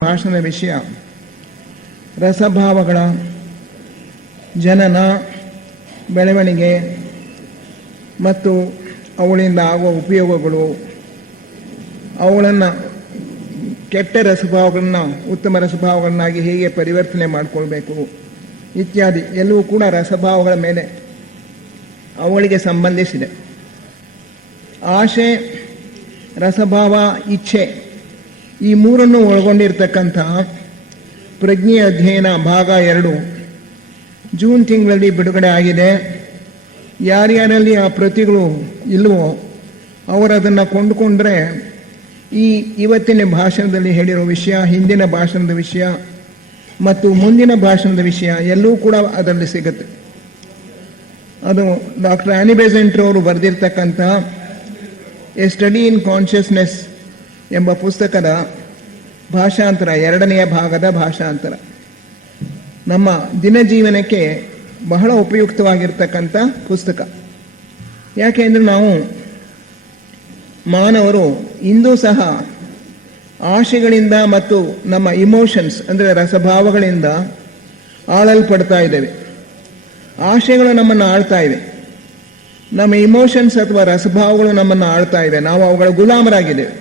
ಭಾಷಣದ ವಿಷಯ ರಸಭಾವಗಳ ಜನನ, ಬೆಳವಣಿಗೆ ಮತ್ತು ಅವುಗಳಿಂದ ಆಗುವ ಉಪಯೋಗಗಳು, ಅವುಗಳನ್ನು ಕೆಟ್ಟ ರಸಭಾವಗಳನ್ನು ಉತ್ತಮ ರಸಭಾವಗಳನ್ನಾಗಿ ಹೇಗೆ ಪರಿವರ್ತನೆ ಮಾಡಿಕೊಳ್ಬೇಕು ಇತ್ಯಾದಿ ಎಲ್ಲವೂ ಕೂಡ ರಸಭಾವಗಳ ಮೇಲೆ ಅವುಗಳಿಗೆ ಸಂಬಂಧಿಸಿದೆ. ಆಶೆ, ರಸಭಾವ, ಇಚ್ಛೆ ಈ ಮೂರನ್ನು ಒಳಗೊಂಡಿರ್ತಕ್ಕಂತಹ ಪ್ರಜ್ಞೆಯ ಅಧ್ಯಯನ ಭಾಗ 2 ಜೂನ್ ತಿಂಗಳಲ್ಲಿ ಬಿಡುಗಡೆ ಆಗಿದೆ. ಯಾರ್ಯಾರಲ್ಲಿ ಆ ಪ್ರತಿಗಳು ಇಲ್ವೋ ಅವರು ಅದನ್ನು ಕೊಂಡುಕೊಂಡ್ರೆ ಇವತ್ತಿನ ಭಾಷಣದಲ್ಲಿ ಹೇಳಿರೋ ವಿಷಯ, ಹಿಂದಿನ ಭಾಷಣದ ವಿಷಯ ಮತ್ತು ಮುಂದಿನ ಭಾಷಣದ ವಿಷಯ ಎಲ್ಲವೂ ಕೂಡ ಅದರಲ್ಲಿ ಸಿಗುತ್ತೆ. ಅದು ಡಾಕ್ಟರ್ ಆನಿ ಬೆಸೆಂಟ್ ಅವರು ಬರೆದಿರ್ತಕ್ಕಂಥ ಎ ಸ್ಟಡಿ ಇನ್ ಕಾನ್ಷಿಯಸ್ನೆಸ್ ಎಂಬ ಪುಸ್ತಕದ ಭಾಷಾಂತರ, 2ನೇ ಭಾಗದ ಭಾಷಾಂತರ. ನಮ್ಮ ದಿನಜೀವನಕ್ಕೆ ಬಹಳ ಉಪಯುಕ್ತವಾಗಿರ್ತಕ್ಕಂಥ ಪುಸ್ತಕ. ಯಾಕೆಂದರೆ ನಾವು ಮಾನವರು ಇಂದೂ ಸಹ ಆಶೆಗಳಿಂದ ಮತ್ತು ನಮ್ಮ ಇಮೋಷನ್ಸ್ ಅಂದರೆ ರಸಭಾವಗಳಿಂದ ಆಳಲ್ಪಡ್ತಾ ಇದ್ದೇವೆ. ಆಶೆಗಳು ನಮ್ಮನ್ನು ಆಳ್ತಾ ಇವೆ, ನಮ್ಮ ಇಮೋಷನ್ಸ್ ಅಥವಾ ರಸಭಾವಗಳು ನಮ್ಮನ್ನು ಆಳ್ತಾ ಇವೆ, ನಾವು ಅವುಗಳ ಗುಲಾಮರಾಗಿದ್ದೇವೆ.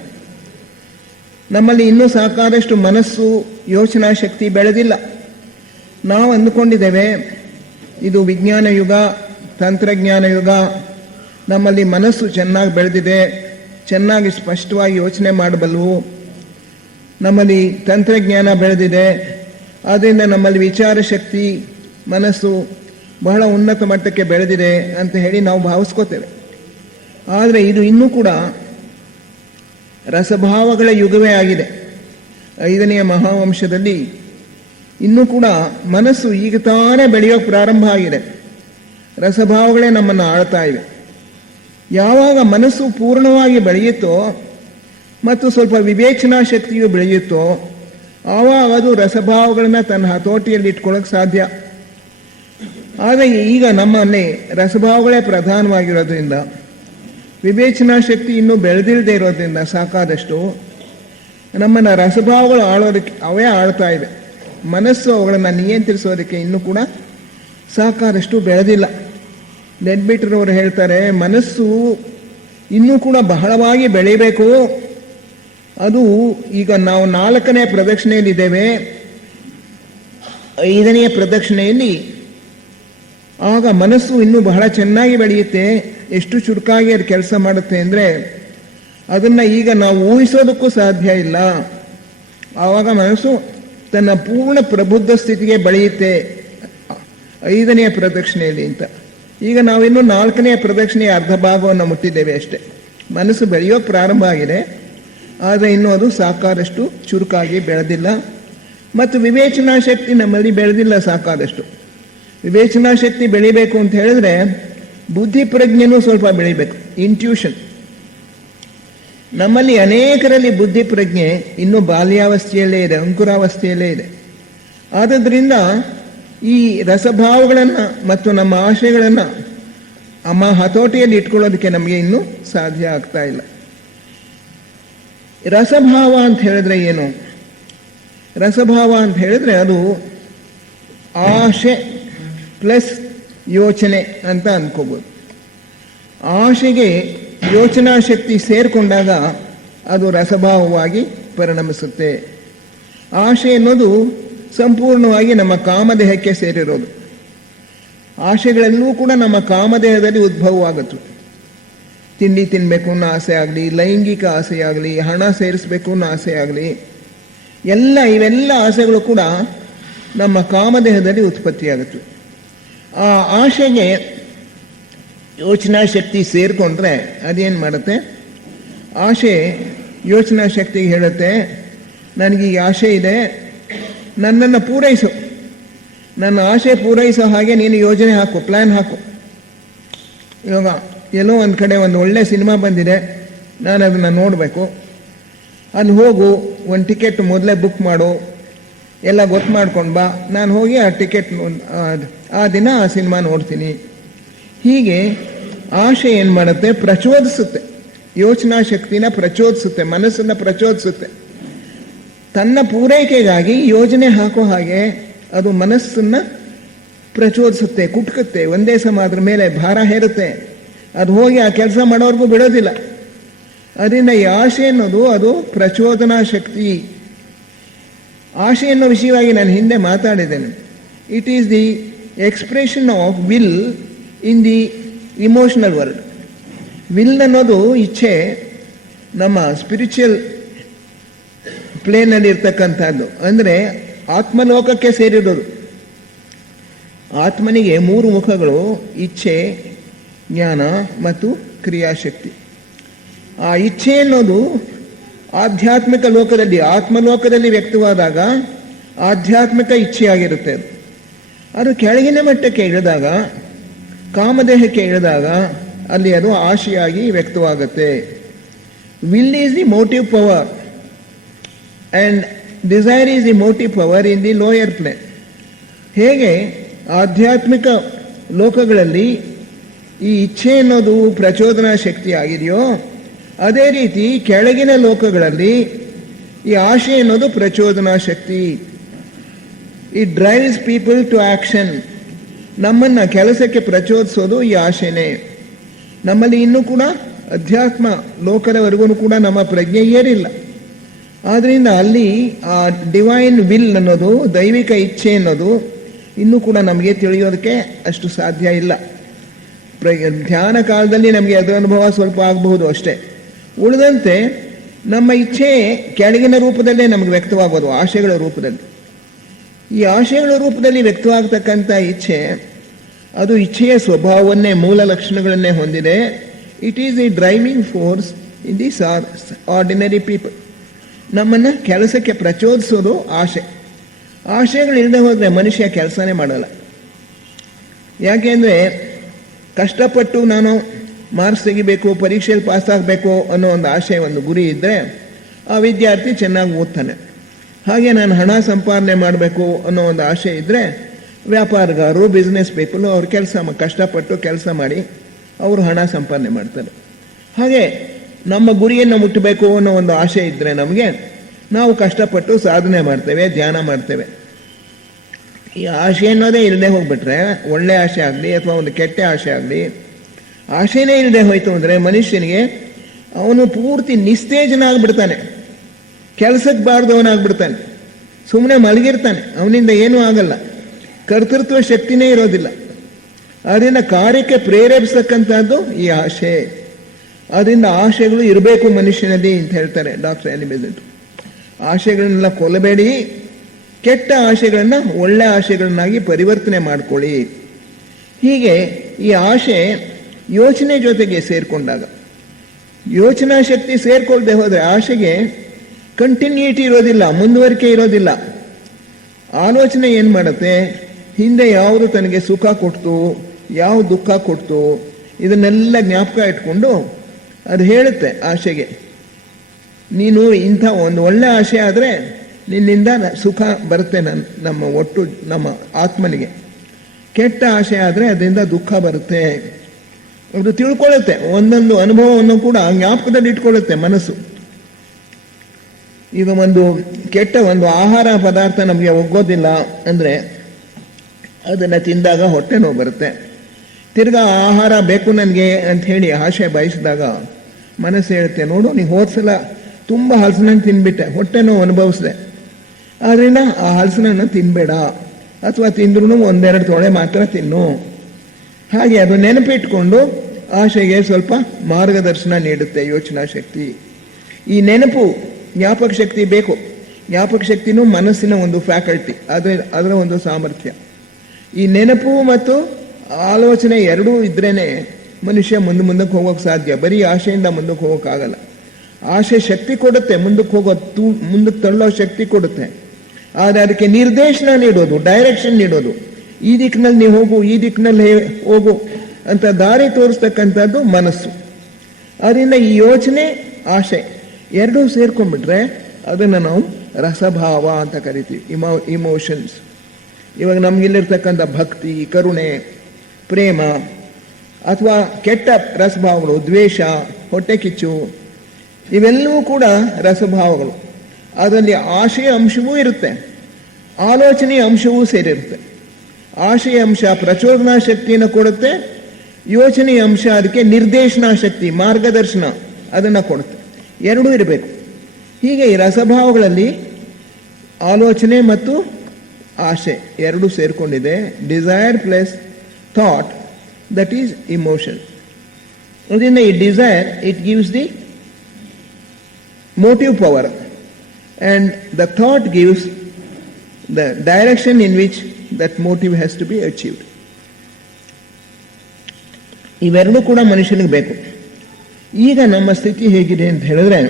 ನಮ್ಮಲ್ಲಿ ಇನ್ನೂ ಸಾಕಾದಷ್ಟು ಮನಸ್ಸು, ಯೋಚನಾ ಶಕ್ತಿ ಬೆಳೆದಿಲ್ಲ. ನಾವು ಅಂದುಕೊಂಡಿದ್ದೇವೆ ಇದು ವಿಜ್ಞಾನ ಯುಗ, ತಂತ್ರಜ್ಞಾನ ಯುಗ, ನಮ್ಮಲ್ಲಿ ಮನಸ್ಸು ಚೆನ್ನಾಗಿ ಬೆಳೆದಿದೆ, ಚೆನ್ನಾಗಿ ಸ್ಪಷ್ಟವಾಗಿ ಯೋಚನೆ ಮಾಡಬಲ್ಲವು, ನಮ್ಮಲ್ಲಿ ತಂತ್ರಜ್ಞಾನ ಬೆಳೆದಿದೆ, ಆದ್ದರಿಂದ ನಮ್ಮಲ್ಲಿ ವಿಚಾರ ಶಕ್ತಿ, ಮನಸ್ಸು ಬಹಳ ಉನ್ನತ ಮಟ್ಟಕ್ಕೆ ಬೆಳೆದಿದೆ ಅಂತ ಹೇಳಿ ನಾವು ಭಾವಿಸ್ಕೋತೇವೆ. ಆದರೆ ಇದು ಇನ್ನೂ ಕೂಡ ರಸಭಾವಗಳ ಯುಗವೇ ಆಗಿದೆ. 5ನೇ ಮಹಾವಂಶದಲ್ಲಿ ಇನ್ನೂ ಕೂಡ ಮನಸ್ಸು ಈಗ ತಾನೇ ಬೆಳೆಯೋಕೆ ಪ್ರಾರಂಭ ಆಗಿದೆ. ರಸಭಾವಗಳೇ ನಮ್ಮನ್ನು ಆಳ್ತಾ ಇವೆ. ಯಾವಾಗ ಮನಸ್ಸು ಪೂರ್ಣವಾಗಿ ಬೆಳೆಯುತ್ತೋ ಮತ್ತು ಸ್ವಲ್ಪ ವಿವೇಚನಾ ಶಕ್ತಿಯು ಬೆಳೆಯುತ್ತೋ ಆವಾಗ ಅದು ರಸಭಾವಗಳನ್ನ ತನ್ನ ಹತೋಟಿಯಲ್ಲಿ ಇಟ್ಕೊಳ್ಳೋಕೆ ಸಾಧ್ಯ. ಆದರೆ ಈಗ ನಮ್ಮಲ್ಲಿ ರಸಭಾವಗಳೇ ಪ್ರಧಾನವಾಗಿರೋದ್ರಿಂದ, ವಿವೇಚನಾ ಶಕ್ತಿ ಇನ್ನೂ ಬೆಳೆದಿಲ್ಲದೆ ಇರೋದ್ರಿಂದ ಸಾಕಾದಷ್ಟು ನಮ್ಮನ್ನು ರಸಭಾವಗಳು ಆಳೋದಕ್ಕೆ ಅವೇ ಆಳ್ತಾ ಇವೆ. ಮನಸ್ಸು ಅವುಗಳನ್ನು ನಿಯಂತ್ರಿಸೋದಕ್ಕೆ ಇನ್ನೂ ಕೂಡ ಸಾಕಾದಷ್ಟು ಬೆಳೆದಿಲ್ಲ. ನೆನ್ಬಿಟ್ರವರು ಹೇಳ್ತಾರೆ, ಮನಸ್ಸು ಇನ್ನೂ ಕೂಡ ಬಹಳವಾಗಿ ಬೆಳೀಬೇಕು. ಅದು ಈಗ ನಾವು 4ನೇ ಪ್ರದಕ್ಷಿಣೆಯಲ್ಲಿದ್ದೇವೆ. 5ನೇ ಪ್ರದಕ್ಷಿಣೆಯಲ್ಲಿ ಆಗ ಮನಸ್ಸು ಇನ್ನೂ ಬಹಳ ಚೆನ್ನಾಗಿ ಬೆಳೆಯುತ್ತೆ. ಎಷ್ಟು ಚುರುಕಾಗಿ ಅದು ಕೆಲಸ ಮಾಡುತ್ತೆ ಅಂದರೆ ಅದನ್ನು ಈಗ ನಾವು ಊಹಿಸೋದಕ್ಕೂ ಸಾಧ್ಯ ಇಲ್ಲ. ಆವಾಗ ಮನಸ್ಸು ತನ್ನ ಪೂರ್ಣ ಪ್ರಬುದ್ಧ ಸ್ಥಿತಿಗೆ ಬೆಳೆಯುತ್ತೆ 5ನೇ ಪ್ರದಕ್ಷಿಣೆಯಲ್ಲಿ ಅಂತ. ಈಗ ನಾವಿನ್ನೂ 4ನೇ ಪ್ರದಕ್ಷಿಣೆಯ ಅರ್ಧ ಭಾಗವನ್ನು ಮುಟ್ಟಿದ್ದೇವೆ ಅಷ್ಟೇ. ಮನಸ್ಸು ಬೆಳೆಯೋಕೆ ಪ್ರಾರಂಭ ಆಗಿದೆ, ಆದರೆ ಇನ್ನೂ ಅದು ಸಾಕಾದಷ್ಟು ಚುರುಕಾಗಿ ಬೆಳೆದಿಲ್ಲ. ಮತ್ತು ವಿವೇಚನಾ ಶಕ್ತಿ ನಮ್ಮಲ್ಲಿ ಬೆಳೆದಿಲ್ಲ ಸಾಕಾದಷ್ಟು. ವಿವೇಚನಾ ಶಕ್ತಿ ಬೆಳಿಬೇಕು ಅಂತ ಹೇಳಿದ್ರೆ ಬುದ್ಧಿ ಪ್ರಜ್ಞೆನೂ ಸ್ವಲ್ಪ ಬೆಳಿಬೇಕು, ಇಂಟ್ಯೂಷನ್. ನಮ್ಮಲ್ಲಿ ಅನೇಕರಲ್ಲಿ ಬುದ್ಧಿ ಪ್ರಜ್ಞೆ ಇನ್ನೂ ಬಾಲ್ಯಾವಸ್ಥೆಯಲ್ಲೇ ಇದೆ, ಅಂಕುರಾವಸ್ಥೆಯಲ್ಲೇ ಇದೆ. ಆದ್ದರಿಂದ ಈ ರಸಭಾವಗಳನ್ನು ಮತ್ತು ನಮ್ಮ ಆಶಯಗಳನ್ನು ಹತೋಟಿಯಲ್ಲಿ ಇಟ್ಕೊಳ್ಳೋದಕ್ಕೆ ನಮಗೆ ಇನ್ನೂ ಸಾಧ್ಯ ಆಗ್ತಾ ಇಲ್ಲ. ರಸಭಾವ ಅಂತ ಹೇಳಿದ್ರೆ ಏನು? ರಸಭಾವ ಅಂತ ಹೇಳಿದ್ರೆ ಅದು ಆಶೆ ಪ್ಲಸ್ ಯೋಚನೆ ಅಂತ ಅಂದ್ಕೋಬೋದು. ಆಶೆಗೆ ಯೋಚನಾ ಶಕ್ತಿ ಸೇರಿಕೊಂಡಾಗ ಅದು ರಸಭಾವವಾಗಿ ಪರಿಣಮಿಸುತ್ತೆ. ಆಶೆ ಅನ್ನೋದು ಸಂಪೂರ್ಣವಾಗಿ ನಮ್ಮ ಕಾಮದೇಹಕ್ಕೆ ಸೇರಿರೋದು. ಆಶೆಗಳೆಲ್ಲವೂ ಕೂಡ ನಮ್ಮ ಕಾಮದೇಹದಲ್ಲಿ ಉದ್ಭವವಾಗುತ್ತೆ. ತಿಂಡಿ ತಿನ್ನಬೇಕು ಅನ್ನೋ ಆಸೆ ಆಗಲಿ, ಲೈಂಗಿಕ ಆಸೆ ಆಗಲಿ, ಹಣ ಸೇರಿಸಬೇಕು ಅನ್ನೋ ಆಸೆ ಆಗಲಿ, ಇವೆಲ್ಲ ಆಸೆಗಳು ಕೂಡ ನಮ್ಮ ಕಾಮದೇಹದಲ್ಲಿ ಉತ್ಪತ್ತಿಯಾಗುತ್ತೆ. ಆ ಆಶೆಗೆ ಯೋಚನಾ ಶಕ್ತಿ ಸೇರಿಕೊಂಡ್ರೆ ಅದೇನು ಮಾಡುತ್ತೆ? ಆಶೆ ಯೋಚನಾ ಶಕ್ತಿಗೆ ಹೇಳುತ್ತೆ, ನನಗೀಗ ಆಸೆ ಇದೆ, ನನ್ನನ್ನು ಪೂರೈಸು, ನನ್ನ ಆಸೆ ಪೂರೈಸೋ ಹಾಗೆ ನೀನು ಯೋಜನೆ ಹಾಕು, ಪ್ಲ್ಯಾನ್ ಹಾಕು. ಇವಾಗ ಎಲ್ಲೋ ಒಂದು ಕಡೆ ಒಂದು ಒಳ್ಳೆ ಸಿನಿಮಾ ಬಂದಿದೆ, ನಾನು ಅದನ್ನು ನೋಡಬೇಕು, ಅಲ್ಲಿ ಹೋಗು, ಒಂದು ಟಿಕೆಟ್ ಮೊದಲೇ ಬುಕ್ ಮಾಡು, ಎಲ್ಲ ಗೊತ್ತು ಮಾಡ್ಕೊಂಡು ಬಾ, ನಾನು ಹೋಗಿ ಆ ಟಿಕೆಟ್ ಆ ದಿನ ಆ ಸಿನಿಮಾ ನೋಡ್ತೀನಿ. ಹೀಗೆ ಆಶೆ ಏನು ಮಾಡುತ್ತೆ? ಪ್ರಚೋದಿಸುತ್ತೆ, ಯೋಚನಾ ಶಕ್ತಿನ ಪ್ರಚೋದಿಸುತ್ತೆ, ಮನಸ್ಸನ್ನು ಪ್ರಚೋದಿಸುತ್ತೆ. ತನ್ನ ಪೂರೈಕೆಗಾಗಿ ಯೋಜನೆ ಹಾಕೋ ಹಾಗೆ ಅದು ಮನಸ್ಸನ್ನು ಪ್ರಚೋದಿಸುತ್ತೆ, ಕುಟ್ಕುತ್ತೆ. ಒಂದೇ ಸಮ ಅದ್ರ ಮೇಲೆ ಭಾರ ಹೇರುತ್ತೆ. ಅದು ಹೋಗಿ ಆ ಕೆಲಸ ಮಾಡೋರ್ಗೂ ಬಿಡೋದಿಲ್ಲ. ಅದರಿಂದ ಈ ಆಶೆ ಅನ್ನೋದು ಅದು ಪ್ರಚೋದನಾ ಶಕ್ತಿ. ಆಶೆ ಅನ್ನೋ ವಿಷಯವಾಗಿ ನಾನು ಹಿಂದೆ ಮಾತಾಡಿದ್ದೇನೆ. It is the expression of will in the emotional world. Will ಅನ್ನೋದು ಇಚ್ಛೆ ನಮ್ಮ ಸ್ಪಿರಿಚುವಲ್ ಪ್ಲೇನಲ್ಲಿ ಇರ್ತಕ್ಕಂಥದ್ದು, ಅಂದರೆ ಆತ್ಮಲೋಕಕ್ಕೆ ಸೇರಿರೋದು. ಆತ್ಮನಿಗೆ 3 ಮುಖಗಳು: ಇಚ್ಛೆ, ಜ್ಞಾನ ಮತ್ತು ಕ್ರಿಯಾಶಕ್ತಿ. ಆ ಇಚ್ಛೆ ಅನ್ನೋದು ಆಧ್ಯಾತ್ಮಿಕ ಲೋಕದಲ್ಲಿ, ಆತ್ಮಲೋಕದಲ್ಲಿ ವ್ಯಕ್ತವಾದಾಗ ಆಧ್ಯಾತ್ಮಿಕ ಇಚ್ಛೆಯಾಗಿರುತ್ತೆ. ಅದು ಕೆಳಗಿನ ಮಟ್ಟಕ್ಕೆ ಇಳಿದಾಗ, ಕಾಮದೇಹಕ್ಕೆ ಇಳಿದಾಗ ಅಲ್ಲಿ ಅದು ಆಶೆಯಾಗಿ ವ್ಯಕ್ತವಾಗುತ್ತೆ. Will is the motive power and desire is the motive power in the lower plane. ಹೇಗೆ ಆಧ್ಯಾತ್ಮಿಕ ಲೋಕಗಳಲ್ಲಿ ಈ ಇಚ್ಛೆ ಅನ್ನೋದು ಪ್ರಚೋದನಾ ಶಕ್ತಿ ಆಗಿದೆಯೋ, ಅದೇ ರೀತಿ ಕೆಳಗಿನ ಲೋಕಗಳಲ್ಲಿ ಈ ಆಶೆ ಅನ್ನೋದು ಪ್ರಚೋದನಾ ಶಕ್ತಿ. It drives people to action. ನಮ್ಮನ್ನು ಕೆಲಸಕ್ಕೆ ಪ್ರಚೋದಿಸೋದು ಈ ಆಶೆನೇ. ನಮ್ಮಲ್ಲಿ ಇನ್ನೂ ಕೂಡ ಅಧ್ಯಾತ್ಮ ಲೋಕದವರೆಗೂ ಕೂಡ ನಮ್ಮ ಪ್ರಜ್ಞೆ ಏರಿಲ್ಲ. ಆದ್ದರಿಂದ ಅಲ್ಲಿ ಆ ಡಿವೈನ್ ವಿಲ್ ಅನ್ನೋದು, ದೈವಿಕ ಇಚ್ಛೆ ಅನ್ನೋದು ಇನ್ನೂ ಕೂಡ ನಮಗೆ ತಿಳಿಯೋದಕ್ಕೆ ಅಷ್ಟು ಸಾಧ್ಯ ಇಲ್ಲ. ಧ್ಯಾನ ಕಾಲದಲ್ಲಿ ನಮಗೆ ಅದರ ಅನುಭವ ಸ್ವಲ್ಪ ಆಗಬಹುದು ಅಷ್ಟೇ. ಉಳಿದಂತೆ ನಮ್ಮ ಇಚ್ಛೆ ಕೆಳಗಿನ ರೂಪದಲ್ಲೇ ನಮಗೆ ವ್ಯಕ್ತವಾಗೋದು, ಆಶೆಗಳ ರೂಪದಲ್ಲಿ. ಈ ಆಶೆಗಳ ರೂಪದಲ್ಲಿ ವ್ಯಕ್ತವಾಗತಕ್ಕಂಥ ಇಚ್ಛೆ ಅದು ಇಚ್ಛೆಯ ಸ್ವಭಾವವನ್ನೇ, ಮೂಲ ಲಕ್ಷಣಗಳನ್ನೇ ಹೊಂದಿದೆ. It is A driving force in the ordinary people. ನಮ್ಮನ್ನು ಕೆಲಸಕ್ಕೆ ಪ್ರಚೋದಿಸೋದು ಆಶೆ. ಆಶೆಗಳಿಲ್ಲದೆ ಹೋದರೆ ಮನುಷ್ಯ ಕೆಲಸನೇ ಮಾಡಲ್ಲ. ಯಾಕೆಂದರೆ ಕಷ್ಟಪಟ್ಟು ನಾನು ಮಾರ್ಕ್ಸ್ ತೆಗಿಬೇಕು, ಪರೀಕ್ಷೆಯಲ್ಲಿ ಪಾಸ್ ಆಗಬೇಕು ಅನ್ನೋ ಒಂದು ಆಶೆ, ಒಂದು ಗುರಿ ಇದ್ದರೆ ಆ ವಿದ್ಯಾರ್ಥಿ ಚೆನ್ನಾಗಿ ಓದ್ತಾನೆ. ಹಾಗೆ ನಾನು ಹಣ ಸಂಪಾದನೆ ಮಾಡಬೇಕು ಅನ್ನೋ ಒಂದು ಆಶೆ ಇದ್ದರೆ ವ್ಯಾಪಾರಗಾರರು, ಬಿಸ್ನೆಸ್ ಪೀಪಲು ಅವ್ರು ಕಷ್ಟಪಟ್ಟು ಕೆಲಸ ಮಾಡಿ ಅವರು ಹಣ ಸಂಪಾದನೆ ಮಾಡ್ತಾರೆ. ಹಾಗೆ ನಮ್ಮ ಗುರಿಯನ್ನು ಮುಟ್ಟಬೇಕು ಅನ್ನೋ ಒಂದು ಆಶೆ ಇದ್ದರೆ ನಮಗೆ, ನಾವು ಕಷ್ಟಪಟ್ಟು ಸಾಧನೆ ಮಾಡ್ತೇವೆ, ಧ್ಯಾನ ಮಾಡ್ತೇವೆ. ಈ ಆಶೆ ಅನ್ನೋದೇ ಇಲ್ಲದೆ ಹೋಗ್ಬಿಟ್ರೆ, ಒಳ್ಳೆ ಆಶೆ ಆಗಲಿ ಅಥವಾ ಒಂದು ಕೆಟ್ಟ ಆಶೆ ಆಗಲಿ, ಆಶೆನೇ ಇಲ್ಲದೆ ಹೋಯ್ತು ಅಂದರೆ ಮನುಷ್ಯನಿಗೆ ಅವನು ಪೂರ್ತಿ ನಿಸ್ತೇಜನಾಗ್ಬಿಡ್ತಾನೆ, ಕೆಲಸಕ್ಕೆ ಬಾರ್ದವನಾಗ್ಬಿಡ್ತಾನೆ, ಸುಮ್ಮನೆ ಮಲಗಿರ್ತಾನೆ, ಅವನಿಂದ ಏನೂ ಆಗಲ್ಲ, ಕರ್ತೃತ್ವ ಶಕ್ತಿನೇ ಇರೋದಿಲ್ಲ. ಅದರಿಂದ ಕಾರ್ಯಕ್ಕೆ ಪ್ರೇರೇಪಿಸ್ತಕ್ಕಂಥದ್ದು ಈ ಆಶೆ. ಅದರಿಂದ ಆಶೆಗಳು ಇರಬೇಕು ಮನುಷ್ಯನಲ್ಲಿ ಅಂತ ಹೇಳ್ತಾರೆ ಡಾಕ್ಟರ್ ಎಲಿ ಬೆಸೆಂಟ್. ಆಶೆಗಳನ್ನೆಲ್ಲ ಕೊಲ್ಲಬೇಡಿ, ಕೆಟ್ಟ ಆಶೆಗಳನ್ನು ಒಳ್ಳೆ ಆಶೆಗಳನ್ನಾಗಿ ಪರಿವರ್ತನೆ ಮಾಡಿಕೊಳ್ಳಿ. ಹೀಗೆ ಈ ಆಶೆ ಯೋಚನೆ ಜೊತೆಗೆ ಸೇರಿಕೊಂಡಾಗ, ಯೋಚನಾ ಶಕ್ತಿ ಸೇರ್ಕೊಳ್ದೆ ಹೋದರೆ ಆಶೆಗೆ ಕಂಟಿನ್ಯೂಟಿ ಇರೋದಿಲ್ಲ, ಮುಂದುವರಿಕೆ ಇರೋದಿಲ್ಲ. ಆಲೋಚನೆ ಏನು ಮಾಡುತ್ತೆ, ಹಿಂದೆ ಯಾವುದು ತನಗೆ ಸುಖ ಕೊಡ್ತು, ಯಾವ ದುಃಖ ಕೊಡ್ತು, ಇದನ್ನೆಲ್ಲ ಜ್ಞಾಪಕ ಇಟ್ಕೊಂಡು ಅದು ಹೇಳುತ್ತೆ ಆಶೆಗೆ, ನೀನು ಇಂಥ ಒಂದು ಒಳ್ಳೆ ಆಶೆ ಆದರೆ ನಿನ್ನಿಂದ ಸುಖ ಬರುತ್ತೆ ನಮ್ಮ ಆತ್ಮನಿಗೆ. ಕೆಟ್ಟ ಆಶೆ ಆದರೆ ಅದರಿಂದ ದುಃಖ ಬರುತ್ತೆ. ಅದು ತಿಳ್ಕೊಳ್ಳುತ್ತೆ, ಒಂದೊಂದು ಅನುಭವವನ್ನು ಕೂಡ ಜ್ಞಾಪಕದಲ್ಲಿ ಇಟ್ಕೊಳ್ಳುತ್ತೆ ಮನಸ್ಸು. ಈಗ ಒಂದು ಕೆಟ್ಟ ಒಂದು ಆಹಾರ ಪದಾರ್ಥ ನಮಗೆ ಒಗ್ಗೋದಿಲ್ಲ ಅಂದರೆ ಅದನ್ನು ತಿಂದಾಗ ಹೊಟ್ಟೆ ನೋವು ಬರುತ್ತೆ. ತಿರ್ಗಾ ಆಹಾರ ಬೇಕು ನನಗೆ ಅಂಥೇಳಿ ಆಶೆ ಬಯಸಿದಾಗ ಮನಸ್ಸು ಹೇಳುತ್ತೆ, ನೋಡು ನೀ ಹೋದ್ಸಲ ತುಂಬ ಹಲಸಿನಣ್ಣು ತಿನ್ಬಿಟ್ಟೆ, ಹೊಟ್ಟೆ ನೋವು ಅನುಭವಿಸಿದೆ, ಆದ್ದರಿಂದ ಆ ಹಲಸಿನಣ್ಣು ತಿನ್ನಬೇಡ, ಅಥವಾ ತಿಂದ್ರೂ 1-2 ತೊಳೆ ಮಾತ್ರ ತಿನ್ನು. ಹಾಗೆ ಅದು ನೆನಪಿಟ್ಕೊಂಡು ಆಶೆಗೆ ಸ್ವಲ್ಪ ಮಾರ್ಗದರ್ಶನ ನೀಡುತ್ತೆ ಯೋಚನಾ ಶಕ್ತಿ. ಈ ನೆನಪು ಜ್ಞಾಪಕ ಶಕ್ತಿ ಬೇಕು. ಜ್ಞಾಪಕ ಶಕ್ತಿನೂ ಮನಸ್ಸಿನ ಒಂದು ಫ್ಯಾಕಲ್ಟಿ, ಅದರ ಒಂದು ಸಾಮರ್ಥ್ಯ. ಈ ನೆನಪು ಮತ್ತು ಆಲೋಚನೆ ಎರಡೂ ಇದ್ರೇ ಮನುಷ್ಯ ಮುಂದಕ್ಕೆ ಹೋಗೋಕೆ ಸಾಧ್ಯ. ಬರೀ ಆಶೆಯಿಂದ ಮುಂದಕ್ಕೆ ಹೋಗೋಕ್ಕಾಗಲ್ಲ. ಆಶೆ ಶಕ್ತಿ ಕೊಡುತ್ತೆ, ಮುಂದಕ್ಕೆ ತಳ್ಳೋ ಶಕ್ತಿ ಕೊಡುತ್ತೆ. ಆದರೆ ಅದಕ್ಕೆ ನಿರ್ದೇಶನ ನೀಡೋದು, ಡೈರೆಕ್ಷನ್ ನೀಡೋದು, ಈ ದಿಕ್ಕಿನಲ್ಲಿ ನೀವು ಹೋಗು, ಈ ದಿಕ್ಕಿನಲ್ಲಿ ಹೋಗು ಅಂತ ದಾರಿ ತೋರಿಸ್ತಕ್ಕಂಥದ್ದು ಮನಸ್ಸು. ಅದರಿಂದ ಈ ಯೋಚನೆ ಆಶೆ ಎರಡೂ ಸೇರ್ಕೊಂಡ್ಬಿಟ್ರೆ ಅದನ್ನು ನಾವು ರಸಭಾವ ಅಂತ ಕರಿತೀವಿ, ಇಮೋಷನ್ಸ್. ಇವಾಗ ನಮಗಿಲ್ಲಿರ್ತಕ್ಕಂಥ ಭಕ್ತಿ, ಕರುಣೆ, ಪ್ರೇಮ ಅಥವಾ ಕೆಟ್ಟ ರಸಭಾವಗಳು, ದ್ವೇಷ, ಹೊಟ್ಟೆ ಕಿಚ್ಚು, ಇವೆಲ್ಲವೂ ಕೂಡ ರಸಭಾವಗಳು. ಅದರಲ್ಲಿ ಆಶಯ ಅಂಶವೂ ಇರುತ್ತೆ, ಆಲೋಚನೆಯ ಅಂಶವೂ ಸೇರಿರುತ್ತೆ. ಆಶಯ ಅಂಶ ಪ್ರಚೋದನಾ ಶಕ್ತಿಯನ್ನು ಕೊಡುತ್ತೆ, ಯೋಚನೆಯ ಅಂಶ ಅದಕ್ಕೆ ನಿರ್ದೇಶನಾ ಶಕ್ತಿ, ಮಾರ್ಗದರ್ಶನ ಅದನ್ನು ಕೊಡುತ್ತೆ. ಎರಡೂ ಇರಬೇಕು. ಹೀಗೆ ಈ ರಸಭಾವಗಳಲ್ಲಿ ಆಲೋಚನೆ ಮತ್ತು ಆಶೆ ಎರಡೂ ಸೇರಿಕೊಂಡಿದೆ. Desire plus thought, that is emotion. ಅದರಿಂದ ಈ desire it gives the motive power, and the thought gives the direction in which that motive has to be achieved. ಇವೆರಡೂ ಕೂಡ ಮನುಷ್ಯನಿಗೆ ಬೇಕು. ಈಗ ನಮ್ಮ ಸ್ಥಿತಿ ಹೇಗಿದೆ ಅಂತ ಹೇಳಿದ್ರೆ,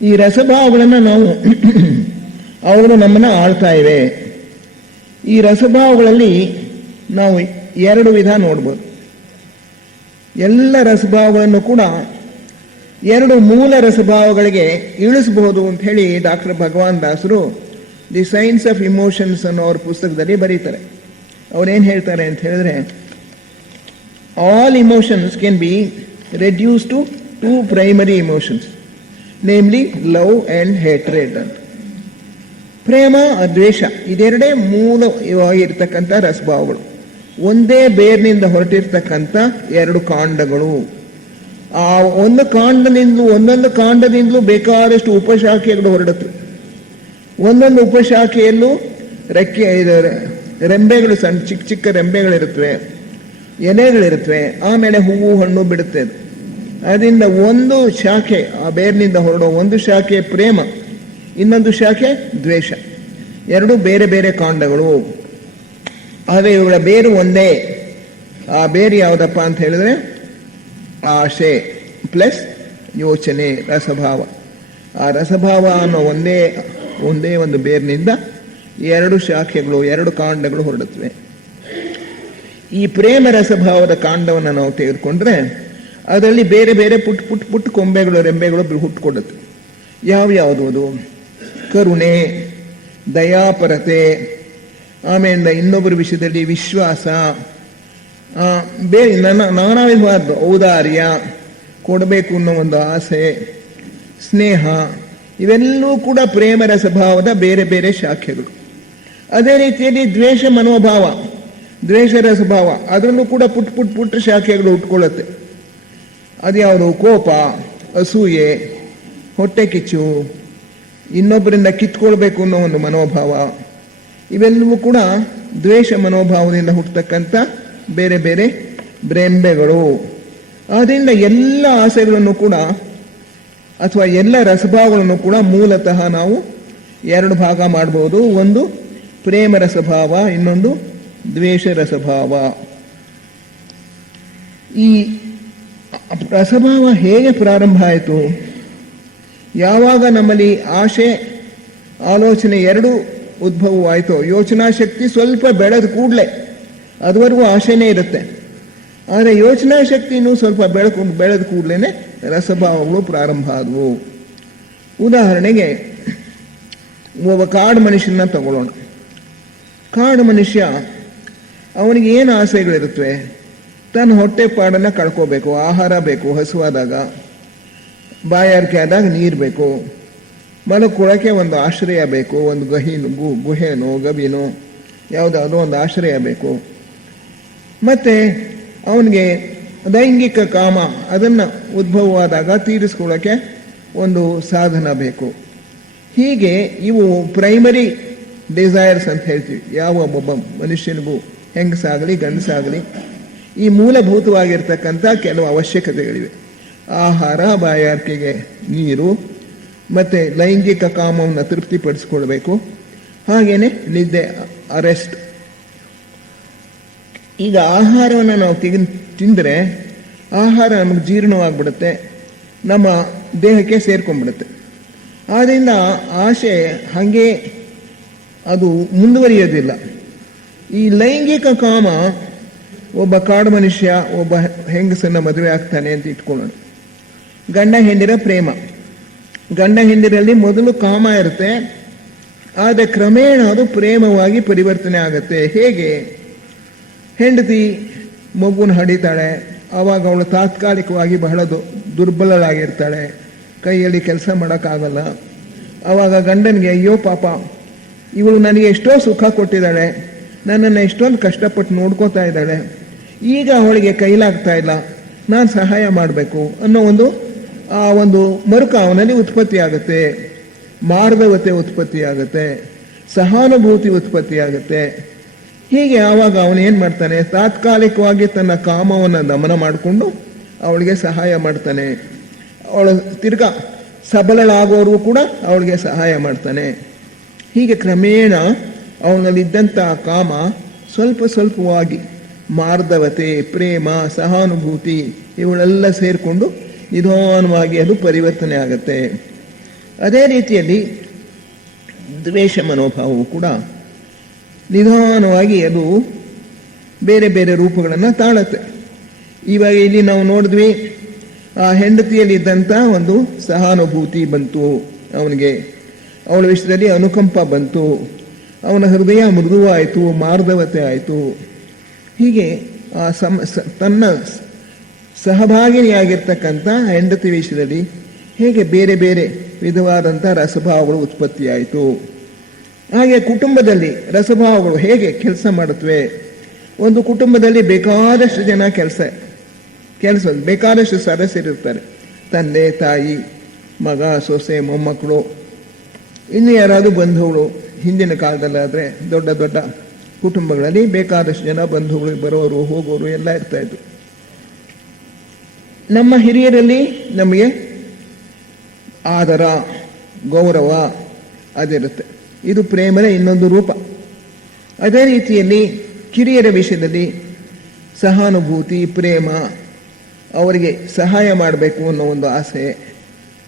ಈ ರಸಭಾವಗಳನ್ನು ನಾವು ಅವುಗಳು ನಮ್ಮನ್ನು ಆಳ್ತಾ ಇವೆ. ಈ ರಸಭಾವಗಳಲ್ಲಿ ನಾವು ಎರಡು ವಿಧ ನೋಡ್ಬೋದು. ಎಲ್ಲ ರಸಭಾವಗಳನ್ನು ಕೂಡ ಎರಡು ಮೂಲ ರಸಭಾವಗಳಿಗೆ ಇಳಿಸಬಹುದು ಅಂತ ಹೇಳಿ ಡಾಕ್ಟರ್ ಭಗವಾನ್ ದಾಸರು ದಿ ಸೈನ್ಸ್ ಆಫ್ ಇಮೋಷನ್ಸ್ ಅನ್ನೋ ಅವ್ರ ಪುಸ್ತಕದಲ್ಲಿ ಬರೀತಾರೆ. ಅವ್ರೇನು ಹೇಳ್ತಾರೆ ಅಂತ ಹೇಳಿದ್ರೆ, all emotions can be reduce to two primary emotions, namely love and hatred ಅಂತ. ಪ್ರೇಮ, ದ್ವೇಷ ಇದೆರಡೇ ಮೂಲವಾಗಿರ್ತಕ್ಕಂಥ ರಸಭಾವಗಳು. ಒಂದೇ ಬೇರ್ನಿಂದ ಹೊರಟಿರ್ತಕ್ಕಂಥ ಎರಡು ಕಾಂಡಗಳು. ಆ ಒಂದೊಂದು ಕಾಂಡದಿಂದಲೂ ಬೇಕಾದಷ್ಟು ಉಪಶಾಖೆಗಳು ಹೊರಡುತ್ತವೆ. ಒಂದೊಂದು ಉಪಶಾಖೆಯಲ್ಲೂ ರೆಂಬೆಗಳು, ಸಣ್ಣ ಚಿಕ್ಕ ಚಿಕ್ಕ ರೆಂಬೆಗಳಿರುತ್ತವೆ, ಎಲೆಗಳಿರುತ್ತವೆ, ಆಮೇಲೆ ಹೂವು ಹಣ್ಣು ಬಿಡುತ್ತೆ. ಅದರಿಂದ ಒಂದು ಶಾಖೆ, ಆ ಬೇರಿನಿಂದ ಹೊರಡೋ ಒಂದು ಶಾಖೆ ಪ್ರೇಮ, ಇನ್ನೊಂದು ಶಾಖೆ ದ್ವೇಷ. ಎರಡು ಬೇರೆ ಬೇರೆ ಕಾಂಡಗಳು. ಆದರೆ ಇವುಗಳ ಬೇರು ಒಂದೇ. ಆ ಬೇರು ಯಾವುದಪ್ಪ ಅಂತ ಹೇಳಿದ್ರೆ ಆಶೆ ಪ್ಲಸ್ ಯೋಚನೆ, ರಸಭಾವ. ಆ ರಸಭಾವ ಅನ್ನೋ ಒಂದೇ ಒಂದು ಬೇರಿನಿಂದ ಎರಡು ಶಾಖೆಗಳು, ಎರಡು ಕಾಂಡಗಳು ಹೊರಡುತ್ತವೆ. ಈ ಪ್ರೇಮ ರಸಭಾವದ ಕಾಂಡವನ್ನು ನಾವು ತೆಗೆದುಕೊಂಡ್ರೆ ಅದರಲ್ಲಿ ಬೇರೆ ಬೇರೆ ಪುಟ್ಟ ಕೊಂಬೆಗಳು, ರೆಂಬೆಗಳು ಹುಟ್ಟುಕೊಡುತ್ತೆ. ಯಾವ್ಯಾವುದು ಅದು? ಕರುಣೆ, ದಯಾಪರತೆ, ಆಮೇಲೆ ಇನ್ನೊಬ್ಬರ ವಿಷಯದಲ್ಲಿ ವಿಶ್ವಾಸ, ನಾನಾ ವಿಧವಾದ ಔದಾರ್ಯ, ಕೊಡಬೇಕು ಅನ್ನೋ ಒಂದು ಆಸೆ, ಸ್ನೇಹ, ಇವೆಲ್ಲವೂ ಕೂಡ ಪ್ರೇಮ ರಸಭಾವದ ಬೇರೆ ಬೇರೆ ಶಾಖೆಗಳು. ಅದೇ ರೀತಿಯಲ್ಲಿ ದ್ವೇಷ ಮನೋಭಾವ, ದ್ವೇಷ ರಸಭಾವ, ಅದರಲ್ಲೂ ಕೂಡ ಪುಟ್ಟ ಶಾಖೆಗಳು ಉಟ್ಕೊಳ್ಳುತ್ತೆ. ಅದ್ಯಾವುದು? ಕೋಪ, ಅಸೂಯೆ, ಹೊಟ್ಟೆ ಕಿಚ್ಚು, ಇನ್ನೊಬ್ಬರಿಂದ ಕಿತ್ಕೊಳ್ಬೇಕು ಅನ್ನೋ ಒಂದು ಮನೋಭಾವ, ಇವೆಲ್ಲವೂ ಕೂಡ ದ್ವೇಷ ಮನೋಭಾವದಿಂದ ಹುಟ್ಟತಕ್ಕಂಥ ಬೇರೆ ಬೇರೆ ರೆಂಬೆಗಳು. ಆದ್ದರಿಂದ ಎಲ್ಲ ಆಸೆಗಳನ್ನು ಕೂಡ ಅಥವಾ ಎಲ್ಲ ರಸಭಾವಗಳನ್ನು ಕೂಡ ಮೂಲತಃ ನಾವು ಎರಡು ಭಾಗ ಮಾಡಬಹುದು. ಒಂದು ಪ್ರೇಮ ರಸಭಾವ, ಇನ್ನೊಂದು ದ್ವೇಷ ರಸಭಾವ. ಈ ರಸಭಾವ ಹೇಗೆ ಪ್ರಾರಂಭ ಆಯಿತು? ಯಾವಾಗ ನಮ್ಮಲ್ಲಿ ಆಶೆ ಆಲೋಚನೆ ಎರಡು ಉದ್ಭವವಾಯಿತು, ಯೋಚನಾ ಶಕ್ತಿ ಸ್ವಲ್ಪ ಬೆಳೆದ ಕೂಡಲೇ, ಅದುವರೆಗೂ ಆಶೆನೇ ಇರುತ್ತೆ, ಆದರೆ ಯೋಚನಾ ಶಕ್ತಿನೂ ಸ್ವಲ್ಪ ಬೆಳೆದ ಕೂಡಲೇ ರಸಭಾವಗಳು ಪ್ರಾರಂಭ ಆದವು. ಉದಾಹರಣೆಗೆ ಒಬ್ಬ ಕಾಡು ಮನುಷ್ಯನ ತಗೊಳ್ಳೋಣ. ಕಾಡು ಮನುಷ್ಯ, ಅವನಿಗೆ ಏನು ಆಸೆಗಳಿರುತ್ತವೆ? ತನ್ನ ಹೊಟ್ಟೆ ಪಾಡನ್ನು ಕಳ್ಕೋಬೇಕು, ಆಹಾರ ಬೇಕು, ಹಸುವಾದಾಗ, ಬಾಯಾರಿಕೆ ಆದಾಗ ನೀರು ಬೇಕು, ಮಲಕ್ಕೊಳಕ್ಕೆ ಒಂದು ಆಶ್ರಯ ಬೇಕು, ಒಂದು ಗುಹೆನೋ ಗವಿನೋ ಯಾವುದಾದ್ರೂ ಒಂದು ಆಶ್ರಯ ಬೇಕು. ಮತ್ತು ಅವನಿಗೆ ಲೈಂಗಿಕ ಕಾಮ ಅದನ್ನು ಉದ್ಭವವಾದಾಗ ತೀರಿಸ್ಕೊಳ್ಳೋಕ್ಕೆ ಒಂದು ಸಾಧನ ಬೇಕು. ಹೀಗೆ ಇವು ಪ್ರೈಮರಿ ಡಿಸೈರ್ಸ್ ಅಂತ ಹೇಳ್ತೀವಿ. ಯಾವ ಒಬ್ಬ ಮನುಷ್ಯನಿಗೂ, ಹೆಂಗಸಾಗಲಿ ಗಂಡಸಾಗಲಿ, ಈ ಮೂಲಭೂತವಾಗಿರ್ತಕ್ಕಂಥ ಕೆಲವು ಅವಶ್ಯಕತೆಗಳಿವೆ. ಆಹಾರ, ಬಾಯಾರಿಕೆಗೆ ನೀರು, ಮತ್ತು ಲೈಂಗಿಕ ಕಾಮವನ್ನು ತೃಪ್ತಿಪಡಿಸ್ಕೊಳ್ಬೇಕು, ಹಾಗೇನೆ ನಿದ್ದೆ, ಅರೆಸ್ಟ್. ಈಗ ಆಹಾರವನ್ನು ನಾವು ತಿಂದರೆ ಆಹಾರ ನಮಗೆ ಜೀರ್ಣವಾಗ್ಬಿಡುತ್ತೆ, ನಮ್ಮ ದೇಹಕ್ಕೆ ಸೇರ್ಕೊಂಡ್ಬಿಡುತ್ತೆ. ಆದ್ದರಿಂದ ಆಸೆ ಹಾಗೆ ಅದು ಮುಂದುವರಿಯೋದಿಲ್ಲ. ಈ ಲೈಂಗಿಕ ಕಾಮ, ಒಬ್ಬ ಕಾಡು ಮನುಷ್ಯ ಒಬ್ಬ ಹೆಂಗಸನ್ನ ಮದುವೆ ಆಗ್ತಾನೆ ಅಂತ ಇಟ್ಕೊಳ್ಳೋಣ. ಗಂಡ ಹೆಂಡಿರ ಪ್ರೇಮ, ಗಂಡ ಹೆಂಡಿರಲ್ಲಿ ಮೊದಲು ಕಾಮ ಇರುತ್ತೆ, ಆದರೆ ಕ್ರಮೇಣ ಅದು ಪ್ರೇಮವಾಗಿ ಪರಿವರ್ತನೆ ಆಗುತ್ತೆ. ಹೇಗೆ? ಹೆಂಡತಿ ಮಗುನ ಹಡಿತಾಳೆ, ಆವಾಗ ಅವಳು ತಾತ್ಕಾಲಿಕವಾಗಿ ಬಹಳ ದುರ್ಬಲಳಾಗಿರ್ತಾಳೆ, ಕೈಯಲ್ಲಿ ಕೆಲಸ ಮಾಡೋಕ್ಕಾಗಲ್ಲ, ಆವಾಗ ಗಂಡನಿಗೆ ಅಯ್ಯೋ ಪಾಪ, ಇವಳು ನನಗೆ ಎಷ್ಟೋ ಸುಖ ಕೊಟ್ಟಿದ್ದಾಳೆ, ನನ್ನನ್ನು ಎಷ್ಟೊಂದು ಕಷ್ಟಪಟ್ಟು ನೋಡ್ಕೋತಾ ಇದ್ದಾಳೆ, ಈಗ ಅವಳಿಗೆ ಕೈಲಾಗ್ತಾ ಇಲ್ಲ, ನಾನು ಸಹಾಯ ಮಾಡಬೇಕು ಅನ್ನೋ ಒಂದು ಮರುಕ ಅವನಲ್ಲಿ ಉತ್ಪತ್ತಿ ಆಗುತ್ತೆ. ಮಾರ್ಧವತೆ ಉತ್ಪತ್ತಿ ಆಗುತ್ತೆ, ಸಹಾನುಭೂತಿ ಉತ್ಪತ್ತಿ ಆಗುತ್ತೆ. ಹೀಗೆ ಆವಾಗ ಅವನೇನು ಮಾಡ್ತಾನೆ, ತಾತ್ಕಾಲಿಕವಾಗಿ ತನ್ನ ಕಾಮವನ್ನು ದಮನ ಮಾಡಿಕೊಂಡು ಅವಳಿಗೆ ಸಹಾಯ ಮಾಡ್ತಾನೆ. ಅವಳು ತಿರ್ಗಾ ಸಬಲಳಾಗೋರು ಕೂಡ ಅವಳಿಗೆ ಸಹಾಯ ಮಾಡ್ತಾನೆ. ಹೀಗೆ ಕ್ರಮೇಣ ಅವನಲ್ಲಿದ್ದಂಥ ಕಾಮ ಸ್ವಲ್ಪ ಸ್ವಲ್ಪವಾಗಿ ಮಾರ್ಧವತೆ, ಪ್ರೇಮ, ಸಹಾನುಭೂತಿ ಇವುಗಳೆಲ್ಲ ಸೇರಿಕೊಂಡು ನಿಧಾನವಾಗಿ ಅದು ಪರಿವರ್ತನೆ ಆಗುತ್ತೆ. ಅದೇ ರೀತಿಯಲ್ಲಿ ದ್ವೇಷ ಮನೋಭಾವವು ಕೂಡ ನಿಧಾನವಾಗಿ ಅದು ಬೇರೆ ಬೇರೆ ರೂಪಗಳನ್ನು ತಾಳುತ್ತೆ. ಇವಾಗ ಇಲ್ಲಿ ನಾವು ನೋಡಿದ್ವಿ, ಆ ಹೆಂಡತಿಯಲ್ಲಿದ್ದಂಥ ಒಂದು ಸಹಾನುಭೂತಿ ಬಂತು ಅವನಿಗೆ, ಅವಳ ವಿಷಯದಲ್ಲಿ ಅನುಕಂಪ ಬಂತು, ಅವನ ಹೃದಯ ಮೃದುವಾಯಿತು, ಮಾರ್ಧವತೆ ಆಯಿತು. ಹೀಗೆ ಆ ತನ್ನ ಸಹಭಾಗಿನಿಯಾಗಿರ್ತಕ್ಕಂಥ ಹೆಂಡತಿ ವಿಷಯದಲ್ಲಿ ಹೇಗೆ ಬೇರೆ ಬೇರೆ ವಿಧವಾದಂಥ ರಸಭಾವಗಳು ಉತ್ಪತ್ತಿಯಾಯಿತು. ಹಾಗೆ ಕುಟುಂಬದಲ್ಲಿ ರಸಭಾವಗಳು ಹೇಗೆ ಕೆಲಸ ಮಾಡುತ್ತವೆ. ಒಂದು ಕುಟುಂಬದಲ್ಲಿ ಬೇಕಾದಷ್ಟು ಜನ ಕೆಲಸ ಬೇಕಾದಷ್ಟು ಸದಸ್ಯರಿರ್ತಾರೆ. ತಂದೆ, ತಾಯಿ, ಮಗ, ಸೊಸೆ, ಮೊಮ್ಮಕ್ಕಳು, ಇನ್ನು ಯಾರಾದರೂ ಬಂಧುಗಳು. ಹಿಂದಿನ ಕಾಲದಲ್ಲಾದರೆ ದೊಡ್ಡ ದೊಡ್ಡ ಕುಟುಂಬಗಳಲ್ಲಿ ಬೇಕಾದಷ್ಟು ಜನ ಬಂಧುಗಳು ಬರೋರು ಹೋಗೋರು ಎಲ್ಲ ಇರ್ತಾಯಿದ್ರು. ನಮ್ಮ ಹಿರಿಯರಲ್ಲಿ ನಮಗೆ ಆದರ, ಗೌರವ ಅದಿರುತ್ತೆ. ಇದು ಪ್ರೇಮದ ಇನ್ನೊಂದು ರೂಪ. ಅದೇ ರೀತಿಯಲ್ಲಿ ಕಿರಿಯರ ವಿಷಯದಲ್ಲಿ ಸಹಾನುಭೂತಿ, ಪ್ರೇಮ, ಅವರಿಗೆ ಸಹಾಯ ಮಾಡಬೇಕು ಅನ್ನೋ ಒಂದು ಆಸೆ,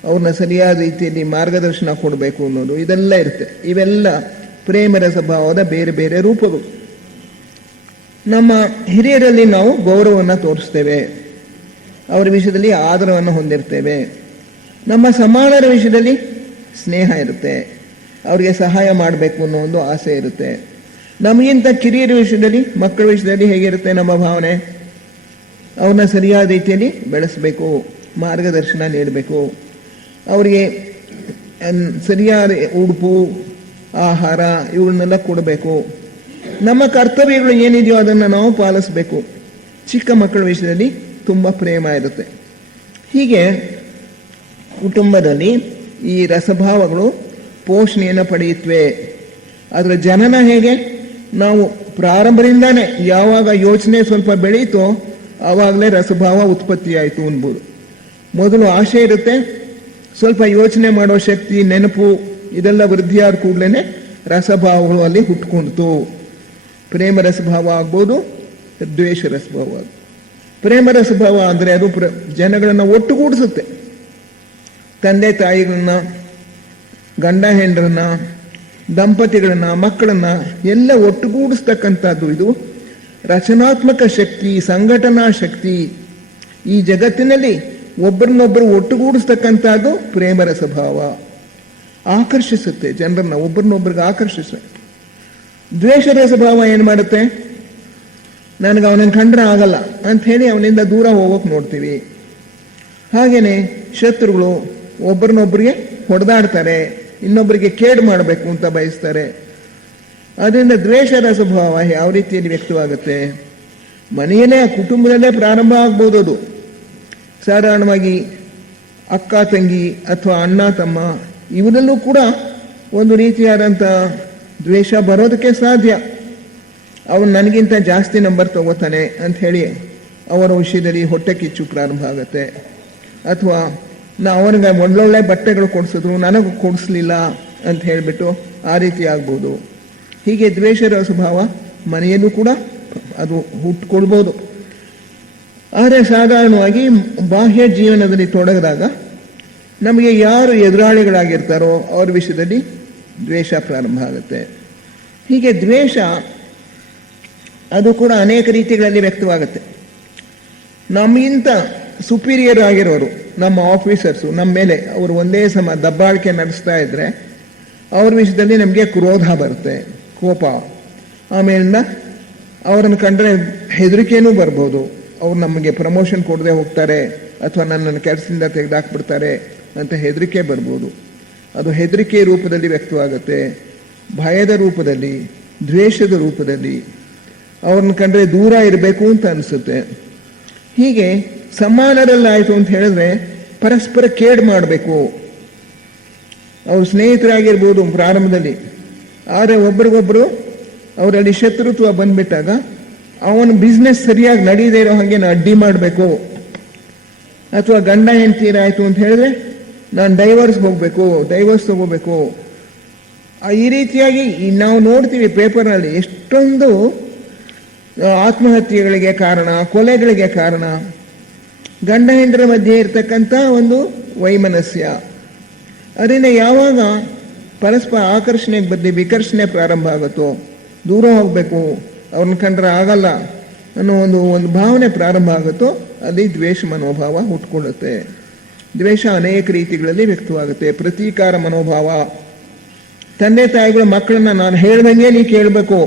ಅವ್ರನ್ನ ಸರಿಯಾದ ರೀತಿಯಲ್ಲಿ ಮಾರ್ಗದರ್ಶನ ಕೊಡಬೇಕು ಅನ್ನೋದು, ಇದೆಲ್ಲ ಇರುತ್ತೆ. ಇವೆಲ್ಲ ಪ್ರೇಮದ ಸ್ವಭಾವದ ಬೇರೆ ಬೇರೆ ರೂಪಗಳು. ನಮ್ಮ ಹಿರಿಯರಲ್ಲಿ ನಾವು ಗೌರವವನ್ನು ತೋರಿಸ್ತೇವೆ, ಅವರ ವಿಷಯದಲ್ಲಿ ಆದರವನ್ನು ಹೊಂದಿರ್ತೇವೆ. ನಮ್ಮ ಸಮಾನರ ವಿಷಯದಲ್ಲಿ ಸ್ನೇಹ ಇರುತ್ತೆ, ಅವರಿಗೆ ಸಹಾಯ ಮಾಡಬೇಕು ಅನ್ನೋ ಒಂದು ಆಸೆ ಇರುತ್ತೆ. ನಮಗಿಂತ ಕಿರಿಯರ ವಿಷಯದಲ್ಲಿ, ಮಕ್ಕಳ ವಿಷಯದಲ್ಲಿ ಹೇಗಿರುತ್ತೆ ನಮ್ಮ ಭಾವನೆ, ಅವ್ರನ್ನ ಸರಿಯಾದ ರೀತಿಯಲ್ಲಿ ಬೆಳೆಸಬೇಕು, ಮಾರ್ಗದರ್ಶನ ನೀಡಬೇಕು, ಅವರಿಗೆ ಸರಿಯಾದ ಉಡುಪು, ಆಹಾರ ಇವುಗಳನ್ನೆಲ್ಲ ಕೊಡಬೇಕು. ನಮ್ಮ ಕರ್ತವ್ಯಗಳು ಏನಿದೆಯೋ ಅದನ್ನು ನಾವು ಪಾಲಿಸಬೇಕು. ಚಿಕ್ಕ ಮಕ್ಕಳ ವಿಷಯದಲ್ಲಿ ತುಂಬ ಪ್ರೇಮ ಇರುತ್ತೆ. ಹೀಗೆ ಕುಟುಂಬದಲ್ಲಿ ಈ ರಸಭಾವಗಳು ಪೋಷಣೆಯನ್ನು ಪಡೆಯುತ್ತವೆ. ಅದರ ಜನನ ಹೇಗೆ, ನಾವು ಪ್ರಾರಂಭದಿಂದಾನೇ ಯಾವಾಗ ಯೋಚನೆ ಸ್ವಲ್ಪ ಬೆಳೀತೋ ಆವಾಗಲೇ ರಸಭಾವ ಉತ್ಪತ್ತಿಯಾಯಿತು ಅನ್ಬೋದು. ಮೊದಲು ಆಸೆ ಇರುತ್ತೆ, ಸ್ವಲ್ಪ ಯೋಚನೆ ಮಾಡೋ ಶಕ್ತಿ, ನೆನಪು ಇದೆಲ್ಲ ವೃದ್ಧಿಯಾದ ಕೂಡಲೇ ರಸಭಾವಗಳು ಅಲ್ಲಿ ಹುಟ್ಕೊಂಡಿತು. ಪ್ರೇಮ ರಸಭಾವ ಆಗ್ಬೋದು, ದ್ವೇಷ ರಸಭಾವ ಆಗ್ಬೋದು. ಪ್ರೇಮ ರಸಭಾವ ಅಂದರೆ ಅದು ಜನಗಳನ್ನು ಒಟ್ಟುಗೂಡಿಸುತ್ತೆ. ತಂದೆ ತಾಯಿಗಳನ್ನ, ಗಂಡ ಹೆಂಡರನ್ನ, ದಂಪತಿಗಳನ್ನ, ಮಕ್ಕಳನ್ನ ಎಲ್ಲ ಒಟ್ಟುಗೂಡಿಸ್ತಕ್ಕಂಥದ್ದು. ಇದು ರಚನಾತ್ಮಕ ಶಕ್ತಿ, ಸಂಘಟನಾ ಶಕ್ತಿ. ಈ ಜಗತ್ತಿನಲ್ಲಿ ಒಬ್ಬರನ್ನೊಬ್ಬರು ಒಟ್ಟುಗೂಡಿಸ್ತಕ್ಕಂಥದ್ದು ಪ್ರೇಮರ ಸ್ವಭಾವ. ಆಕರ್ಷಿಸುತ್ತೆ ಜನರನ್ನ, ಒಬ್ಬರನ್ನೊಬ್ಬರಿಗೆ ಆಕರ್ಷಿಸುತ್ತೆ. ದ್ವೇಷದ ಸ್ವಭಾವ ಏನು ಮಾಡುತ್ತೆ, ನನಗೆ ಅವನನ್ನು ಕಂಡ್ರೆ ಆಗಲ್ಲ ಅಂಥೇಳಿ ಅವನಿಂದ ದೂರ ಹೋಗೋಕೆ ನೋಡ್ತೀವಿ. ಹಾಗೇನೆ ಶತ್ರುಗಳು ಒಬ್ಬರನ್ನೊಬ್ಬರಿಗೆ ಹೊಡೆದಾಡ್ತಾರೆ, ಇನ್ನೊಬ್ಬರಿಗೆ ಕೇಡು ಮಾಡಬೇಕು ಅಂತ ಬಯಸ್ತಾರೆ. ಅದರಿಂದ ದ್ವೇಷದ ಸ್ವಭಾವ ಯಾವ ರೀತಿಯಲ್ಲಿ ವ್ಯಕ್ತವಾಗುತ್ತೆ, ಮನೆಯಲ್ಲೇ, ಕುಟುಂಬದಲ್ಲೇ ಪ್ರಾರಂಭ ಆಗ್ಬೋದು. ಅದು ಸಾಧಾರಣವಾಗಿ ಅಕ್ಕ ತಂಗಿ ಅಥವಾ ಅಣ್ಣ ತಮ್ಮ ಇವರಲ್ಲೂ ಕೂಡ ಒಂದು ರೀತಿಯಾದಂಥ ದ್ವೇಷ ಬರೋದಕ್ಕೆ ಸಾಧ್ಯ. ಅವನು ನನಗಿಂತ ಜಾಸ್ತಿ ನಂಬರ್ ತಗೋತಾನೆ ಅಂಥೇಳಿ ಅವರ ವಿಷಯದಲ್ಲಿ ಹೊಟ್ಟೆ ಕಿಚ್ಚು ಪ್ರಾರಂಭ ಆಗುತ್ತೆ. ಅಥವಾ ಅವನಿಗೆ ಒಳ್ಳೊಳ್ಳೆ ಬಟ್ಟೆಗಳು ಕೊಡಿಸಿದ್ರು, ನನಗೆ ಕೊಡಿಸ್ಲಿಲ್ಲ ಅಂತ ಹೇಳಿಬಿಟ್ಟು ಆ ರೀತಿ ಆಗ್ಬೋದು. ಹೀಗೆ ದ್ವೇಷದ ಸ್ವಭಾವ ಮನೆಯಲ್ಲೂ ಕೂಡ ಅದು ಹುಟ್ಟುಕೊಳ್ಬೋದು. ಆದರೆ ಸಾಧಾರಣವಾಗಿ ಬಾಹ್ಯ ಜೀವನದಲ್ಲಿ ತೊಡಗಿದಾಗ ನಮಗೆ ಯಾರು ಎದುರಾಳಿಗಳಾಗಿರ್ತಾರೋ ಅವ್ರ ವಿಷಯದಲ್ಲಿ ದ್ವೇಷ ಪ್ರಾರಂಭ ಆಗುತ್ತೆ. ಹೀಗೆ ದ್ವೇಷ ಅದು ಕೂಡ ಅನೇಕ ರೀತಿಗಳಲ್ಲಿ ವ್ಯಕ್ತವಾಗುತ್ತೆ. ನಮಗಿಂತ ಸುಪೀರಿಯರ್ ಆಗಿರೋರು, ನಮ್ಮ ಆಫೀಸರ್ಸು ನಮ್ಮ ಮೇಲೆ ಅವರು ಒಂದೇ ಸಮ ದಬ್ಬಾಳಿಕೆ ನಡೆಸ್ತಾ ಇದ್ದರೆ ಅವ್ರ ವಿಷಯದಲ್ಲಿ ನಮಗೆ ಕ್ರೋಧ ಬರುತ್ತೆ, ಕೋಪ. ಆಮೇಲಿಂದ ಅವರನ್ನು ಕಂಡ್ರೆ ಹೆದರಿಕೆನೂ ಬರ್ಬೋದು. ಅವ್ರು ನಮಗೆ ಪ್ರಮೋಷನ್ ಕೊಡದೆ ಹೋಗ್ತಾರೆ ಅಥವಾ ನನ್ನನ್ನು ಕೆಲಸದಿಂದ ತೆಗೆದಾಕ್ಬಿಡ್ತಾರೆ ಅಂತ ಹೆದರಿಕೆ ಬರ್ಬೋದು. ಅದು ಹೆದರಿಕೆ ರೂಪದಲ್ಲಿ ವ್ಯಕ್ತವಾಗುತ್ತೆ, ಭಯದ ರೂಪದಲ್ಲಿ, ದ್ವೇಷದ ರೂಪದಲ್ಲಿ. ಅವ್ರನ್ನ ಕಂಡ್ರೆ ದೂರ ಇರಬೇಕು ಅಂತ ಅನಿಸುತ್ತೆ. ಹೀಗೆ ಸಮಾನರಲ್ಲಾಯಿತು ಅಂತ ಹೇಳಿದ್ರೆ ಪರಸ್ಪರ ಕೇಡು ಮಾಡಬೇಕು. ಅವ್ರು ಸ್ನೇಹಿತರಾಗಿರ್ಬೋದು ಪ್ರಾರಂಭದಲ್ಲಿ, ಆದರೆ ಒಬ್ರಿಗೊಬ್ರು ಅವರಲ್ಲಿ ಶತ್ರುತ್ವ ಬಂದ್ಬಿಟ್ಟಾಗ ಅವನ ಬಿಸ್ನೆಸ್ ಸರಿಯಾಗಿ ನಡೀದೇ ಇರೋ ಹಾಗೆ ಅಡ್ಡಿ ಮಾಡಬೇಕು. ಅಥವಾ ಗಂಡ ಹೆಂಡ್ತೀರಾಯಿತು ಅಂತ ಹೇಳಿದ್ರೆ ನಾನು ಡೈವರ್ಸ್ ತಗೋಬೇಕು. ಈ ರೀತಿಯಾಗಿ ನಾವು ನೋಡ್ತೀವಿ ಪೇಪರ್ನಲ್ಲಿ ಎಷ್ಟೊಂದು ಆತ್ಮಹತ್ಯೆಗಳಿಗೆ ಕಾರಣ, ಕೊಲೆಗಳಿಗೆ ಕಾರಣ ಗಂಡ ಹೆಂಡರ ಮಧ್ಯೆ ಇರ್ತಕ್ಕಂಥ ಒಂದು ವೈಮನಸ್ಯ. ಅದರಿಂದ ಯಾವಾಗ ಪರಸ್ಪರ ಆಕರ್ಷಣೆಗೆ ಬದಲಿ ವಿಕರ್ಷಣೆ ಪ್ರಾರಂಭ ಆಗುತ್ತೋ, ದೂರ ಹೋಗಬೇಕು, ಅವ್ರನ್ನ ಕಂಡ್ರೆ ಆಗಲ್ಲ ಅನ್ನೋ ಒಂದು ಭಾವನೆ ಪ್ರಾರಂಭ ಆಗುತ್ತೋ, ಅಲ್ಲಿ ದ್ವೇಷ ಮನೋಭಾವ ಹುಟ್ಕೊಳ್ಳುತ್ತೆ. ದ್ವೇಷ ಅನೇಕ ರೀತಿಗಳಲ್ಲಿ ವ್ಯಕ್ತವಾಗುತ್ತೆ. ಪ್ರತೀಕಾರ ಮನೋಭಾವ, ತಂದೆ ತಾಯಿಗಳು ಮಕ್ಕಳನ್ನ ನಾನು ಹೇಳ್ದಂಗೆ ನೀ ಕೇಳಬೇಕು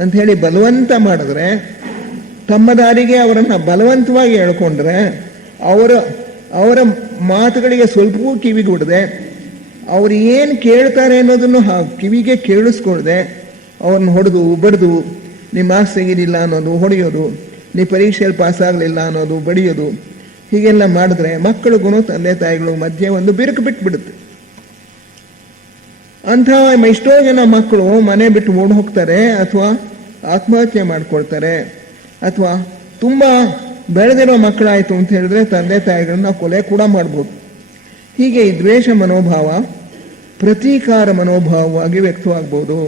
ಅಂತ ಹೇಳಿ ಬಲವಂತ ಮಾಡಿದ್ರೆ, ತಮ್ಮ ದಾರಿಗೆ ಅವರನ್ನು ಬಲವಂತವಾಗಿ ಹೇಳ್ಕೊಂಡ್ರೆ, ಅವರ ಮಾತುಗಳಿಗೆ ಸ್ವಲ್ಪವೂ ಕಿವಿಗೊಡದೆ, ಅವ್ರು ಏನು ಕೇಳ್ತಾರೆ ಅನ್ನೋದನ್ನು ಕಿವಿಗೆ ಕೇಳಿಸ್ಕೊಳ್ದೆ ಅವ್ರನ್ನ ಹೊಡೆದು ಬಡಿದು, ನಿಮ್ಮ ಮಾರ್ಕ್ಸ್ ತೆಗೀಲಿಲ್ಲ ಅನ್ನೋದು ಹೊಡೆಯೋದು, ನೀ ಪರೀಕ್ಷೆಯಲ್ಲಿ ಪಾಸ್ ಆಗಲಿಲ್ಲ ಅನ್ನೋದು ಬಡಿಯೋದು, ಹೀಗೆಲ್ಲ ಮಾಡಿದ್ರೆ ಮಕ್ಕಳಿಗೂ ತಂದೆ ತಾಯಿಗಳು ಮಧ್ಯೆ ಒಂದು ಬಿರುಕು ಬಿಟ್ಬಿಡುತ್ತೆ. ಅಂಥ ಎಷ್ಟೋ ಜನ ಮಕ್ಕಳು ಮನೆ ಬಿಟ್ಟು ಓಡಿ ಹೋಗ್ತಾರೆ, ಅಥವಾ ಆತ್ಮಹತ್ಯೆ ಮಾಡ್ಕೊಳ್ತಾರೆ, ಅಥವಾ ತುಂಬ ಬೆಳೆದಿರೋ ಮಕ್ಕಳಾಯಿತು ಅಂತ ಹೇಳಿದ್ರೆ ತಂದೆ ತಾಯಿಗಳನ್ನ ಕೊಲೆ ಕೂಡ ಮಾಡ್ಬೋದು. ಹೀಗೆ ಈ ದ್ವೇಷ ಮನೋಭಾವ ಪ್ರತೀಕಾರ ಮನೋಭಾವವಾಗಿ ವ್ಯಕ್ತವಾಗ್ಬೋದು,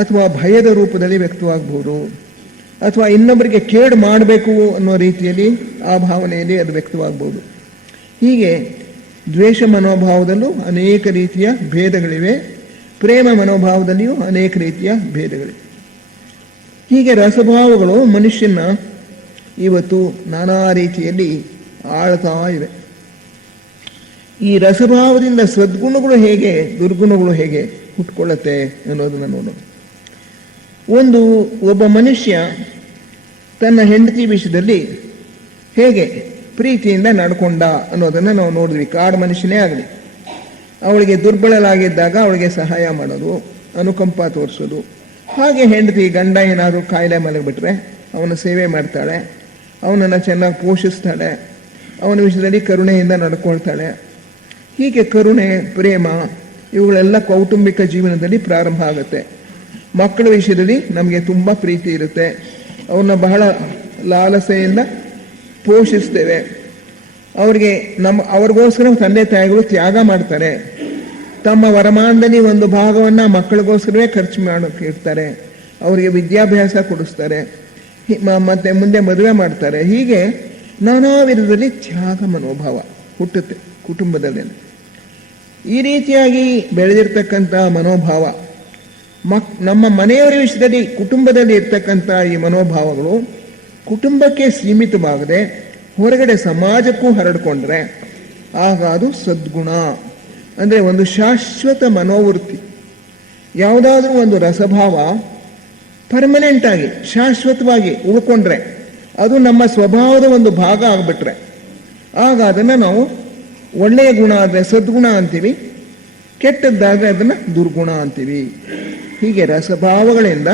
ಅಥವಾ ಭಯದ ರೂಪದಲ್ಲಿ ವ್ಯಕ್ತವಾಗ್ಬೋದು, ಅಥವಾ ಇನ್ನೊಬ್ಬರಿಗೆ ಕೇಡು ಮಾಡಬೇಕು ಅನ್ನೋ ರೀತಿಯಲ್ಲಿ ಆ ಭಾವನೆಯಲ್ಲಿ ಅದು ವ್ಯಕ್ತವಾಗ್ಬೋದು. ಹೀಗೆ ದ್ವೇಷ ಮನೋಭಾವದಲ್ಲೂ ಅನೇಕ ರೀತಿಯ ಭೇದಗಳಿವೆ, ಪ್ರೇಮ ಮನೋಭಾವದಲ್ಲಿಯೂ ಅನೇಕ ರೀತಿಯ ಭೇದಗಳಿವೆ. ಹೀಗೆ ರಸಭಾವಗಳು ಮನುಷ್ಯನ ಇವತ್ತು ನಾನಾ ರೀತಿಯಲ್ಲಿ ಆಳ್ತಾ ಇವೆ. ಈ ರಸಭಾವದಿಂದ ಸದ್ಗುಣಗಳು ಹೇಗೆ, ದುರ್ಗುಣಗಳು ಹೇಗೆ ಹುಟ್ಕೊಳ್ಳುತ್ತೆ ಅನ್ನೋದನ್ನು ನೋಡೋಣ. ಒಬ್ಬ ಮನುಷ್ಯ ತನ್ನ ಹೆಂಡತಿ ವಿಷಯದಲ್ಲಿ ಹೇಗೆ ಪ್ರೀತಿಯಿಂದ ನಡ್ಕೊಂಡ ಅನ್ನೋದನ್ನು ನಾವು ನೋಡಿದ್ವಿ. ಕಾಡು ಮನುಷ್ಯನೇ ಆಗಲಿ, ಅವಳಿಗೆ ದುರ್ಬಲರಾಗಿದ್ದಾಗ ಅವಳಿಗೆ ಸಹಾಯ ಮಾಡೋದು, ಅನುಕಂಪ ತೋರಿಸೋದು. ಹಾಗೆ ಹೆಂಡತಿ ಗಂಡ ಏನಾದರೂ ಕಾಯಿಲೆ ಮಲಗಿಬಿಟ್ರೆ ಅವನ ಸೇವೆ ಮಾಡ್ತಾಳೆ, ಅವನನ್ನು ಚೆನ್ನಾಗಿ ಪೋಷಿಸ್ತಾಳೆ, ಅವನ ವಿಷಯದಲ್ಲಿ ಕರುಣೆಯಿಂದ ನಡ್ಕೊಳ್ತಾಳೆ. ಹೀಗೆ ಕರುಣೆ, ಪ್ರೇಮ ಇವುಗಳೆಲ್ಲ ಕೌಟುಂಬಿಕ ಜೀವನದಲ್ಲಿ ಪ್ರಾರಂಭ ಆಗುತ್ತೆ. ಮಕ್ಕಳ ವಿಷಯದಲ್ಲಿ ನಮಗೆ ತುಂಬ ಪ್ರೀತಿ ಇರುತ್ತೆ, ಅವ್ರನ್ನ ಬಹಳ ಲಾಲಸೆಯಿಂದ ಪೋಷಿಸ್ತೇವೆ. ಅವ್ರಿಗೋಸ್ಕರ ತಂದೆ ತಾಯಿಗಳು ತ್ಯಾಗ ಮಾಡ್ತಾರೆ. ತಮ್ಮ ವರಮಾನದಲ್ಲಿ ಒಂದು ಭಾಗವನ್ನು ಮಕ್ಕಳಿಗೋಸ್ಕರವೇ ಖರ್ಚು ಮಾಡೋಕ್ಕಿರ್ತಾರೆ. ಅವರಿಗೆ ವಿದ್ಯಾಭ್ಯಾಸ ಕೊಡಿಸ್ತಾರೆ, ಮತ್ತೆ ಮುಂದೆ ಮದುವೆ ಮಾಡ್ತಾರೆ. ಹೀಗೆ ನಾನಾ ವಿಧದಲ್ಲಿ ತ್ಯಾಗ ಮನೋಭಾವ ಹುಟ್ಟುತ್ತೆ ಕುಟುಂಬದಲ್ಲಿ. ಈ ರೀತಿಯಾಗಿ ಬೆಳೆದಿರ್ತಕ್ಕಂಥ ಮನೋಭಾವ ನಮ್ಮ ಮನೆಯವರ ವಿಷಯದಲ್ಲಿ, ಕುಟುಂಬದಲ್ಲಿ ಇರ್ತಕ್ಕಂಥ ಈ ಮನೋಭಾವಗಳು ಕುಟುಂಬಕ್ಕೆ ಸೀಮಿತವಾಗದೆ ಹೊರಗಡೆ ಸಮಾಜಕ್ಕೂ ಹರಡಿಕೊಂಡ್ರೆ ಆಗ ಅದು ಸದ್ಗುಣ. ಅಂದರೆ ಒಂದು ಶಾಶ್ವತ ಮನೋವೃತ್ತಿ. ಯಾವುದಾದ್ರೂ ಒಂದು ರಸಭಾವ ಪರ್ಮನೆಂಟ್ ಆಗಿ ಶಾಶ್ವತವಾಗಿ ಉಳ್ಕೊಂಡ್ರೆ, ಅದು ನಮ್ಮ ಸ್ವಭಾವದ ಒಂದು ಭಾಗ ಆಗಿಬಿಟ್ರೆ ಆಗ ಅದನ್ನು ನಾವು ಒಳ್ಳೆಯ ಗುಣ ಆದರೆ ಸದ್ಗುಣ ಅಂತೀವಿ, ಕೆಟ್ಟದ್ದಾದರೆ ಅದನ್ನು ದುರ್ಗುಣ ಅಂತೀವಿ. ಹೀಗೆ ರಸಭಾವಗಳಿಂದ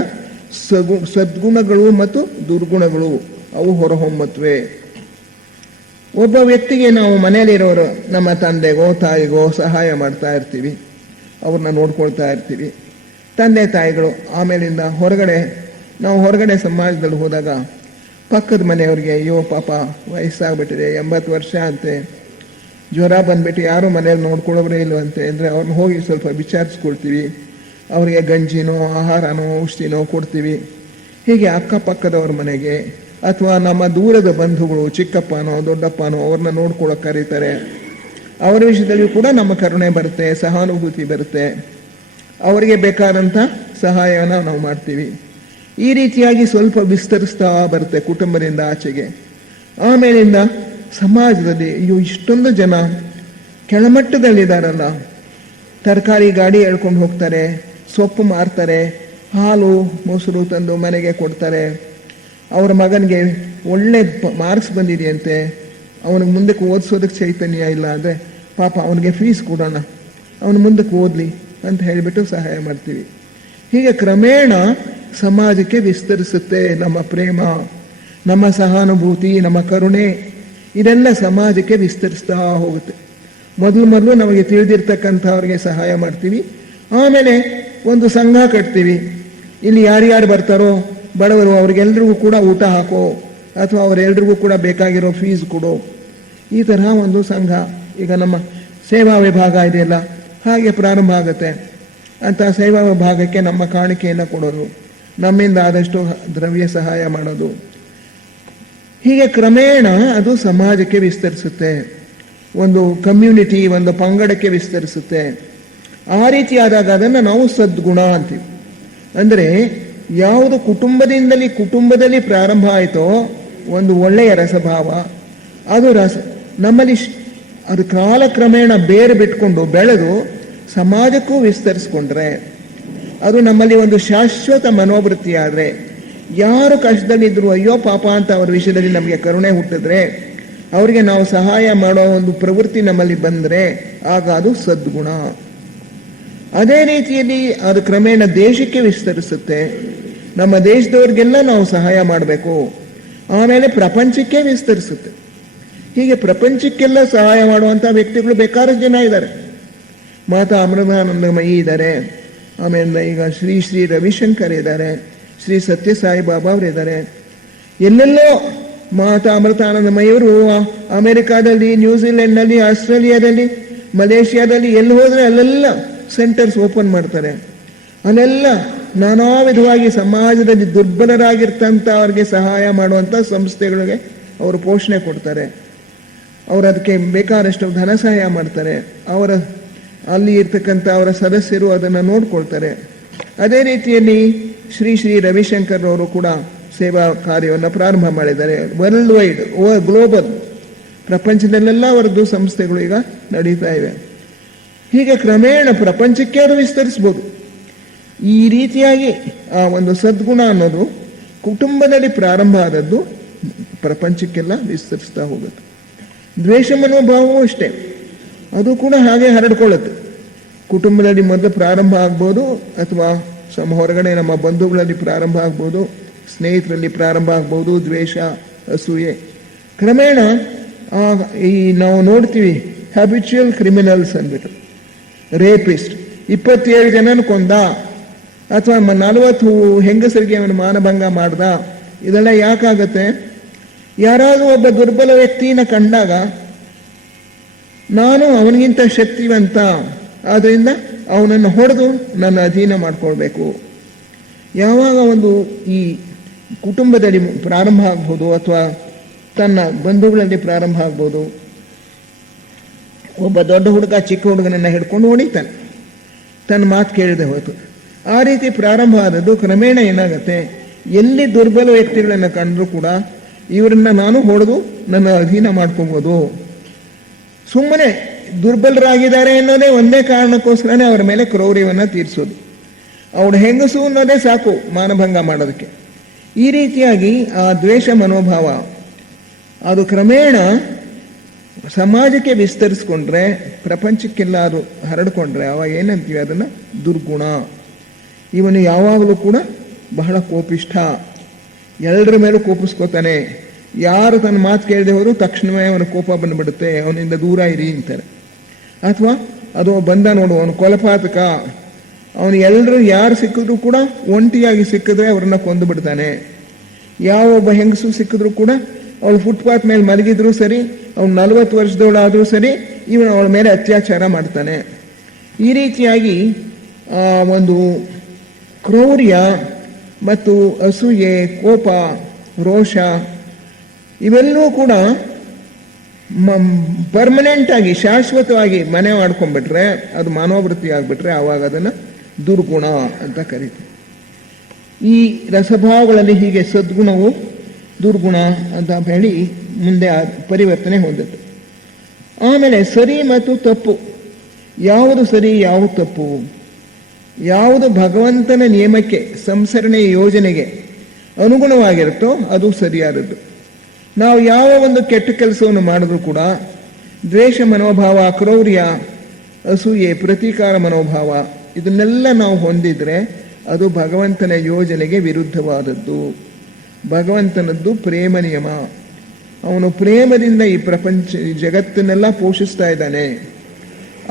ಸದ್ಗುಣಗಳು ಮತ್ತು ದುರ್ಗುಣಗಳು ಅವು ಹೊರಹೊಮ್ಮತ್ವೆ. ಒಬ್ಬ ವ್ಯಕ್ತಿಗೆ ನಾವು ಮನೆಯಲ್ಲಿರೋರು ನಮ್ಮ ತಂದೆಗೋ ತಾಯಿಗೋ ಸಹಾಯ ಮಾಡ್ತಾ ಇರ್ತೀವಿ, ಅವ್ರನ್ನ ನೋಡ್ಕೊಳ್ತಾ ಇರ್ತೀವಿ. ತಂದೆ ತಾಯಿಗಳು ಆಮೇಲಿಂದ ನಾವು ಹೊರಗಡೆ ಸಮಾಜದಲ್ಲಿ ಹೋದಾಗ ಪಕ್ಕದ ಮನೆಯವ್ರಿಗೆ, ಅಯ್ಯೋ ಪಾಪ ವಯಸ್ಸಾಗ್ಬಿಟ್ಟಿದೆ, 80 ವರ್ಷ ಅಂತೆ, ಜ್ವರ ಬಂದ್ಬಿಟ್ಟು ಯಾರೂ ಮನೇಲಿ ನೋಡ್ಕೊಳ್ಳೋರೇ ಇಲ್ವಂತೆ ಅಂದರೆ ಅವ್ರನ್ನ ಹೋಗಿ ಸ್ವಲ್ಪ ವಿಚಾರಿಸ್ಕೊಳ್ತೀವಿ. ಅವರಿಗೆ ಗಂಜಿನೋ ಆಹಾರನೋ ಔಷಧಿನೋ ಕೊಡ್ತೀವಿ. ಹೀಗೆ ಅಕ್ಕಪಕ್ಕದವ್ರ ಮನೆಗೆ ಅಥವಾ ನಮ್ಮ ದೂರದ ಬಂಧುಗಳು, ಚಿಕ್ಕಪ್ಪನೋ ದೊಡ್ಡಪ್ಪನೋ ಅವ್ರನ್ನ ನೋಡ್ಕೊಳ್ಳೋಕೆ ಕರೀತಾರೆ. ಅವರ ವಿಷಯದಲ್ಲಿ ಕೂಡ ನಮ್ಮ ಕರುಣೆ ಬರುತ್ತೆ, ಸಹಾನುಭೂತಿ ಬರುತ್ತೆ. ಅವರಿಗೆ ಬೇಕಾದಂಥ ಸಹಾಯನ ನಾವು ಮಾಡ್ತೀವಿ. ಈ ರೀತಿಯಾಗಿ ಸ್ವಲ್ಪ ವಿಸ್ತರಿಸ್ತಾ ಬರುತ್ತೆ ಕುಟುಂಬದಿಂದ ಆಚೆಗೆ. ಆಮೇಲಿಂದ ಸಮಾಜದಲ್ಲಿ ಇಷ್ಟೊಂದು ಜನ ಕೆಳಮಟ್ಟದಲ್ಲಿದ್ದಾರಲ್ಲ, ತರಕಾರಿ ಗಾಡಿ ಎಳ್ಕೊಂಡು ಹೋಗ್ತಾರೆ, ಸೊಪ್ಪು ಮಾರ್ತಾರೆ, ಹಾಲು ಮೊಸರು ತಂದು ಮನೆಗೆ ಕೊಡ್ತಾರೆ. ಅವರ ಮಗನಿಗೆ ಒಳ್ಳೆ ಮಾರ್ಕ್ಸ್ ಬಂದಿದೆಯಂತೆ, ಅವನಿಗೆ ಮುಂದಕ್ಕೆ ಓದಿಸೋದಕ್ಕೆ ಚೈತನ್ಯ ಇಲ್ಲ ಅಂದರೆ ಪಾಪ ಅವನಿಗೆ ಫೀಸ್ ಕೊಡೋಣ ಅವನು ಮುಂದಕ್ಕೆ ಓದಲಿ ಅಂತ ಹೇಳಿಬಿಟ್ಟು ಸಹಾಯ ಮಾಡ್ತೀವಿ. ಹೀಗೆ ಕ್ರಮೇಣ ಸಮಾಜಕ್ಕೆ ವಿಸ್ತರಿಸುತ್ತೆ ನಮ್ಮ ಪ್ರೇಮ, ನಮ್ಮ ಸಹಾನುಭೂತಿ, ನಮ್ಮ ಕರುಣೆ, ಇದೆಲ್ಲ ಸಮಾಜಕ್ಕೆ ವಿಸ್ತರಿಸ್ತಾ ಹೋಗುತ್ತೆ. ಮೊದಲು ನಮಗೆ ತಿಳಿದಿರ್ತಕ್ಕಂಥವ್ರಿಗೆ ಸಹಾಯ ಮಾಡ್ತೀವಿ. ಆಮೇಲೆ ಒಂದು ಸಂಘ ಕಟ್ತೀವಿ. ಇಲ್ಲಿ ಯಾರ್ಯಾರು ಬರ್ತಾರೋ ಬಡವರು ಅವ್ರಿಗೆಲ್ರಿಗೂ ಕೂಡ ಊಟ ಹಾಕೋ, ಅಥವಾ ಅವರೆಲ್ರಿಗೂ ಕೂಡ ಬೇಕಾಗಿರೋ ಫೀಸ್ ಕೊಡೋ, ಈ ತರಹ ಒಂದು ಸಂಘ. ಈಗ ನಮ್ಮ ಸೇವಾ ವಿಭಾಗ ಇದೆಯಲ್ಲ, ಹಾಗೆ ಪ್ರಾರಂಭ ಆಗುತ್ತೆ. ಅಂತ ಸೇವಾ ವಿಭಾಗಕ್ಕೆ ನಮ್ಮ ಕಾಣಿಕೆಯನ್ನು ಕೊಡೋದು, ನಮ್ಮಿಂದ ಆದಷ್ಟು ದ್ರವ್ಯ ಸಹಾಯ ಮಾಡೋದು. ಹೀಗೆ ಕ್ರಮೇಣ ಅದು ಸಮಾಜಕ್ಕೆ ವಿಸ್ತರಿಸುತ್ತೆ, ಒಂದು ಕಮ್ಯುನಿಟಿ, ಒಂದು ಪಂಗಡಕ್ಕೆ ವಿಸ್ತರಿಸುತ್ತೆ. ಆ ರೀತಿ ಆದಾಗ ಅದನ್ನು ನಾವು ಸದ್ಗುಣ ಅಂತೀವಿ. ಅಂದರೆ ಯಾವುದು ಕುಟುಂಬದಲ್ಲಿ ಪ್ರಾರಂಭ ಆಯಿತೋ ಒಂದು ಒಳ್ಳೆಯ ರಸಭಾವ, ಅದು ನಮ್ಮಲ್ಲಿ ಅದು ಕಾಲಕ್ರಮೇಣ ಬೇರೆ ಬಿಟ್ಕೊಂಡು ಬೆಳೆದು ಸಮಾಜಕ್ಕೂ ವಿಸ್ತರಿಸ್ಕೊಂಡ್ರೆ, ಅದು ನಮ್ಮಲ್ಲಿ ಒಂದು ಶಾಶ್ವತ ಮನೋವೃತ್ತಿ ಆದರೆ, ಯಾರು ಕಷ್ಟದಲ್ಲಿದ್ದರು ಅಯ್ಯೋ ಪಾಪ ಅಂತ ಅವರ ವಿಷಯದಲ್ಲಿ ನಮಗೆ ಕರುಣೆ ಹುಟ್ಟಿದ್ರೆ, ಅವರಿಗೆ ನಾವು ಸಹಾಯ ಮಾಡೋ ಒಂದು ಪ್ರವೃತ್ತಿ ನಮ್ಮಲ್ಲಿ ಬಂದರೆ, ಆಗ ಅದು ಸದ್ಗುಣ. ಅದೇ ರೀತಿಯಲ್ಲಿ ಅದು ಕ್ರಮೇಣ ದೇಶಕ್ಕೆ ವಿಸ್ತರಿಸುತ್ತೆ. ನಮ್ಮ ದೇಶದವ್ರಿಗೆಲ್ಲ ನಾವು ಸಹಾಯ ಮಾಡಬೇಕು. ಆಮೇಲೆ ಪ್ರಪಂಚಕ್ಕೆ ವಿಸ್ತರಿಸುತ್ತೆ. ಹೀಗೆ ಪ್ರಪಂಚಕ್ಕೆಲ್ಲ ಸಹಾಯ ಮಾಡುವಂಥ ವ್ಯಕ್ತಿಗಳು ಬೇಕಾದಷ್ಟು ಜನ ಇದ್ದಾರೆ. ಮಾತಾ ಅಮೃತಾನಂದಮಯಿ ಇದ್ದಾರೆ, ಆಮೇಲೆ ಈಗ ಶ್ರೀ ರವಿಶಂಕರ್ ಇದ್ದಾರೆ, ಶ್ರೀ ಸತ್ಯಸಾಯಿ ಬಾಬಾ ಅವರಿದ್ದಾರೆ. ಎಲ್ಲೆಲ್ಲೋ ಮಾತಾ ಅಮೃತಾನಂದಮಯಿಯವರು ಅಮೆರಿಕಾದಲ್ಲಿ, ನ್ಯೂಜಿಲೆಂಡ್ನಲ್ಲಿ, ಆಸ್ಟ್ರೇಲಿಯಾದಲ್ಲಿ, ಮಲೇಷಿಯಾದಲ್ಲಿ ಎಲ್ಲಿ ಹೋದರೆ ಅಲ್ಲೆಲ್ಲ ಸೆಂಟರ್ಸ್ ಓಪನ್ ಮಾಡ್ತಾರೆ. ಅಲ್ಲೆಲ್ಲ ನಾನಾ ವಿಧವಾಗಿ ಸಮಾಜದಲ್ಲಿ ದುರ್ಬಲರಾಗಿರ್ತಂಥ ಅವ್ರಿಗೆ ಸಹಾಯ ಮಾಡುವಂಥ ಸಂಸ್ಥೆಗಳಿಗೆ ಅವರು ಪೋಷಣೆ ಕೊಡ್ತಾರೆ. ಅವರು ಅದಕ್ಕೆ ಬೇಕಾದಷ್ಟು ಧನ ಸಹಾಯ ಮಾಡ್ತಾರೆ. ಅಲ್ಲಿ ಇರ್ತಕ್ಕಂಥ ಅವರ ಸದಸ್ಯರು ಅದನ್ನು ನೋಡ್ಕೊಳ್ತಾರೆ. ಅದೇ ರೀತಿಯಲ್ಲಿ ಶ್ರೀ ರವಿಶಂಕರ್ ಅವರು ಕೂಡ ಸೇವಾ ಕಾರ್ಯವನ್ನು ಪ್ರಾರಂಭ ಮಾಡಿದ್ದಾರೆ. ವರ್ಲ್ಡ್ ವೈಡ್, ಗ್ಲೋಬಲ್, ಪ್ರಪಂಚದಲ್ಲೆಲ್ಲ ಅವರದ್ದು ಸಂಸ್ಥೆಗಳು ಈಗ ನಡೀತಾ ಇವೆ. ಹೀಗೆ ಕ್ರಮೇಣ ಪ್ರಪಂಚಕ್ಕೆ ಅದು ವಿಸ್ತರಿಸ್ಬೋದು. ಈ ರೀತಿಯಾಗಿ ಆ ಒಂದು ಸದ್ಗುಣ ಅನ್ನೋದು ಕುಟುಂಬದಲ್ಲಿ ಪ್ರಾರಂಭ ಆದದ್ದು ಪ್ರಪಂಚಕ್ಕೆಲ್ಲ ವಿಸ್ತರಿಸ್ತಾ ಹೋಗುತ್ತೆ. ದ್ವೇಷ ಮನೋಭಾವವೂ ಅಷ್ಟೇ, ಅದು ಕೂಡ ಹಾಗೆ ಹರಡ್ಕೊಳ್ಳುತ್ತೆ. ಕುಟುಂಬದಲ್ಲಿ ಮೊದಲು ಪ್ರಾರಂಭ ಆಗ್ಬೋದು, ಅಥವಾ ಹೊರಗಡೆ ನಮ್ಮ ಬಂಧುಗಳಲ್ಲಿ ಪ್ರಾರಂಭ ಆಗ್ಬೋದು, ಸ್ನೇಹಿತರಲ್ಲಿ ಪ್ರಾರಂಭ ಆಗ್ಬೋದು ದ್ವೇಷ, ಅಸೂಯೆ. ಕ್ರಮೇಣ ನಾವು ನೋಡ್ತೀವಿ ಹ್ಯಾಬಿಚುಯಲ್ ಕ್ರಿಮಿನಲ್ಸ್ ಅಂದ್ಬಿಟ್ಟು, ರೇಪಿಸ್ಟ್ 27 ಜನನ ಕೊಂದ, ಅಥವಾ 40 ಹೆಂಗಸರಿಗೆ ಅವನು ಮಾನಭಂಗ ಮಾಡ್ದ. ಇದೆಲ್ಲ ಯಾಕಾಗತ್ತೆ? ಯಾರಾದರೂ ಒಬ್ಬ ದುರ್ಬಲ ವ್ಯಕ್ತಿನ ಕಂಡಾಗ ನಾನು ಅವನಿಗಿಂತ ಶಕ್ತಿವಂತ, ಆದ್ದರಿಂದ ಅವನನ್ನು ಹೊಡೆದು ನನ್ನ ಅಧೀನ ಮಾಡ್ಕೊಳ್ಬೇಕು. ಯಾವಾಗ ಒಂದು ಈ ಕುಟುಂಬದಲ್ಲಿ ಪ್ರಾರಂಭ ಆಗ್ಬೋದು, ಅಥವಾ ತನ್ನ ಬಂಧುಗಳಲ್ಲಿ ಪ್ರಾರಂಭ ಆಗ್ಬೋದು. ಒಬ್ಬ ದೊಡ್ಡ ಹುಡುಗ ಚಿಕ್ಕ ಹುಡುಗನನ್ನು ಹಿಡ್ಕೊಂಡು ಹೊಡಿತಾನೆ, ತನ್ನ ಮಾತು ಕೇಳದೆ ಹೋಯ್ತು. ಆ ರೀತಿ ಪ್ರಾರಂಭ ಆದದ್ದು ಕ್ರಮೇಣ ಏನಾಗುತ್ತೆ, ಎಲ್ಲಿ ದುರ್ಬಲ ವ್ಯಕ್ತಿಗಳನ್ನು ಕಂಡರೂ ಕೂಡ ಇವರನ್ನ ನಾನು ಹೊಡೆದು ನನ್ನ ಅಧೀನ ಮಾಡ್ಕೊಬೋದು. ಸುಮ್ಮನೆ ದುರ್ಬಲರಾಗಿದ್ದಾರೆ ಅನ್ನೋದೇ ಒಂದೇ ಕಾರಣಕ್ಕೋಸ್ಕರನೇ ಅವರ ಮೇಲೆ ಕ್ರೌರ್ಯವನ್ನು ತೀರಿಸೋದು. ಅವಳು ಹೆಂಗಸು ಅನ್ನೋದೇ ಸಾಕು ಮಾನಭಂಗ ಮಾಡೋದಕ್ಕೆ. ಈ ರೀತಿಯಾಗಿ ಆ ದ್ವೇಷ ಮನೋಭಾವ ಅದು ಕ್ರಮೇಣ ಸಮಾಜಕ್ಕೆ ವಿಸ್ತರಿಸ್ಕೊಂಡ್ರೆ, ಪ್ರಪಂಚಕ್ಕೆಲ್ಲ ಅದು ಹರಡ್ಕೊಂಡ್ರೆ, ಅವಾಗ ಏನಂತೀವಿ ಅದನ್ನು ದುರ್ಗುಣ. ಇವನು ಯಾವಾಗಲೂ ಕೂಡ ಬಹಳ ಕೋಪಿಷ್ಠ, ಎಲ್ಲರ ಮೇಲೂ ಕೋಪಿಸ್ಕೋತಾನೆ. ಯಾರು ತನ್ನ ಮಾತು ಕೇಳದೆ ಹೋದ್ರು ತಕ್ಷಣವೇ ಅವನ ಕೋಪ ಬಂದುಬಿಡುತ್ತೆ, ಅವನಿಂದ ದೂರ ಇರಿ ಅಂತಾರೆ. ಅಥವಾ ಅದು ಬಂದ ನೋಡು ಅವನು ಕೊಲಪಾತಕ, ಅವನು ಎಲ್ಲರೂ ಯಾರು ಸಿಕ್ಕಿದ್ರು ಕೂಡ ಒಂಟಿಯಾಗಿ ಸಿಕ್ಕಿದ್ರೆ ಅವ್ರನ್ನ ಕೊಂದು ಬಿಡ್ತಾನೆ. ಯಾವ ಒಬ್ಬ ಹೆಂಗಸು ಸಿಕ್ಕಿದ್ರು ಕೂಡ ಅವಳು ಫುಟ್ಪಾತ್ ಮೇಲೆ ಮಲಗಿದ್ರು ಸರಿ, ಅವನು 40 ವರ್ಷದವಳಾದರೂ ಸರಿ, ಇವನು ಅವಳ ಮೇಲೆ ಅತ್ಯಾಚಾರ ಮಾಡ್ತಾನೆ. ಈ ರೀತಿಯಾಗಿ ಒಂದು ಕ್ರೌರ್ಯ ಮತ್ತು ಅಸೂಯೆ, ಕೋಪ, ರೋಷ ಇವೆಲ್ಲವೂ ಕೂಡ ಪರ್ಮನೆಂಟ್ ಆಗಿ, ಶಾಶ್ವತವಾಗಿ ಮನೆ ಮಾಡ್ಕೊಂಡ್ಬಿಟ್ರೆ, ಅದು ಮಾನವವೃತ್ತಿ ಆಗಿಬಿಟ್ರೆ, ಆವಾಗ ಅದನ್ನು ದುರ್ಗುಣ ಅಂತ ಕರೀತೀವಿ. ಈ ರಸಭಾವಗಳಲ್ಲಿ ಹೀಗೆ ಸದ್ಗುಣವು ದುರ್ಗುಣ ಅಂತ ಹೇಳಿ ಮುಂದೆ ಪರಿವರ್ತನೆ ಹೊಂದುತ್ತೆ. ಆಮೇಲೆ ಸರಿ ಮತ್ತು ತಪ್ಪು, ಯಾವುದು ಸರಿ ಯಾವುದು ತಪ್ಪು, ಯಾವುದು ಭಗವಂತನ ನಿಯಮಕ್ಕೆ, ಸಂಸರಣೆಯ ಯೋಜನೆಗೆ ಅನುಗುಣವಾಗಿರುತ್ತೋ ಅದು ಸರಿಯಾದದ್ದು. ನಾವು ಯಾವ ಒಂದು ಕೆಟ್ಟ ಕೆಲಸವನ್ನು ಮಾಡಿದ್ರೂ ಕೂಡ ದ್ವೇಷ ಮನೋಭಾವ, ಕ್ರೌರ್ಯ ಅಸೂಯೆ, ಪ್ರತೀಕಾರ ಮನೋಭಾವ, ಇದನ್ನೆಲ್ಲ ನಾವು ಹೊಂದಿದರೆ ಅದು ಭಗವಂತನ ಯೋಜನೆಗೆ ವಿರುದ್ಧವಾದದ್ದು. ಭಗವಂತನದ್ದು ಪ್ರೇಮ ನಿಯಮ. ಅವನು ಪ್ರೇಮದಿಂದ ಈ ಜಗತ್ತನ್ನೆಲ್ಲ ಪೋಷಿಸ್ತಾ ಇದ್ದಾನೆ.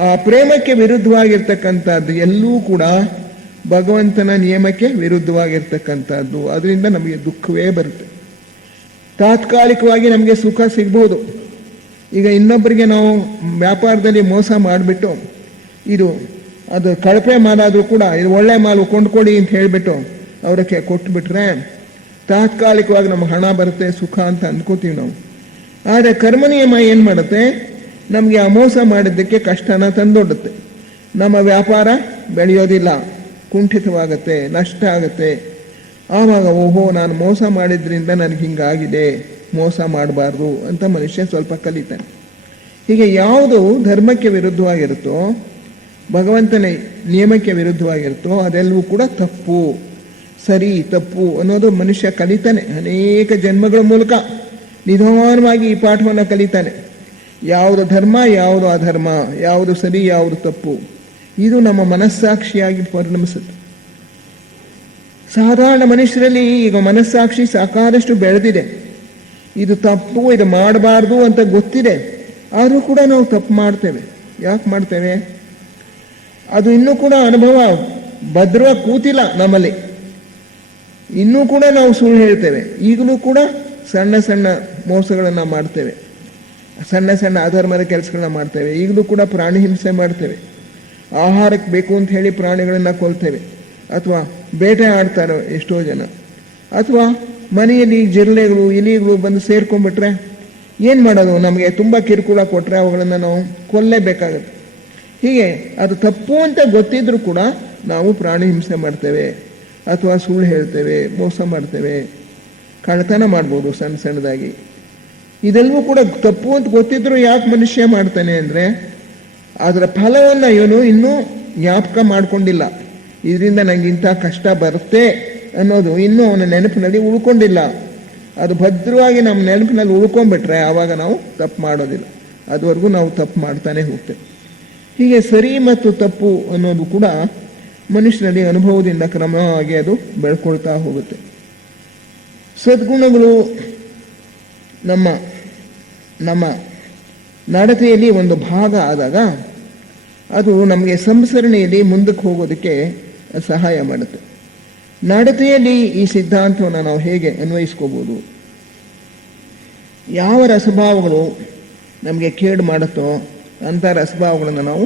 ಆ ಪ್ರೇಮಕ್ಕೆ ವಿರುದ್ಧವಾಗಿರ್ತಕ್ಕಂಥದ್ದು ಎಲ್ಲೂ ಕೂಡ ಭಗವಂತನ ನಿಯಮಕ್ಕೆ ವಿರುದ್ಧವಾಗಿರ್ತಕ್ಕಂಥದ್ದು. ಅದರಿಂದ ನಮಗೆ ದುಃಖವೇ ಬರುತ್ತೆ. ತಾತ್ಕಾಲಿಕವಾಗಿ ನಮಗೆ ಸುಖ ಸಿಗ್ಬೋದು. ಈಗ ಇನ್ನೊಬ್ಬರಿಗೆ ನಾವು ವ್ಯಾಪಾರದಲ್ಲಿ ಮೋಸ ಮಾಡಿಬಿಟ್ಟು ಅದು ಕಳಪೆ ಮಾಲಾದರೂ ಕೂಡ ಇದು ಒಳ್ಳೆ ಮಾಲು ಕೊಂಡ್ಕೊಡಿ ಅಂತ ಹೇಳಿಬಿಟ್ಟು ಅವರಿಗೆ ಕೊಟ್ಬಿಟ್ರೆ ತಾತ್ಕಾಲಿಕವಾಗಿ ನಮ್ಗೆ ಹಣ ಬರುತ್ತೆ, ಸುಖ ಅಂತ ಅಂದ್ಕೋತೀವಿ ನಾವು. ಆದರೆ ಕರ್ಮ ನಿಯಮ ಏನು ಮಾಡುತ್ತೆ, ನಮಗೆ ಆ ಮೋಸ ಮಾಡಿದ್ದಕ್ಕೆ ಕಷ್ಟನ ತಂದೊಡ್ಡುತ್ತೆ. ನಮ್ಮ ವ್ಯಾಪಾರ ಬೆಳೆಯೋದಿಲ್ಲ, ಕುಂಠಿತವಾಗುತ್ತೆ, ನಷ್ಟ ಆಗುತ್ತೆ. ಆವಾಗ ಓಹೋ, ನಾನು ಮೋಸ ಮಾಡಿದ್ರಿಂದ ನನಗೆ ಹಿಂಗಾಗಿದೆ, ಮೋಸ ಮಾಡಬಾರ್ದು ಅಂತ ಮನುಷ್ಯ ಸ್ವಲ್ಪ ಕಲಿತಾನೆ. ಹೀಗೆ ಯಾವುದು ಧರ್ಮಕ್ಕೆ ವಿರುದ್ಧವಾಗಿರುತ್ತೋ, ಭಗವಂತನ ನಿಯಮಕ್ಕೆ ವಿರುದ್ಧವಾಗಿರುತ್ತೋ ಅದೆಲ್ಲವೂ ಕೂಡ ತಪ್ಪು, ಸರಿ ತಪ್ಪು ಅನ್ನೋದು ಮನುಷ್ಯ ಕಲಿತಾನೆ. ಅನೇಕ ಜನ್ಮಗಳ ಮೂಲಕ ನಿಧಾನವಾಗಿ ಈ ಪಾಠವನ್ನು ಕಲಿತಾನೆ. ಯಾವುದು ಧರ್ಮ, ಯಾವುದು ಅಧರ್ಮ, ಯಾವುದು ಸರಿ, ಯಾವುದು ತಪ್ಪು, ಇದು ನಮ್ಮ ಮನಸ್ಸಾಕ್ಷಿಯಾಗಿ ಪರಿಣಮಿಸುತ್ತೆ. ಸಾಧಾರಣ ಮನುಷ್ಯರಲ್ಲಿ ಈಗ ಮನಸ್ಸಾಕ್ಷಿ ಸಾಕಾದಷ್ಟು ಬೆಳೆದಿದೆ. ಇದು ತಪ್ಪು, ಇದು ಮಾಡಬಾರ್ದು ಅಂತ ಗೊತ್ತಿದೆ, ಆದರೂ ಕೂಡ ನಾವು ತಪ್ಪು ಮಾಡ್ತೇವೆ. ಯಾಕೆ ಮಾಡ್ತೇವೆ? ಅದು ಇನ್ನೂ ಕೂಡ ಅನುಭವ ಭದ್ರವಾಗಿ ಕೂತಿಲ್ಲ ನಮ್ಮಲ್ಲಿ. ಇನ್ನೂ ಕೂಡ ನಾವು ಸುಳ್ಳು ಹೇಳ್ತೇವೆ. ಈಗಲೂ ಕೂಡ ಸಣ್ಣ ಸಣ್ಣ ಮೋಸಗಳನ್ನು ಮಾಡ್ತೇವೆ, ಸಣ್ಣ ಸಣ್ಣ ಅಧರ್ಮದ ಕೆಲಸಗಳನ್ನ ಮಾಡ್ತೇವೆ. ಈಗಲೂ ಕೂಡ ಪ್ರಾಣಿ ಹಿಂಸೆ ಮಾಡ್ತೇವೆ. ಆಹಾರಕ್ಕೆ ಬೇಕು ಅಂತ ಹೇಳಿ ಪ್ರಾಣಿಗಳನ್ನು ಕೊಲ್ತೇವೆ, ಅಥವಾ ಬೇಟೆ ಆಡ್ತಾರೆ ಎಷ್ಟೋ ಜನ. ಅಥವಾ ಮನೆಯಲ್ಲಿ ಜಿರಳೆಗಳು, ಇಲಿಗಳು ಬಂದು ಸೇರ್ಕೊಂಡ್ಬಿಟ್ರೆ ಏನು ಮಾಡೋದು? ನಮಗೆ ತುಂಬ ಕಿರುಕುಳ ಕೊಟ್ಟರೆ ಅವುಗಳನ್ನು ನಾವು ಕೊಲ್ಲೇಬೇಕಾಗುತ್ತೆ. ಹೀಗೆ ಅದು ತಪ್ಪು ಅಂತ ಗೊತ್ತಿದ್ರೂ ಕೂಡ ನಾವು ಪ್ರಾಣಿ ಹಿಂಸೆ ಮಾಡ್ತೇವೆ, ಅಥವಾ ಸುಳ್ಳು ಹೇಳ್ತೇವೆ, ಮೋಸ ಮಾಡ್ತೇವೆ, ಕಳ್ಳತನ ಮಾಡ್ಬೋದು ಸಣ್ಣ ಸಣ್ಣದಾಗಿ. ಇದೆಲ್ಲವೂ ಕೂಡ ತಪ್ಪು ಅಂತ ಗೊತ್ತಿದ್ರು ಯಾಕೆ ಮನುಷ್ಯ ಮಾಡ್ತಾನೆ ಅಂದರೆ, ಅದರ ಫಲವನ್ನು ಇವನು ಇನ್ನೂ ಜ್ಞಾಪಕ ಮಾಡಿಕೊಂಡಿಲ್ಲ. ಇದರಿಂದ ನನಗೆ ಇಂಥ ಕಷ್ಟ ಬರುತ್ತೆ ಅನ್ನೋದು ಇನ್ನೂ ಅವನ ನೆನಪಿನಲ್ಲಿ ಉಳ್ಕೊಂಡಿಲ್ಲ. ಅದು ಭದ್ರವಾಗಿ ನಮ್ಮ ನೆನಪಿನಲ್ಲಿ ಉಳ್ಕೊಂಡ್ಬಿಟ್ರೆ ಆವಾಗ ನಾವು ತಪ್ಪು ಮಾಡೋದಿಲ್ಲ. ಅದುವರೆಗೂ ನಾವು ತಪ್ಪು ಮಾಡ್ತಾನೆ ಹೋಗ್ತೇವೆ. ಹೀಗೆ ಸರಿ ಮತ್ತು ತಪ್ಪು ಅನ್ನೋದು ಕೂಡ ಮನುಷ್ಯನಲ್ಲಿ ಅನುಭವದಿಂದ ಕ್ರಮವಾಗಿ ಅದು ಬೆಳ್ಕೊಳ್ತಾ ಹೋಗುತ್ತೆ. ಸದ್ಗುಣಗಳು ನಮ್ಮ ನಮ್ಮ ನಡತೆಯಲ್ಲಿ ಒಂದು ಭಾಗ ಆದಾಗ ಅದು ನಮಗೆ ಸಂಸರಣೆಯಲ್ಲಿ ಮುಂದಕ್ಕೆ ಹೋಗೋದಕ್ಕೆ ಸಹಾಯ ಮಾಡುತ್ತೆ. ನಡತೆಯಲ್ಲಿ ಈ ಸಿದ್ಧಾಂತವನ್ನು ನಾವು ಹೇಗೆ ಅನ್ವಯಿಸ್ಕೋಬೋದು? ಯಾವ ರಸಭಾವಗಳು ನಮಗೆ ಕೇಡು ಮಾಡುತ್ತೋ ಅಂಥ ರಸಭಾವಗಳನ್ನು ನಾವು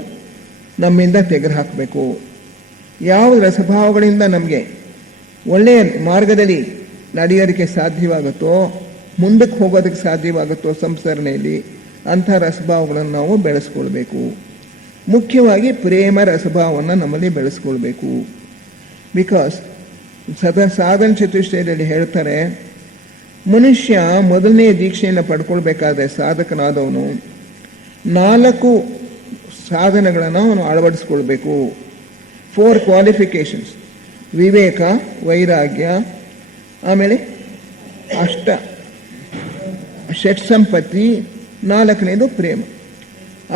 ನಮ್ಮಿಂದ ತೆಗೆದುಹಾಕಬೇಕು. ಯಾವ ರಸಭಾವಗಳಿಂದ ನಮಗೆ ಒಳ್ಳೆಯ ಮಾರ್ಗದಲ್ಲಿ ನಡೆಯೋದಕ್ಕೆ ಸಾಧ್ಯವಾಗುತ್ತೋ, ಮುಂದಕ್ಕೆ ಹೋಗೋದಕ್ಕೆ ಸಾಧ್ಯವಾಗುತ್ತೋ ಸಂಸರಣೆಯಲ್ಲಿ, ಅಂಥ ರಸಭಾವಗಳನ್ನು ನಾವು ಬೆಳೆಸ್ಕೊಳ್ಬೇಕು. ಮುಖ್ಯವಾಗಿ ಪ್ರೇಮ ರಸಭಾವವನ್ನು ನಮ್ಮಲ್ಲಿ ಬೆಳೆಸ್ಕೊಳ್ಬೇಕು. ಬಿಕಾಸ್ ಸಾಧನ ಚತುಷ್ಟಯದಲ್ಲಿ ಹೇಳ್ತಾರೆ, ಮನುಷ್ಯ ಮೊದಲನೇ ದೀಕ್ಷೆಯನ್ನು ಪಡ್ಕೊಳ್ಬೇಕಾದ್ರೆ ಸಾಧಕನಾದವನು 4 ಸಾಧನಗಳನ್ನು ಅವನು ಅಳವಡಿಸ್ಕೊಳ್ಬೇಕು. 4 ಕ್ವಾಲಿಫಿಕೇಶನ್ಸ್: ವಿವೇಕ, ವೈರಾಗ್ಯ, ಆಮೇಲೆ ಷಟ್ ಸಂಪತ್ತಿ, 4ನೇದು ಪ್ರೇಮ.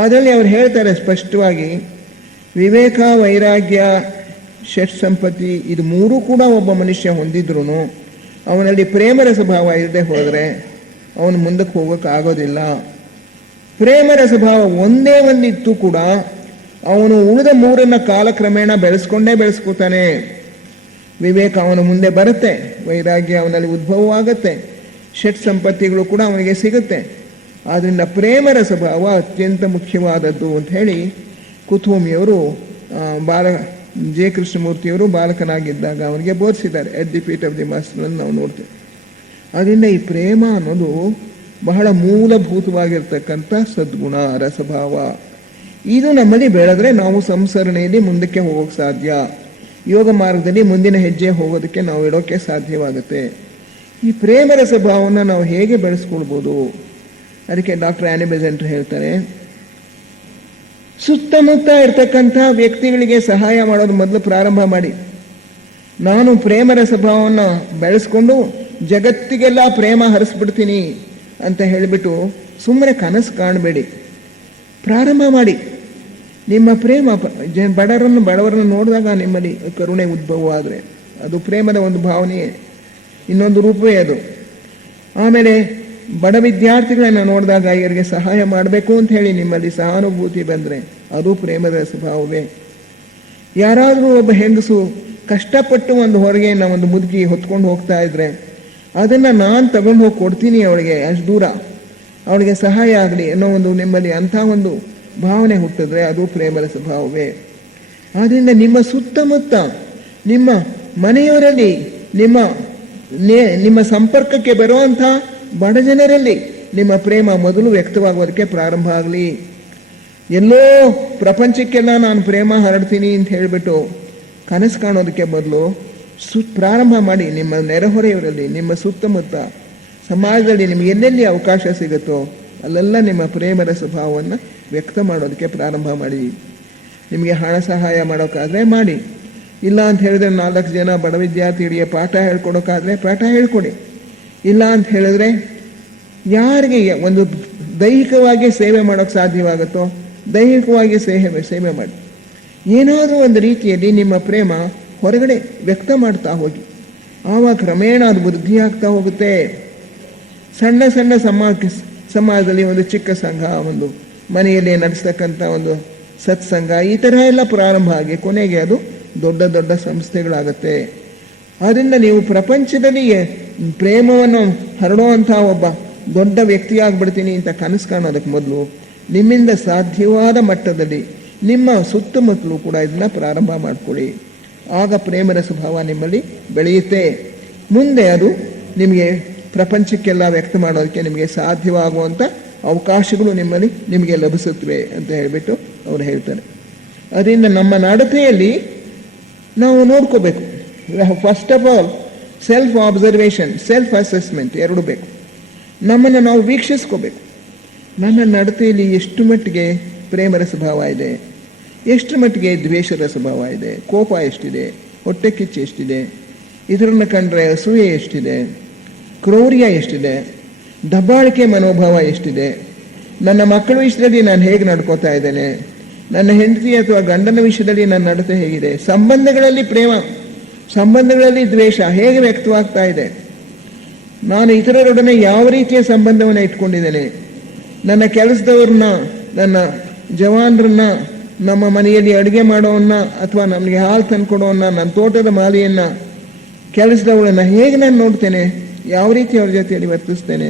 ಅದರಲ್ಲಿ ಅವ್ರು ಹೇಳ್ತಾರೆ ಸ್ಪಷ್ಟವಾಗಿ, ವಿವೇಕ, ವೈರಾಗ್ಯ, ಷಟ್ ಸಂಪತ್ತಿ ಇದು 3 ಕೂಡ ಒಬ್ಬ ಮನುಷ್ಯ ಹೊಂದಿದ್ರು ಅವನಲ್ಲಿ ಪ್ರೇಮರಸ ಭಾವ ಇಲ್ಲದೆ ಹೋದರೆ ಅವನು ಮುಂದಕ್ಕೆ ಹೋಗೋಕೆ ಆಗೋದಿಲ್ಲ. ಪ್ರೇಮರಸ ಭಾವ ಒಂದೇ ಒಂದಿತ್ತು ಕೂಡ ಅವನು ಉಳಿದ 3 ಕಾಲಕ್ರಮೇಣ ಬೆಳೆಸ್ಕೋತಾನೆ. ವಿವೇಕ ಅವನ ಮುಂದೆ ಬರುತ್ತೆ, ವೈರಾಗ್ಯ ಅವನಲ್ಲಿ ಉದ್ಭವವಾಗುತ್ತೆ, ಷಟ್ ಸಂಪತ್ತಿಗಳು ಕೂಡ ಅವನಿಗೆ ಸಿಗುತ್ತೆ. ಆದ್ದರಿಂದ ಪ್ರೇಮರಸ ಭಾವ ಅತ್ಯಂತ ಮುಖ್ಯವಾದದ್ದು ಅಂತ ಹೇಳಿ ಕುತೂಮಿಯವರು ಜೆ ಕೃಷ್ಣಮೂರ್ತಿಯವರು ಬಾಲಕನಾಗಿದ್ದಾಗ ಅವನಿಗೆ ಬೋಧಿಸಿದ್ದಾರೆ. At the feet of the master ನಾವು ನೋಡ್ತೇವೆ. ಅದರಿಂದ ಈ ಪ್ರೇಮ ಅನ್ನೋದು ಬಹಳ ಮೂಲಭೂತವಾಗಿರ್ತಕ್ಕಂಥ ಸದ್ಗುಣ, ರಸಭಾವ. ಇದು ನಮ್ಮಲ್ಲಿ ಬೆಳೆದ್ರೆ ನಾವು ಸಂಸರಣೆಯಲ್ಲಿ ಮುಂದಕ್ಕೆ ಹೋಗೋಕ್ಕೆ ಸಾಧ್ಯ. ಯೋಗ ಮಾರ್ಗದಲ್ಲಿ ಮುಂದಿನ ಹೆಜ್ಜೆ ಹೋಗೋದಕ್ಕೆ ನಾವು ಇಡೋಕ್ಕೆ ಸಾಧ್ಯವಾಗುತ್ತೆ. ಈ ಪ್ರೇಮ ರಸಭಾವವನ್ನು ನಾವು ಹೇಗೆ ಬೆಳೆಸ್ಕೊಳ್ಬೋದು? ಅದಕ್ಕೆ ಡಾಕ್ಟರ್ ಆನಿ ಬೆಸೆಂಟ್ ಹೇಳ್ತಾರೆ, ಸುತ್ತಮುತ್ತ ಇರ್ತಕ್ಕಂಥ ವ್ಯಕ್ತಿಗಳಿಗೆ ಸಹಾಯ ಮಾಡೋದು ಮೊದಲು ಪ್ರಾರಂಭ ಮಾಡಿ. ನಾನು ಪ್ರೇಮ ರಸಭಾವವನ್ನು ಬೆಳೆಸ್ಕೊಂಡು ಜಗತ್ತಿಗೆಲ್ಲ ಪ್ರೇಮ ಹರಿಸ್ಬಿಡ್ತೀನಿ ಅಂತ ಹೇಳಿಬಿಟ್ಟು ಸುಮ್ಮನೆ ಕನಸು ಕಾಣಬೇಡಿ. ಪ್ರಾರಂಭ ಮಾಡಿ. ನಿಮ್ಮ ಪ್ರೇಮ ಬಡವರನ್ನು ನೋಡಿದಾಗ ನಿಮ್ಮಲ್ಲಿ ಕರುಣೆ ಉದ್ಭವ ಆದರೆ ಅದು ಪ್ರೇಮದ ಒಂದು ಭಾವನೆಯೇ, ಇನ್ನೊಂದು ರೂಪವೇ ಅದು. ಆಮೇಲೆ ಬಡ ವಿದ್ಯಾರ್ಥಿಗಳನ್ನ ನೋಡಿದಾಗ ಇವರಿಗೆ ಸಹಾಯ ಮಾಡಬೇಕು ಅಂತ ಹೇಳಿ ನಿಮ್ಮಲ್ಲಿ ಸಹಾನುಭೂತಿ ಬಂದರೆ ಅದು ಪ್ರೇಮದ ಸ್ವಭಾವವೇ. ಯಾರಾದರೂ ಒಬ್ಬ ಹೆಂಗಸು ಕಷ್ಟಪಟ್ಟು ಒಂದು ಹೊರಗೆಯನ್ನು ಒಂದು ಮುದುಕಿ ಹೊತ್ಕೊಂಡು ಹೋಗ್ತಾ ಇದ್ರೆ ಅದನ್ನು ನಾನು ತಗೊಂಡು ಹೋಗಿ ಕೊಡ್ತೀನಿ ಅವಳಿಗೆ, ಅಷ್ಟು ದೂರ ಅವಳಿಗೆ ಸಹಾಯ ಆಗಲಿ ಅನ್ನೋ ಒಂದು ನಿಮ್ಮಲ್ಲಿ ಅಂಥ ಒಂದು ಭಾವನೆ ಹುಟ್ಟಿದ್ರೆ ಅದು ಪ್ರೇಮದ ಸ್ವಭಾವವೇ. ಆದ್ದರಿಂದ ನಿಮ್ಮ ಸುತ್ತಮುತ್ತ ನಿಮ್ಮ ಮನೆಯವರಲ್ಲಿ ನಿಮ್ಮ ಸಂಪರ್ಕಕ್ಕೆ ಬರುವಂಥ ಬಡ ಜನರಲ್ಲಿ ನಿಮ್ಮ ಪ್ರೇಮ ಮೊದಲು ವ್ಯಕ್ತವಾಗೋದಕ್ಕೆ ಪ್ರಾರಂಭ ಆಗಲಿ. ಎಲ್ಲೋ ಪ್ರಪಂಚಕ್ಕೆಲ್ಲ ನಾನು ಪ್ರೇಮ ಹರಡ್ತೀನಿ ಅಂತ ಹೇಳಿಬಿಟ್ಟು ಕನಸು ಕಾಣೋದಕ್ಕೆ ಬದಲು ಪ್ರಾರಂಭ ಮಾಡಿ ನಿಮ್ಮ ನೆರೆಹೊರೆಯವರಲ್ಲಿ, ನಿಮ್ಮ ಸುತ್ತಮುತ್ತ ಸಮಾಜದಲ್ಲಿ ನಿಮ್ಗೆ ಎಲ್ಲೆಲ್ಲಿ ಅವಕಾಶ ಸಿಗುತ್ತೋ ಅಲ್ಲೆಲ್ಲ ನಿಮ್ಮ ಪ್ರೇಮದ ಸ್ವಭಾವವನ್ನು ವ್ಯಕ್ತ ಮಾಡೋದಕ್ಕೆ ಪ್ರಾರಂಭ ಮಾಡಿ. ನಿಮಗೆ ಹಣ ಸಹಾಯ ಮಾಡೋಕ್ಕಾದರೆ ಮಾಡಿ, ಇಲ್ಲ ಅಂತ ಹೇಳಿದ್ರೆ 4 ಜನ ಬಡ ವಿದ್ಯಾರ್ಥಿಗಳಿಗೆ ಪಾಠ ಹೇಳ್ಕೊಡೋಕ್ಕಾದರೆ ಪಾಠ ಹೇಳ್ಕೊಡಿ. ಇಲ್ಲ ಅಂತ ಹೇಳಿದ್ರೆ ಯಾರಿಗೆ ಒಂದು ದೈಹಿಕವಾಗಿ ಸೇವೆ ಮಾಡೋಕ್ಕೆ ಸಾಧ್ಯವಾಗುತ್ತೋ ದೈಹಿಕವಾಗಿ ಸೇವೆ ಮಾಡಿ. ಏನಾದರೂ ಒಂದು ರೀತಿಯಲ್ಲಿ ನಿಮ್ಮ ಪ್ರೇಮ ಹೊರಗಡೆ ವ್ಯಕ್ತ ಮಾಡ್ತಾ ಹೋಗಿ, ಆವಾಗ ಕ್ರಮೇಣ ಅದು ವೃದ್ಧಿಯಾಗ್ತಾ ಹೋಗುತ್ತೆ. ಸಣ್ಣ ಸಣ್ಣ ಸಮಾಜದಲ್ಲಿ ಒಂದು ಚಿಕ್ಕ ಸಂಘ, ಒಂದು ಮನೆಯಲ್ಲಿ ನಡೆಸ್ತಕ್ಕಂಥ ಒಂದು ಸತ್ಸಂಗ, ಈ ಥರ ಎಲ್ಲ ಪ್ರಾರಂಭ ಆಗಿ ಕೊನೆಗೆ ಅದು ದೊಡ್ಡ ದೊಡ್ಡ ಸಂಸ್ಥೆಗಳಾಗತ್ತೆ. ಆದ್ದರಿಂದ ನೀವು ಪ್ರಪಂಚದಲ್ಲಿ ಪ್ರೇಮವನ್ನು ಹರಡುವಂಥ ಒಬ್ಬ ದೊಡ್ಡ ವ್ಯಕ್ತಿಯಾಗ್ಬಿಡ್ತೀನಿ ಅಂತ ಕನಸು ಕಾಣೋದಕ್ಕೆ ಮೊದಲು ನಿಮ್ಮಿಂದ ಸಾಧ್ಯವಾದ ಮಟ್ಟದಲ್ಲಿ ನಿಮ್ಮ ಸುತ್ತಮುತ್ತಲೂ ಕೂಡ ಇದನ್ನು ಪ್ರಾರಂಭ ಮಾಡ್ಕೊಳ್ಳಿ. ಆಗ ಪ್ರೇಮದ ಸ್ವಭಾವ ನಿಮ್ಮಲ್ಲಿ ಬೆಳೆಯುತ್ತೆ. ಮುಂದೆ ಅದು ನಿಮಗೆ ಪ್ರಪಂಚಕ್ಕೆಲ್ಲ ವ್ಯಕ್ತ ಮಾಡೋದಕ್ಕೆ ನಿಮಗೆ ಸಾಧ್ಯವಾಗುವಂಥ ಅವಕಾಶಗಳು ನಿಮಗೆ ಲಭಿಸುತ್ತವೆ ಅಂತ ಹೇಳಿಬಿಟ್ಟು ಅವರು ಹೇಳ್ತಾರೆ. ಅದರಿಂದ ನಮ್ಮ ನಡತೆಯಲ್ಲಿ ನಾವು ನೋಡ್ಕೋಬೇಕು. First of all self observation, self assessment ಎರಡು ಬೇಕು. ನಮ್ಮನ್ನು ನಾವು ವೀಕ್ಷಿಸ್ಕೋಬೇಕು. ನನ್ನ ನಡತೆಯಲ್ಲಿ ಎಷ್ಟು ಮಟ್ಟಿಗೆ ಪ್ರೇಮದ ಸ್ವಭಾವ ಇದೆ, ಎಷ್ಟು ಮಟ್ಟಿಗೆ ದ್ವೇಷದ ಸ್ವಭಾವ ಇದೆ, ಕೋಪ ಎಷ್ಟಿದೆ, ಹೊಟ್ಟೆ ಕಿಚ್ಚು ಎಷ್ಟಿದೆ, ಇದರನ್ನು ಕಂಡ್ರೆ ಅಸೂಯೆ ಎಷ್ಟಿದೆ, ಕ್ರೌರ್ಯ ಎಷ್ಟಿದೆ, ದಬ್ಬಾಳಿಕೆ ಮನೋಭಾವ ಎಷ್ಟಿದೆ, ನನ್ನ ಮಕ್ಕಳ ವಿಷಯದಲ್ಲಿ ನಾನು ಹೇಗೆ ನಡ್ಕೋತಾ ಇದ್ದೇನೆ, ನನ್ನ ಹೆಂಡತಿ ಅಥವಾ ಗಂಡನ ವಿಷಯದಲ್ಲಿ ನನ್ನ ನಡತೆ ಹೇಗಿದೆ, ಸಂಬಂಧಗಳಲ್ಲಿ ಪ್ರೇಮ, ಸಂಬಂಧಗಳಲ್ಲಿ ದ್ವೇಷ ಹೇಗೆ ವ್ಯಕ್ತವಾಗ್ತಾ ಇದೆ, ನಾನು ಇತರರೊಡನೆ ಯಾವ ರೀತಿಯ ಸಂಬಂಧವನ್ನು ಇಟ್ಕೊಂಡಿದ್ದೇನೆ, ನನ್ನ ಕೆಲಸದವ್ರನ್ನ, ನನ್ನ ಜವಾನರನ್ನ, ನಮ್ಮ ಮನೆಯಲ್ಲಿ ಅಡುಗೆ ಮಾಡೋವನ್ನ ಅಥವಾ ನಮಗೆ ಹಾಲು ತಂದ್ಕೊಡೋವನ್ನ, ನನ್ನ ತೋಟದ ಮಾಲಿಯನ್ನ, ಕೆಲಸದವಳನ್ನು ಹೇಗೆ ನಾನು ನೋಡ್ತೇನೆ, ಯಾವ ರೀತಿ ಅವ್ರ ಜೊತೆಯಲ್ಲಿ ವರ್ತಿಸ್ತೇನೆ,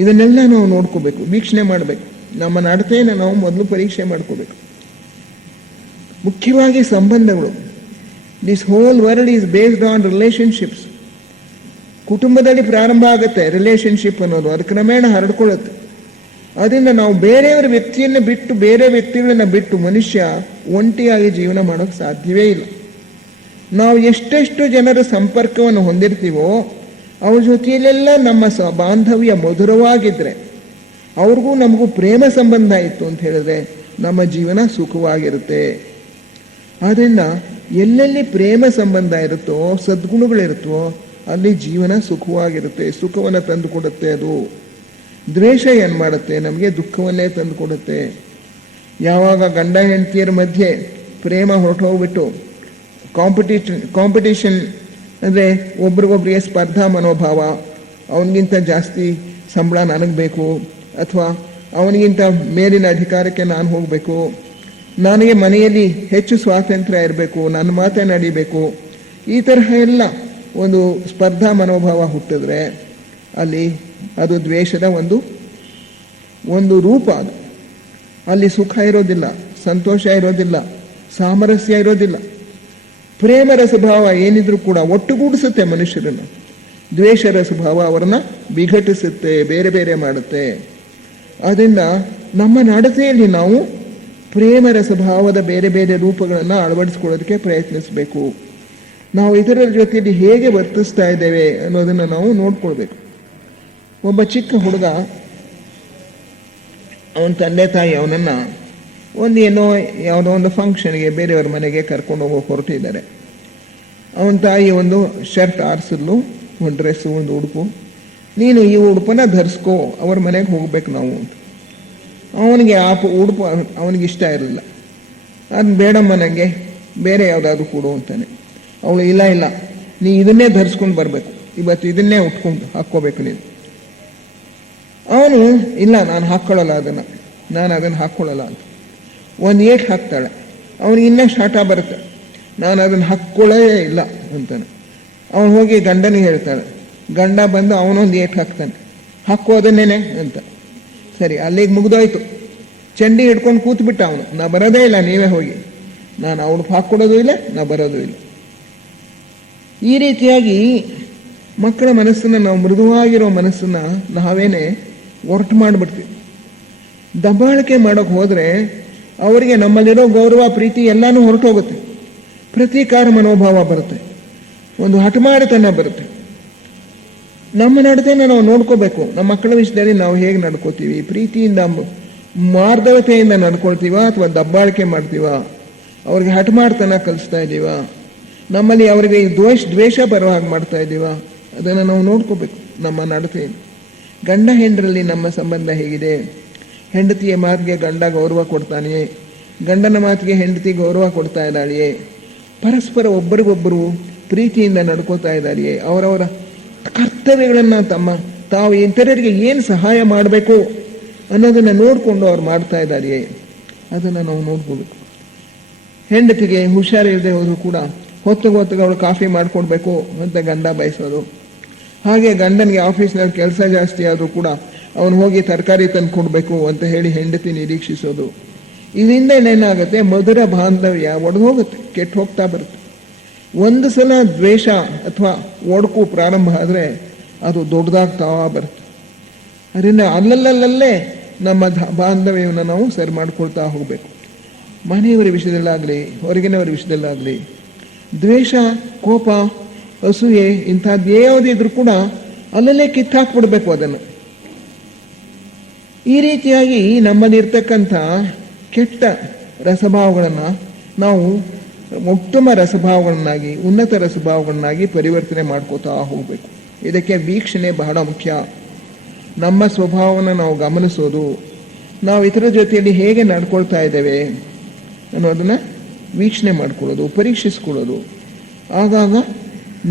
ಇದನ್ನೆಲ್ಲ ನಾವು ನೋಡ್ಕೋಬೇಕು, ವೀಕ್ಷಣೆ ಮಾಡಬೇಕು. ನಮ್ಮ ನಡತೆಯನ್ನು ನಾವು ಮೊದಲು ಪರೀಕ್ಷೆ ಮಾಡ್ಕೋಬೇಕು. ಮುಖ್ಯವಾಗಿ ಸಂಬಂಧಗಳು. This whole world is based on relationships. ಕುಟುಂಬದಲ್ಲಿ ಪ್ರಾರಂಭ ಆಗುತ್ತೆ ರಿಲೇಷನ್ಶಿಪ್ ಅನ್ನೋದು, ಅದು ಕ್ರಮೇಣ ಹರಡ್ಕೊಳ್ಳುತ್ತೆ. ಅದರಿಂದ ನಾವು ಬೇರೆಯವರ ವ್ಯಕ್ತಿಯನ್ನು ಬಿಟ್ಟು, ಬೇರೆ ವ್ಯಕ್ತಿಗಳನ್ನ ಬಿಟ್ಟು ಮನುಷ್ಯ ಒಂಟಿಯಾಗಿ ಜೀವನ ಮಾಡೋಕ್ಕೆ ಸಾಧ್ಯವೇ ಇಲ್ಲ. ನಾವು ಎಷ್ಟೆಷ್ಟು ಜನರ ಸಂಪರ್ಕವನ್ನು ಹೊಂದಿರ್ತೀವೋ ಅವ್ರ ಜೊತೆಯಲ್ಲೆಲ್ಲ ನಮ್ಮ ಬಾಂಧವ್ಯ ಮಧುರವಾಗಿದ್ದರೆ, ಅವ್ರಿಗೂ ನಮಗೂ ಪ್ರೇಮ ಸಂಬಂಧ ಇತ್ತು ಅಂತ ಹೇಳಿದ್ರೆ ನಮ್ಮ ಜೀವನ ಸುಖವಾಗಿರುತ್ತೆ. ಆದ್ದರಿಂದ ಎಲ್ಲೆಲ್ಲಿ ಪ್ರೇಮ ಸಂಬಂಧ ಇರುತ್ತೋ, ಸದ್ಗುಣಗಳಿರುತ್ತೋ ಅಲ್ಲಿ ಜೀವನ ಸುಖವಾಗಿರುತ್ತೆ, ಸುಖವನ್ನು ತಂದು ಕೊಡುತ್ತೆ. ಅದು ದ್ವೇಷ ಏನು ಮಾಡುತ್ತೆ, ನಮಗೆ ದುಃಖವನ್ನೇ ತಂದು ಕೊಡುತ್ತೆ. ಯಾವಾಗ ಗಂಡ ಹೆಂಡತಿಯರ ಮಧ್ಯೆ ಪ್ರೇಮ ಹೊರಟೋಗ್ಬಿಟ್ಟು ಕಾಂಪಿಟೇಷನ್ ಅಂದರೆ ಒಬ್ರಿಗೊಬ್ರಿಗೆ ಸ್ಪರ್ಧಾ ಮನೋಭಾವ, ಅವನಿಗಿಂತ ಜಾಸ್ತಿ ಸಂಬಳ ನನಗೆ ಬೇಕು, ಅಥವಾ ಅವನಿಗಿಂತ ಮೇಲಿನ ಅಧಿಕಾರಕ್ಕೆ ನಾನು ಹೋಗಬೇಕು, ನನಗೆ ಮನೆಯಲ್ಲಿ ಹೆಚ್ಚು ಸ್ವಾತಂತ್ರ್ಯ ಇರಬೇಕು, ನನ್ನ ಮಾತೇ ನಡೀಬೇಕು, ಈ ತರಹ ಎಲ್ಲ ಒಂದು ಸ್ಪರ್ಧಾ ಮನೋಭಾವ ಹುಟ್ಟಿದ್ರೆ ಅಲ್ಲಿ ಅದು ದ್ವೇಷದ ಒಂದು ರೂಪ. ಅದು ಅಲ್ಲಿ ಸುಖ ಇರೋದಿಲ್ಲ, ಸಂತೋಷ ಇರೋದಿಲ್ಲ, ಸಾಮರಸ್ಯ ಇರೋದಿಲ್ಲ. ಪ್ರೇಮದ ಸ್ವಭಾವ ಏನಿದ್ರೂ ಕೂಡ ಒಟ್ಟುಗೂಡಿಸುತ್ತೆ ಮನುಷ್ಯರನ್ನು. ದ್ವೇಷದ ಸ್ವಭಾವ ಅವರನ್ನು ವಿಘಟಿಸುತ್ತೆ, ಬೇರೆ ಬೇರೆ ಮಾಡುತ್ತೆ. ಆದ್ದರಿಂದ ನಮ್ಮ ನಡತೆಯಲ್ಲಿ ನಾವು ಪ್ರೇಮದ ಸ್ವಭಾವದ ಬೇರೆ ಬೇರೆ ರೂಪಗಳನ್ನು ಅಳವಡಿಸ್ಕೊಳ್ಳೋದಕ್ಕೆ ಪ್ರಯತ್ನಿಸಬೇಕು. ನಾವು ಇತರರ ಜೊತೆಯಲ್ಲಿ ಹೇಗೆ ವರ್ತಿಸ್ತಾ ಇದ್ದೇವೆ ಅನ್ನೋದನ್ನು ನಾವು ನೋಡ್ಕೊಳ್ಬೇಕು. ಒಬ್ಬ ಚಿಕ್ಕ ಹುಡುಗ, ಅವನ ತಂದೆ ತಾಯಿ ಅವನನ್ನು ಯಾವುದೋ ಒಂದು ಫಂಕ್ಷನ್ಗೆ ಬೇರೆಯವ್ರ ಮನೆಗೆ ಕರ್ಕೊಂಡು ಹೋಗೋ ಹೊರಟಿದ್ದಾರೆ. ಅವನ ತಾಯಿ ಒಂದು ಶರ್ಟ್ ಆರಿಸಿದ್ಲು, ಒಂದು ಡ್ರೆಸ್ಸು, ಒಂದು ಉಡುಪು, ನೀನು ಈ ಉಡುಪನ್ನ ಧರಿಸ್ಕೋ, ಅವ್ರ ಮನೆಗೆ ಹೋಗ್ಬೇಕು ನಾವು ಅಂತ. ಅವನಿಗೆ ಆ ಉಡುಪು ಅವನಿಗೆ ಇಷ್ಟ ಇರಲಿಲ್ಲ. ಅದು ಬೇಡಮ್ಮ ನನಗೆ ಬೇರೆ ಯಾವುದಾದ್ರು ಕೊಡು ಅಂತಾನೆ. ಅವಳು ಇಲ್ಲ ಇಲ್ಲ, ನೀ ಇದನ್ನೇ ಧರಿಸ್ಕೊಂಡು ಬರಬೇಕು, ಇವತ್ತು ಇದನ್ನೇ ಉಟ್ಕೊಂಡು ಹಾಕ್ಕೋಬೇಕು ನೀನು. ಅವನು ಇಲ್ಲ, ನಾನು ಹಾಕ್ಕೊಳ್ಳಲ್ಲ ಅದನ್ನು, ನಾನು ಅದನ್ನು ಹಾಕ್ಕೊಳ್ಳಲ್ಲ ಅಂತ ಒಂದು ಏಟು ಹಾಕ್ತಾಳೆ. ಅವನಿಗೆ ಇನ್ನಷ್ಟು ಹಠ ಬರುತ್ತೆ, ನಾನು ಅದನ್ನು ಹಾಕ್ಕೊಳ್ಳೇ ಇಲ್ಲ ಅಂತಾನೆ. ಅವನು ಹೋಗಿ ಗಂಡನಿಗೆ ಹೇಳ್ತಾಳೆ. ಗಂಡ ಬಂದು ಅವನೊಂದು ಏಟು ಹಾಕ್ತಾನೆ, ಹಾಕೋದನ್ನೇನೆ ಅಂತ. ಸರಿ, ಅಲ್ಲಿಗೆ ಮುಗಿದೋಯ್ತು. ಚಂಡಿ ಹಿಡ್ಕೊಂಡು ಕೂತ್ಬಿಟ್ಟ ಅವನು. ನಾ ಬರೋದೇ ಇಲ್ಲ, ನೀವೇ ಹೋಗಿ, ನಾನು ಅವಳು ಹಾಕ್ಕೊಡೋದು ಇಲ್ಲ, ನಾ ಬರೋದು ಇಲ್ಲ. ಈ ರೀತಿಯಾಗಿ ಮಕ್ಕಳ ಮನಸ್ಸನ್ನು, ನಾವು ಮೃದುವಾಗಿರೋ ಮನಸ್ಸನ್ನು ನಾವೇನೇ ಒರಟು ಮಾಡಿಬಿಡ್ತೀವಿ. ದಬ್ಬಾಳಿಕೆ ಮಾಡೋಕೆ ಹೋದರೆ ಅವರಿಗೆ ನಮ್ಮಲ್ಲಿರೋ ಗೌರವ ಪ್ರೀತಿ ಎಲ್ಲನೂ ಹೊರಟೋಗುತ್ತೆ. ಪ್ರತೀಕಾರ ಮನೋಭಾವ ಬರುತ್ತೆ, ಒಂದು ಹಠಮಾರಿತನ ಬರುತ್ತೆ. ನಮ್ಮ ನಡತೆಯನ್ನು ನಾವು ನೋಡ್ಕೋಬೇಕು. ನಮ್ಮ ಮಕ್ಕಳ ವಿಷಯದಲ್ಲಿ ನಾವು ಹೇಗೆ ನಡ್ಕೋತೀವಿ? ಪ್ರೀತಿಯಿಂದ ಮಾರ್ಧವತೆಯಿಂದ ನಡ್ಕೊಳ್ತೀವ ಅಥವಾ ದಬ್ಬಾಳಿಕೆ ಮಾಡ್ತೀವ? ಅವ್ರಿಗೆ ಹಠಮಾರಿತನ ಕಲಿಸ್ತಾ ಇದ್ದೀವ? ನಮ್ಮಲ್ಲಿ ಅವರಿಗೆ ದ್ವೇಷ ಬರೋ ಹಾಗೆ ಮಾಡ್ತಾ ಇದ್ದೀವ? ಅದನ್ನು ನಾವು ನೋಡ್ಕೋಬೇಕು ನಮ್ಮ ನಡತೆಯನ್ನು. ಗಂಡ ಹೆಂಡರಲ್ಲಿ ನಮ್ಮ ಸಂಬಂಧ ಹೇಗಿದೆ? ಹೆಂಡತಿಯ ಮಾತಿಗೆ ಗಂಡ ಗೌರವ ಕೊಡ್ತಾನೆಯೇ? ಗಂಡನ ಮಾತಿಗೆ ಹೆಂಡತಿ ಗೌರವ ಕೊಡ್ತಾ ಇದ್ದಾಳೆಯೇ? ಪರಸ್ಪರ ಒಬ್ಬರಿಗೊಬ್ಬರು ಪ್ರೀತಿಯಿಂದ ನಡ್ಕೋತಾ ಇದ್ದಾರೆಯೇ? ಅವರವರ ಕರ್ತವ್ಯಗಳನ್ನು ತಾವು ಇತರರಿಗೆ ಏನು ಸಹಾಯ ಮಾಡಬೇಕು ಅನ್ನೋದನ್ನು ನೋಡಿಕೊಂಡು ಅವ್ರು ಮಾಡ್ತಾ ಇದ್ದಾರೆಯೇ? ಅದನ್ನು ನಾವು ನೋಡ್ಕೋಬೇಕು. ಹೆಂಡತಿಗೆ ಹುಷಾರಿಲ್ಲದೆ ಹೋದರೂ ಕೂಡ ಹೊತ್ತಿಗೆ ಅವಳು ಕಾಫಿ ಮಾಡಿಕೊಡ್ಬೇಕು ಅಂತ ಗಂಡ ಬಯಸೋದು. ಹಾಗೆ ಗಂಡನಿಗೆ ಆಫೀಸ್ನಲ್ಲಿ ಕೆಲಸ ಜಾಸ್ತಿ ಆದರೂ ಕೂಡ ಅವನು ಹೋಗಿ ತರಕಾರಿ ತಂದು ಕೊಡಬೇಕು ಅಂತ ಹೇಳಿ ಹೆಂಡತಿ ನಿರೀಕ್ಷಿಸೋದು. ಇದರಿಂದ ಏನಾಗುತ್ತೆ? ಮಧುರ ಬಾಂಧವ್ಯ ಒಡೆದು ಹೋಗುತ್ತೆ, ಕೆಟ್ಟು ಹೋಗ್ತಾ ಬರುತ್ತೆ. ಒಂದು ಸಲ ದ್ವೇಷ ಅಥವಾ ಒಡಕು ಪ್ರಾರಂಭ ಆದರೆ ಅದು ದೊಡ್ಡದಾಗ್ತಾ ಬರುತ್ತೆ. ಅದರಿಂದ ಅಲ್ಲಲ್ಲೇ ನಮ್ಮ ಬಾಂಧವ್ಯವನ್ನು ನಾವು ಸರಿ ಮಾಡ್ಕೊಳ್ತಾ ಹೋಗಬೇಕು. ಮನೆಯವರ ವಿಷಯದಲ್ಲಾಗಲಿ ಹೊರಗಿನವರ ವಿಷಯದಲ್ಲಾಗಲಿ ದ್ವೇಷ, ಕೋಪ, ಅಸೂಯೆ ಇಂಥದ್ದು ಯಾವುದಿದ್ರೂ ಕೂಡ ಅಲ್ಲಲ್ಲೇ ಕಿತ್ತಾಕ್ಬಿಡ್ಬೇಕು ಅದನ್ನು. ಈ ರೀತಿಯಾಗಿ ನಮ್ಮಲ್ಲಿರ್ತಕ್ಕಂಥ ಕೆಟ್ಟ ರಸಭಾವಗಳನ್ನು ನಾವು ಉತ್ತಮ ರಸಭಾವಗಳನ್ನಾಗಿ, ಉನ್ನತ ರಸಭಾವಗಳನ್ನಾಗಿ ಪರಿವರ್ತನೆ ಮಾಡ್ಕೋತಾ ಹೋಗಬೇಕು. ಇದಕ್ಕೆ ವೀಕ್ಷಣೆ ಬಹಳ ಮುಖ್ಯ. ನಮ್ಮ ಸ್ವಭಾವವನ್ನು ನಾವು ಗಮನಿಸೋದು, ನಾವು ಇತರ ಜೊತೆಯಲ್ಲಿ ಹೇಗೆ ನಡ್ಕೊಳ್ತಾ ಇದ್ದೇವೆ ಅನ್ನೋದನ್ನು ವೀಕ್ಷಣೆ ಮಾಡ್ಕೊಳ್ಳೋದು, ಪರೀಕ್ಷಿಸ್ಕೊಳ್ಳೋದು, ಆಗಾಗ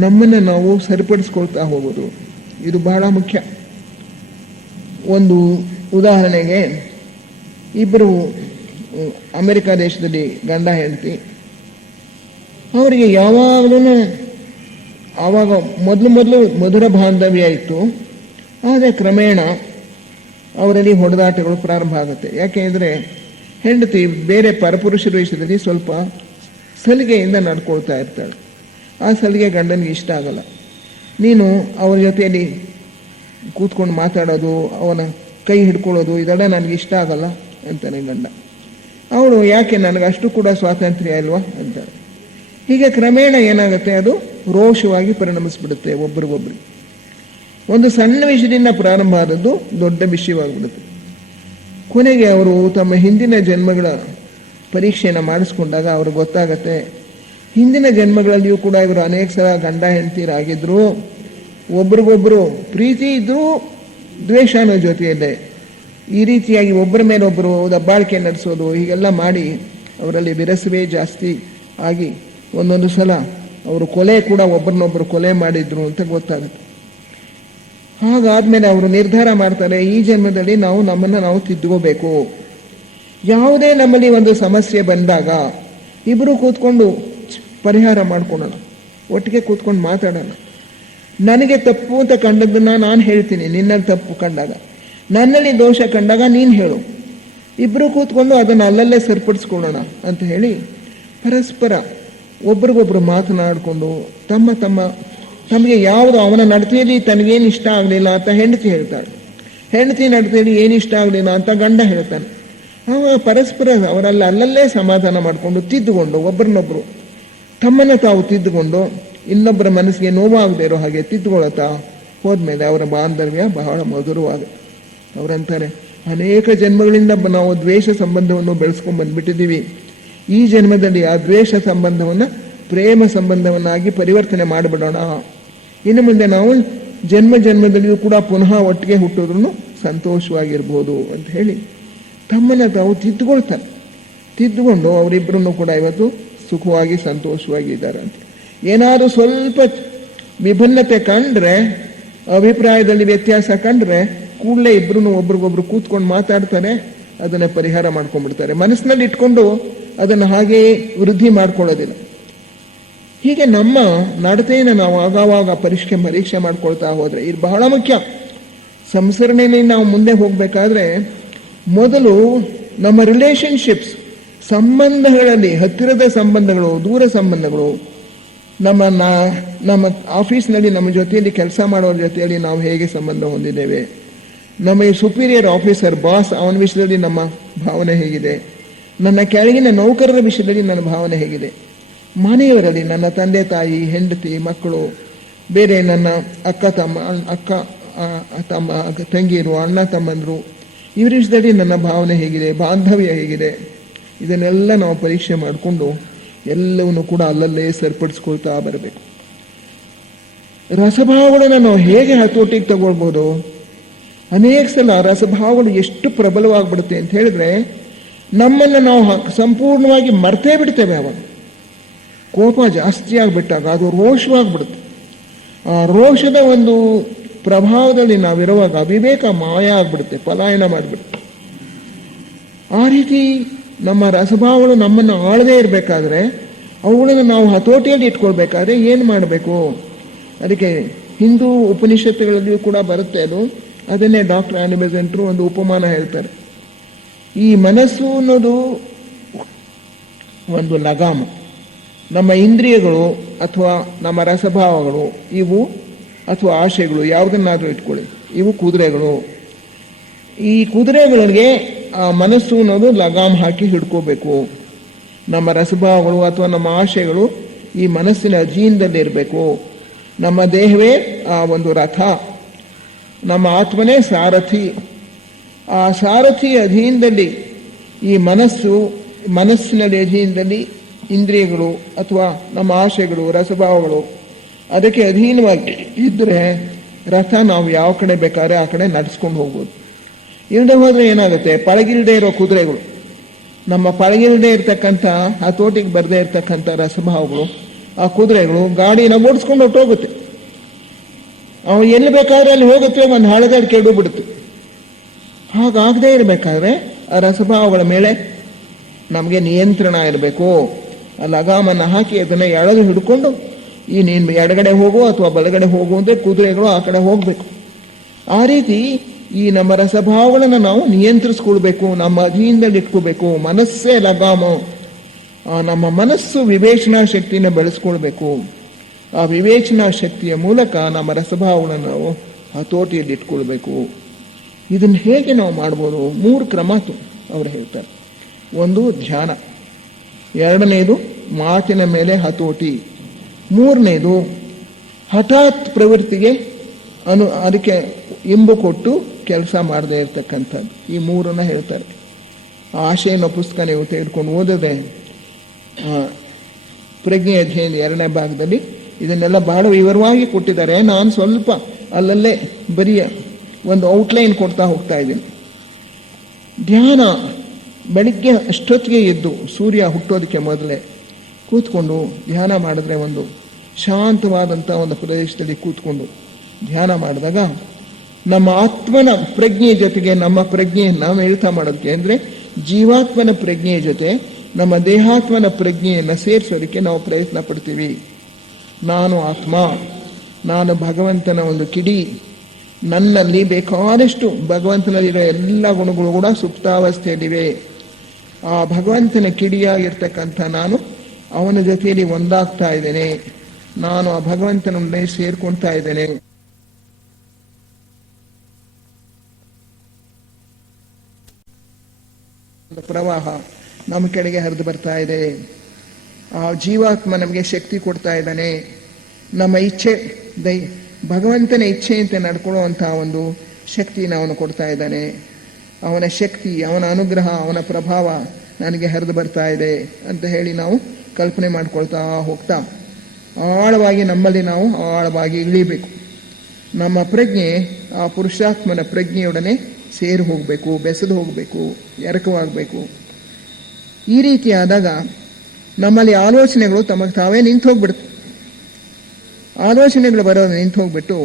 ನಮ್ಮನ್ನು ನಾವು ಸರಿಪಡಿಸ್ಕೊಳ್ತಾ ಹೋಗೋದು, ಇದು ಬಹಳ ಮುಖ್ಯ. ಒಂದು ಉದಾಹರಣೆಗೆ, ಇಬ್ಬರು ಅಮೆರಿಕ ದೇಶದಲ್ಲಿ ಗಂಡ ಹೆಂಡತಿ, ಅವರಿಗೆ ಯಾವಾಗಲೂ ಆವಾಗ ಮೊದಲು ಮಧುರ ಬಾಂಧವ್ಯ ಇತ್ತು. ಆದರೆ ಕ್ರಮೇಣ ಅವರಲ್ಲಿ ಹೊಡೆದಾಟಗಳು ಪ್ರಾರಂಭ ಆಗುತ್ತೆ. ಯಾಕೆಂದರೆ ಹೆಂಡತಿ ಬೇರೆ ಪರಪುರುಷರ ವಿಷಯದಲ್ಲಿ ಸ್ವಲ್ಪ ಸಲಿಗೆಯಿಂದ ನಡ್ಕೊಳ್ತಾ ಇರ್ತಾಳೆ. ಆ ಸಲಿಗೆ ಗಂಡನಿಗೆ ಇಷ್ಟ ಆಗಲ್ಲ. ನೀನು ಅವರ ಜೊತೆಯಲ್ಲಿ ಕೂತ್ಕೊಂಡು ಮಾತಾಡೋದು, ಅವನ ಕೈ ಹಿಡ್ಕೊಳ್ಳೋದು ಇದೆಲ್ಲ ನನಗೆ ಇಷ್ಟ ಆಗಲ್ಲ ಅಂತಾನೆ ಗಂಡ. ಅವಳು ಯಾಕೆ, ನನಗೆ ಅಷ್ಟು ಕೂಡ ಸ್ವಾತಂತ್ರ್ಯ ಅಲ್ವಾ ಅಂತಾಳೆ. ಹೀಗೆ ಕ್ರಮೇಣ ಏನಾಗುತ್ತೆ? ಅದು ರೋಷವಾಗಿ ಪರಿಣಮಿಸ್ಬಿಡುತ್ತೆ ಒಬ್ರಿಗೊಬ್ರಿಗೆ. ಒಂದು ಸಣ್ಣ ವಿಷಯದಿಂದ ಪ್ರಾರಂಭ ಆದದ್ದು ದೊಡ್ಡ ವಿಷಯವಾಗಿಬಿಡುತ್ತೆ. ಕೊನೆಗೆ ಅವರು ತಮ್ಮ ಹಿಂದಿನ ಜನ್ಮಗಳ ಪರೀಕ್ಷೆಯನ್ನು ಮಾಡಿಸ್ಕೊಂಡಾಗ ಅವ್ರಿಗೆ ಗೊತ್ತಾಗತ್ತೆ, ಹಿಂದಿನ ಜನ್ಮಗಳಲ್ಲಿಯೂ ಕೂಡ ಇವರು ಅನೇಕ ಸಲ ಗಂಡ ಹೆಂಡತಿರಾಗಿದ್ರು, ಒಬ್ರಿಗೊಬ್ಬರು ಪ್ರೀತಿ ಇದ್ದರೂ ದ್ವೇಷನೋ ಜೊತೆಯಲ್ಲೇ ಈ ರೀತಿಯಾಗಿ ಒಬ್ಬರ ಮೇಲೊಬ್ಬರು ದಬ್ಬಾಳಿಕೆ ನಡೆಸೋದು, ಹೀಗೆಲ್ಲ ಮಾಡಿ ಅವರಲ್ಲಿ ವಿರಸವೇ ಜಾಸ್ತಿ ಆಗಿ ಒಂದೊಂದು ಸಲ ಅವರು ಕೊಲೆ ಕೂಡ ಒಬ್ಬರನ್ನೊಬ್ಬರು ಕೊಲೆ ಮಾಡಿದ್ರು ಅಂತ ಗೊತ್ತಾಗುತ್ತೆ. ಹಾಗಾದ್ಮೇಲೆ ಅವರು ನಿರ್ಧಾರ ಮಾಡ್ತಾರೆ, ಈ ಜನ್ಮದಲ್ಲಿ ನಾವು ನಮ್ಮನ್ನು ನಾವು ತಿದ್ದುಕೋಬೇಕು. ಯಾವುದೇ ನಮ್ಮಲ್ಲಿ ಒಂದು ಸಮಸ್ಯೆ ಬಂದಾಗ ಇಬ್ಬರು ಕೂತ್ಕೊಂಡು ಪರಿಹಾರ ಮಾಡ್ಕೊಳ್ಳೋಣ, ಒಟ್ಟಿಗೆ ಕೂತ್ಕೊಂಡು ಮಾತಾಡೋಣ. ನನಗೆ ತಪ್ಪು ಅಂತ ಕಂಡದ್ದನ್ನು ನಾನು ಹೇಳ್ತೀನಿ, ನಿನ್ನಲ್ಲಿ ತಪ್ಪು ಕಂಡಾಗ, ನನ್ನಲ್ಲಿ ದೋಷ ಕಂಡಾಗ ನೀನು ಹೇಳು, ಇಬ್ಬರು ಕೂತ್ಕೊಂಡು ಅದನ್ನು ಅಲ್ಲಲ್ಲೇ ಸರಿಪಡಿಸ್ಕೊಳ್ಳೋಣ ಅಂತ ಹೇಳಿ ಪರಸ್ಪರ ಒಬ್ರಿಗೊಬ್ರು ಮಾತನಾಡಿಕೊಂಡು ತಮಗೆ ಯಾವುದು ಅವನ ನಡತೆಯಲ್ಲಿ ತನಗೇನು ಇಷ್ಟ ಆಗಲಿಲ್ಲ ಅಂತ ಹೆಂಡತಿ ಹೇಳ್ತಾಳೆ, ಹೆಂಡತಿ ನಡತೆಯಲ್ಲಿ ಏನು ಇಷ್ಟ ಆಗಲಿಲ್ಲ ಅಂತ ಗಂಡ ಹೇಳ್ತಾನೆ. ಅವಾಗ ಪರಸ್ಪರ ಅವರಲ್ಲಿ ಅಲ್ಲಲ್ಲೇ ಸಮಾಧಾನ ಮಾಡಿಕೊಂಡು ತಿದ್ದುಕೊಂಡು ಒಬ್ಬರನ್ನೊಬ್ಬರು ತಮ್ಮನ್ನು ತಾವು ತಿದ್ದುಕೊಂಡು ಇನ್ನೊಬ್ಬರ ಮನಸ್ಸಿಗೆ ನೋವಾಗದೇ ಇರೋ ಹಾಗೆ ತಿದ್ದುಕೊಳ್ತಾ ಹೋದ್ಮೇಲೆ ಅವರ ಬಾಂಧವ್ಯ ಬಹಳ ಮಧುರವಾಗುತ್ತೆ. ಅವರಂತಾರೆ, ಅನೇಕ ಜನ್ಮಗಳಿಂದ ನಾವು ದ್ವೇಷ ಸಂಬಂಧವನ್ನು ಬೆಳೆಸ್ಕೊಂಡು ಬಂದ್ಬಿಟ್ಟಿದ್ದೀವಿ. ಈ ಜನ್ಮದಲ್ಲಿ ಆ ದ್ವೇಷ ಸಂಬಂಧವನ್ನು ಪ್ರೇಮ ಸಂಬಂಧವನ್ನಾಗಿ ಪರಿವರ್ತನೆ ಮಾಡಿಬಿಡೋಣ. ಇನ್ನು ಮುಂದೆ ನಾವು ಜನ್ಮದಲ್ಲಿಯೂ ಕೂಡ ಪುನಃ ಒಟ್ಟಿಗೆ ಹುಟ್ಟಿದ್ರೂ ಸಂತೋಷವಾಗಿರ್ಬೋದು ಅಂತ ಹೇಳಿ ತಮ್ಮನ್ನು ತಾವು ತಿದ್ದುಕೊಂಡು ಅವರಿಬ್ಬರನ್ನು ಕೂಡ ಇವತ್ತು ಸುಖವಾಗಿ ಸಂತೋಷವಾಗಿ ಇದ್ದಾರೆ ಅಂತ. ಏನಾದರೂ ಸ್ವಲ್ಪ ವಿಭಿನ್ನತೆ ಕಂಡ್ರೆ, ಅಭಿಪ್ರಾಯದಲ್ಲಿ ವ್ಯತ್ಯಾಸ ಕಂಡ್ರೆ ಕೂಡಲೇ ಇಬ್ಬರೂ ಒಬ್ರಿಗೊಬ್ರು ಕೂತ್ಕೊಂಡು ಮಾತಾಡ್ತಾರೆ, ಅದನ್ನು ಪರಿಹಾರ ಮಾಡ್ಕೊಂಡ್ಬಿಡ್ತಾರೆ. ಮನಸ್ಸಿನಲ್ಲಿ ಇಟ್ಕೊಂಡು ಅದನ್ನು ಹಾಗೆಯೇ ವೃದ್ಧಿ ಮಾಡ್ಕೊಳ್ಳೋದಿಲ್ಲ. ಹೀಗೆ ನಮ್ಮ ನಡತೆಯನ್ನು ನಾವು ಆಗಾವಾಗ ಪರೀಕ್ಷೆ ಮಾಡ್ಕೊಳ್ತಾ ಹೋದರೆ ಇದು ಬಹಳ ಮುಖ್ಯ. ಸಂಸರಣೆಯಲ್ಲಿ ನಾವು ಮುಂದೆ ಹೋಗಬೇಕಾದ್ರೆ ಮೊದಲು ನಮ್ಮ ರಿಲೇಷನ್ಶಿಪ್ಸ್, ಸಂಬಂಧಗಳಲ್ಲಿ, ಹತ್ತಿರದ ಸಂಬಂಧಗಳು, ದೂರ ಸಂಬಂಧಗಳು, ನಮ್ಮ ಆಫೀಸ್ನಲ್ಲಿ ನಮ್ಮ ಜೊತೆಯಲ್ಲಿ ಕೆಲಸ ಮಾಡೋರ ಜೊತೆಯಲ್ಲಿ ನಾವು ಹೇಗೆ ಸಂಬಂಧ ಹೊಂದಿದ್ದೇವೆ, ನಮ್ಮ ಸುಪೀರಿಯರ್ ಆಫೀಸರ್ ಬಾಸ್ ಅವನ ವಿಷಯದಲ್ಲಿ ನಮ್ಮ ಭಾವನೆ ಹೇಗಿದೆ, ನನ್ನ ಕೆಳಗಿನ ನೌಕರರ ವಿಷಯದಲ್ಲಿ ನನ್ನ ಭಾವನೆ ಹೇಗಿದೆ, ಮನೆಯವರಲ್ಲಿ ನನ್ನ ತಂದೆ ತಾಯಿ, ಹೆಂಡತಿ, ಮಕ್ಕಳು, ಬೇರೆ ನನ್ನ ಅಕ್ಕ ತಮ್ಮ ತಂಗಿಯರು, ಅಣ್ಣ ತಮ್ಮಂದರು, ಇವರ ವಿಷಯದಲ್ಲಿ ನನ್ನ ಭಾವನೆ ಹೇಗಿದೆ, ಬಾಂಧವ್ಯ ಹೇಗಿದೆ, ಇದನ್ನೆಲ್ಲ ನಾವು ಪರೀಕ್ಷೆ ಮಾಡಿಕೊಂಡು ಎಲ್ಲವನ್ನೂ ಕೂಡ ಅಲ್ಲಲ್ಲೇ ಸರಿಪಡಿಸ್ಕೊಳ್ತಾ ಬರಬೇಕು. ರಸಭಾವಗಳನ್ನು ನಾವು ಹೇಗೆ ಹತೋಟಿಗೆ ತಗೊಳ್ಬೋದು? ಅನೇಕ ಸಲ ರಸಭಾವಗಳು ಎಷ್ಟು ಪ್ರಬಲವಾಗಿಬಿಡುತ್ತೆ ಅಂತ ಹೇಳಿದ್ರೆ ನಮ್ಮನ್ನು ನಾವು ಸಂಪೂರ್ಣವಾಗಿ ಮರ್ತೇ ಬಿಡ್ತೇವೆ. ಅವಾಗ ಕೋಪ ಜಾಸ್ತಿ ಆಗಿಬಿಟ್ಟಾಗ ಅದು ರೋಷವಾಗಿಬಿಡುತ್ತೆ. ಆ ರೋಷದ ಒಂದು ಪ್ರಭಾವದಲ್ಲಿ ನಾವಿರುವಾಗ ವಿವೇಕ ಮಾಯ ಆಗಿಬಿಡುತ್ತೆ, ಪಲಾಯನ ಮಾಡಿಬಿಡುತ್ತೆ. ಆ ರೀತಿ ನಮ್ಮ ರಸಭಾವಗಳು ನಮ್ಮನ್ನು ಆಳದೇ ಇರಬೇಕಾದ್ರೆ, ಅವುಗಳನ್ನು ನಾವು ಹತೋಟಿಯಲ್ಲಿ ಇಟ್ಕೊಳ್ಬೇಕಾದ್ರೆ ಏನು ಮಾಡಬೇಕು? ಅದಕ್ಕೆ ಹಿಂದೂ ಉಪನಿಷತ್ತುಗಳಲ್ಲಿಯೂ ಕೂಡ ಬರುತ್ತೆ ಅದು. ಅದನ್ನೇ ಡಾಕ್ಟರ್ ಆನಿ ಬೆಸೆಂಟ್ರು ಒಂದು ಉಪಮಾನ ಹೇಳ್ತಾರೆ. ಈ ಮನಸ್ಸು ಅನ್ನೋದು ಒಂದು ಲಗಾಮ. ನಮ್ಮ ಇಂದ್ರಿಯಗಳು ಅಥವಾ ನಮ್ಮ ರಸಭಾವಗಳು ಇವು, ಅಥವಾ ಆಶೆಗಳು, ಯಾವುದನ್ನಾದರೂ ಇಟ್ಕೊಳ್ಳಿ, ಇವು ಕುದುರೆಗಳು. ಈ ಕುದುರೆಗಳಿಗೆ ಆ ಮನಸ್ಸು ಅನ್ನೋದು ಲಗಾಮ್ ಹಾಕಿ ಹಿಡ್ಕೋಬೇಕು. ನಮ್ಮ ರಸಭಾವಗಳು ಅಥವಾ ನಮ್ಮ ಆಶೆಗಳು ಈ ಮನಸ್ಸಿನ ಅಧೀನದಲ್ಲಿ ಇರಬೇಕು. ನಮ್ಮ ದೇಹವೇ ಆ ಒಂದು ರಥ, ನಮ್ಮ ಆತ್ಮನೇ ಸಾರಥಿ. ಆ ಸಾರಥಿ ಅಧೀನದಲ್ಲಿ ಈ ಮನಸ್ಸಿನಲ್ಲಿ ಅಧೀನದಲ್ಲಿ ಇಂದ್ರಿಯಗಳು ಅಥವಾ ನಮ್ಮ ಆಶೆಗಳು, ರಸಭಾವಗಳು ಅದಕ್ಕೆ ಅಧೀನವಾಗಿ ಇದ್ದರೆ ರಥ ನಾವು ಯಾವ ಕಡೆ ಬೇಕಾದ್ರೆ ಆ ಕಡೆ ನಡೆಸ್ಕೊಂಡು ಹೋಗ್ಬೋದು. ಇಲ್ಲದೆ ಹೋದರೆ ಏನಾಗುತ್ತೆ? ಪಳಗಿಲ್ಲದೆ ಇರೋ ಕುದುರೆಗಳು, ನಮ್ಮ ಪಳಗಿಲ್ಲದೆ ಇರ್ತಕ್ಕಂಥ ಹತೋಟಿಗೆ ಬರದೇ ಇರ್ತಕ್ಕಂಥ ರಸಭಾವಗಳು, ಆ ಕುದುರೆಗಳು ಗಾಡಿನ ಓಡಿಸ್ಕೊಂಡು ಹೊಟ್ಟೋಗುತ್ತೆ. ಅವು ಎಲ್ಲಿ ಬೇಕಾದ್ರೆ ಅಲ್ಲಿ ಹೋಗುತ್ತೆ, ಒಂದು ಹಳದಾಡಿ ಕೆಡು ಬಿಡುತ್ತೆ. ಹಾಗಾಗದೇ ಇರಬೇಕಾದ್ರೆ ಆ ರಸಭಾವಗಳ ಮೇಲೆ ನಮಗೆ ನಿಯಂತ್ರಣ ಇರಬೇಕು. ಆ ಲಗಾಮನ್ನು ಹಾಕಿ ಅದನ್ನು ಎಳೆದು ಹಿಡ್ಕೊಂಡು ನೀನು ಎಡಗಡೆ ಹೋಗು ಅಥವಾ ಬಲಗಡೆ ಹೋಗು ಅಂದರೆ ಕುದುರೆಗಳು ಆ ಕಡೆ ಹೋಗಬೇಕು. ಆ ರೀತಿ ಈ ನಮ್ಮ ರಸಭಾವಗಳನ್ನು ನಾವು ನಿಯಂತ್ರಿಸ್ಕೊಳ್ಬೇಕು, ನಮ್ಮ ಅಧೀನದಲ್ಲಿ ಇಟ್ಕೋಬೇಕು. ಮನಸ್ಸೇ ಲಗಾಮು. ನಮ್ಮ ಮನಸ್ಸು ವಿವೇಚನಾ ಶಕ್ತಿನ ಬೆಳೆಸ್ಕೊಳ್ಬೇಕು. ಆ ವಿವೇಚನಾ ಶಕ್ತಿಯ ಮೂಲಕ ನಮ್ಮ ರಸಭಾವಗಳನ್ನು ನಾವು ಹತೋಟಿಯಲ್ಲಿ ಇಟ್ಕೊಳ್ಬೇಕು. ಇದನ್ನು ಹೇಗೆ ನಾವು ಮಾಡ್ಬೋದು? 3 ಕ್ರಮ ಅವರು ಹೇಳ್ತಾರೆ. ಒಂದು ಧ್ಯಾನ, ಎರಡನೇದು ಮಾತಿನ ಮೇಲೆ ಹತೋಟಿ, ಮೂರನೇದು ಹಠಾತ್ ಪ್ರವೃತ್ತಿಗೆ ಅದಕ್ಕೆ ಇಂಬು ಕೊಟ್ಟು ಕೆಲಸ ಮಾಡದೇ ಇರ್ತಕ್ಕಂಥದ್ದು. ಈ 3 ಹೇಳ್ತಾರೆ. ಆಶೆ ಅನ್ನೋ ಪುಸ್ತಕ ನೀವು ತೆಗೆದುಕೊಂಡು ಓದಿದ್ರೆ ಪ್ರಜ್ಞೆ ಅಧ್ಯಯನ 2ನೇ ಭಾಗದಲ್ಲಿ ಇದನ್ನೆಲ್ಲ ಬಹಳ ವಿವರವಾಗಿ ಕೊಟ್ಟಿದ್ದಾರೆ. ನಾನು ಸ್ವಲ್ಪ ಅಲ್ಲಲ್ಲೇ ಬರೀ ಒಂದು ಔಟ್ಲೈನ್ ಕೊಡ್ತಾ ಹೋಗ್ತಾ ಇದ್ದೀನಿ. ಧ್ಯಾನ ಬೆಳಿಗ್ಗೆ ಅಷ್ಟೊತ್ತಿಗೆ ಎದ್ದು ಸೂರ್ಯ ಹುಟ್ಟೋದಕ್ಕೆ ಮೊದಲೇ ಕೂತ್ಕೊಂಡು ಧ್ಯಾನ ಮಾಡಿದ್ರೆ, ಒಂದು ಶಾಂತವಾದಂಥ ಒಂದು ಪ್ರದೇಶದಲ್ಲಿ ಕೂತ್ಕೊಂಡು ಧ್ಯಾನ ಮಾಡಿದಾಗ ನಮ್ಮ ಆತ್ಮನ ಪ್ರಜ್ಞೆ ಜೊತೆಗೆ ನಮ್ಮ ಪ್ರಜ್ಞೆಯನ್ನು ಮೆಲ್ತಾ ಮಾಡೋದಕ್ಕೆ, ಅಂದರೆ ಜೀವಾತ್ಮನ ಪ್ರಜ್ಞೆಯ ಜೊತೆ ನಮ್ಮ ದೇಹಾತ್ಮನ ಪ್ರಜ್ಞೆಯನ್ನು ಸೇರಿಸೋದಕ್ಕೆ ನಾವು ಪ್ರಯತ್ನ ಪಡ್ತೀವಿ. ನಾನು ಆತ್ಮ, ನಾನು ಭಗವಂತನ ಒಂದು ಕಿಡಿ, ನನ್ನಲ್ಲಿ ಬೇಕಾದಷ್ಟು ಭಗವಂತನಲ್ಲಿರೋ ಎಲ್ಲ ಗುಣಗಳು ಕೂಡ ಸುಪ್ತಾವಸ್ಥೆಯಲ್ಲಿವೆ. ಆ ಭಗವಂತನ ಕಿಡಿಯಾಗಿರ್ತಕ್ಕಂಥ ನಾನು ಅವನ ಜೊತೆಯಲ್ಲಿ ಒಂದಾಗ್ತಾ ಇದ್ದೇನೆ, ನಾನು ಆ ಭಗವಂತನೊಂದೇ ಸೇರ್ಕೊಳ್ತಾ ಇದ್ದೇನೆ. ಪ್ರವಾಹ ನಮ್ಮ ಕೆಳಗೆ ಹರಿದು ಬರ್ತಾ ಇದೆ. ಆ ಜೀವಾತ್ಮ ನಮಗೆ ಶಕ್ತಿ ಕೊಡ್ತಾ ಇದ್ದಾನೆ. ನಮ್ಮ ಇಚ್ಛೆ ಭಗವಂತನ ಇಚ್ಛೆಯಂತೆ ನಡ್ಕೊಳ್ಳುವಂಥ ಒಂದು ಶಕ್ತಿನ ಅವನು ಕೊಡ್ತಾ ಇದ್ದಾನೆ. ಅವನ ಶಕ್ತಿ, ಅವನ ಅನುಗ್ರಹ, ಅವನ ಪ್ರಭಾವ ನನಗೆ ಹರಿದು ಬರ್ತಾ ಇದೆ ಅಂತ ಹೇಳಿ ನಾವು ಕಲ್ಪನೆ ಮಾಡ್ಕೊಳ್ತಾ ಹೋಗ್ತಾ ಆಳವಾಗಿ ನಮ್ಮಲ್ಲಿ ನಾವು ಆಳವಾಗಿ ಇಳಿಬೇಕು. ನಮ್ಮ ಪ್ರಜ್ಞೆ ಆ ಪುರುಷಾತ್ಮನ ಪ್ರಜ್ಞೆಯೊಡನೆ ಸೇರಿ ಹೋಗಬೇಕು, ಬೆಸೆದು ಹೋಗಬೇಕು, ಎರಕವಾಗಬೇಕು. ಈ ರೀತಿ ಆದಾಗ ನಮ್ಮಲ್ಲಿ ಆಲೋಚನೆಗಳು ತಮಗೆ ತಾವೇ ನಿಂತು ಹೋಗ್ಬಿಡುತ್ತೆ. ಆಲೋಚನೆಗಳು ಬರೋದು ನಿಂತು ಹೋಗ್ಬಿಟ್ಟು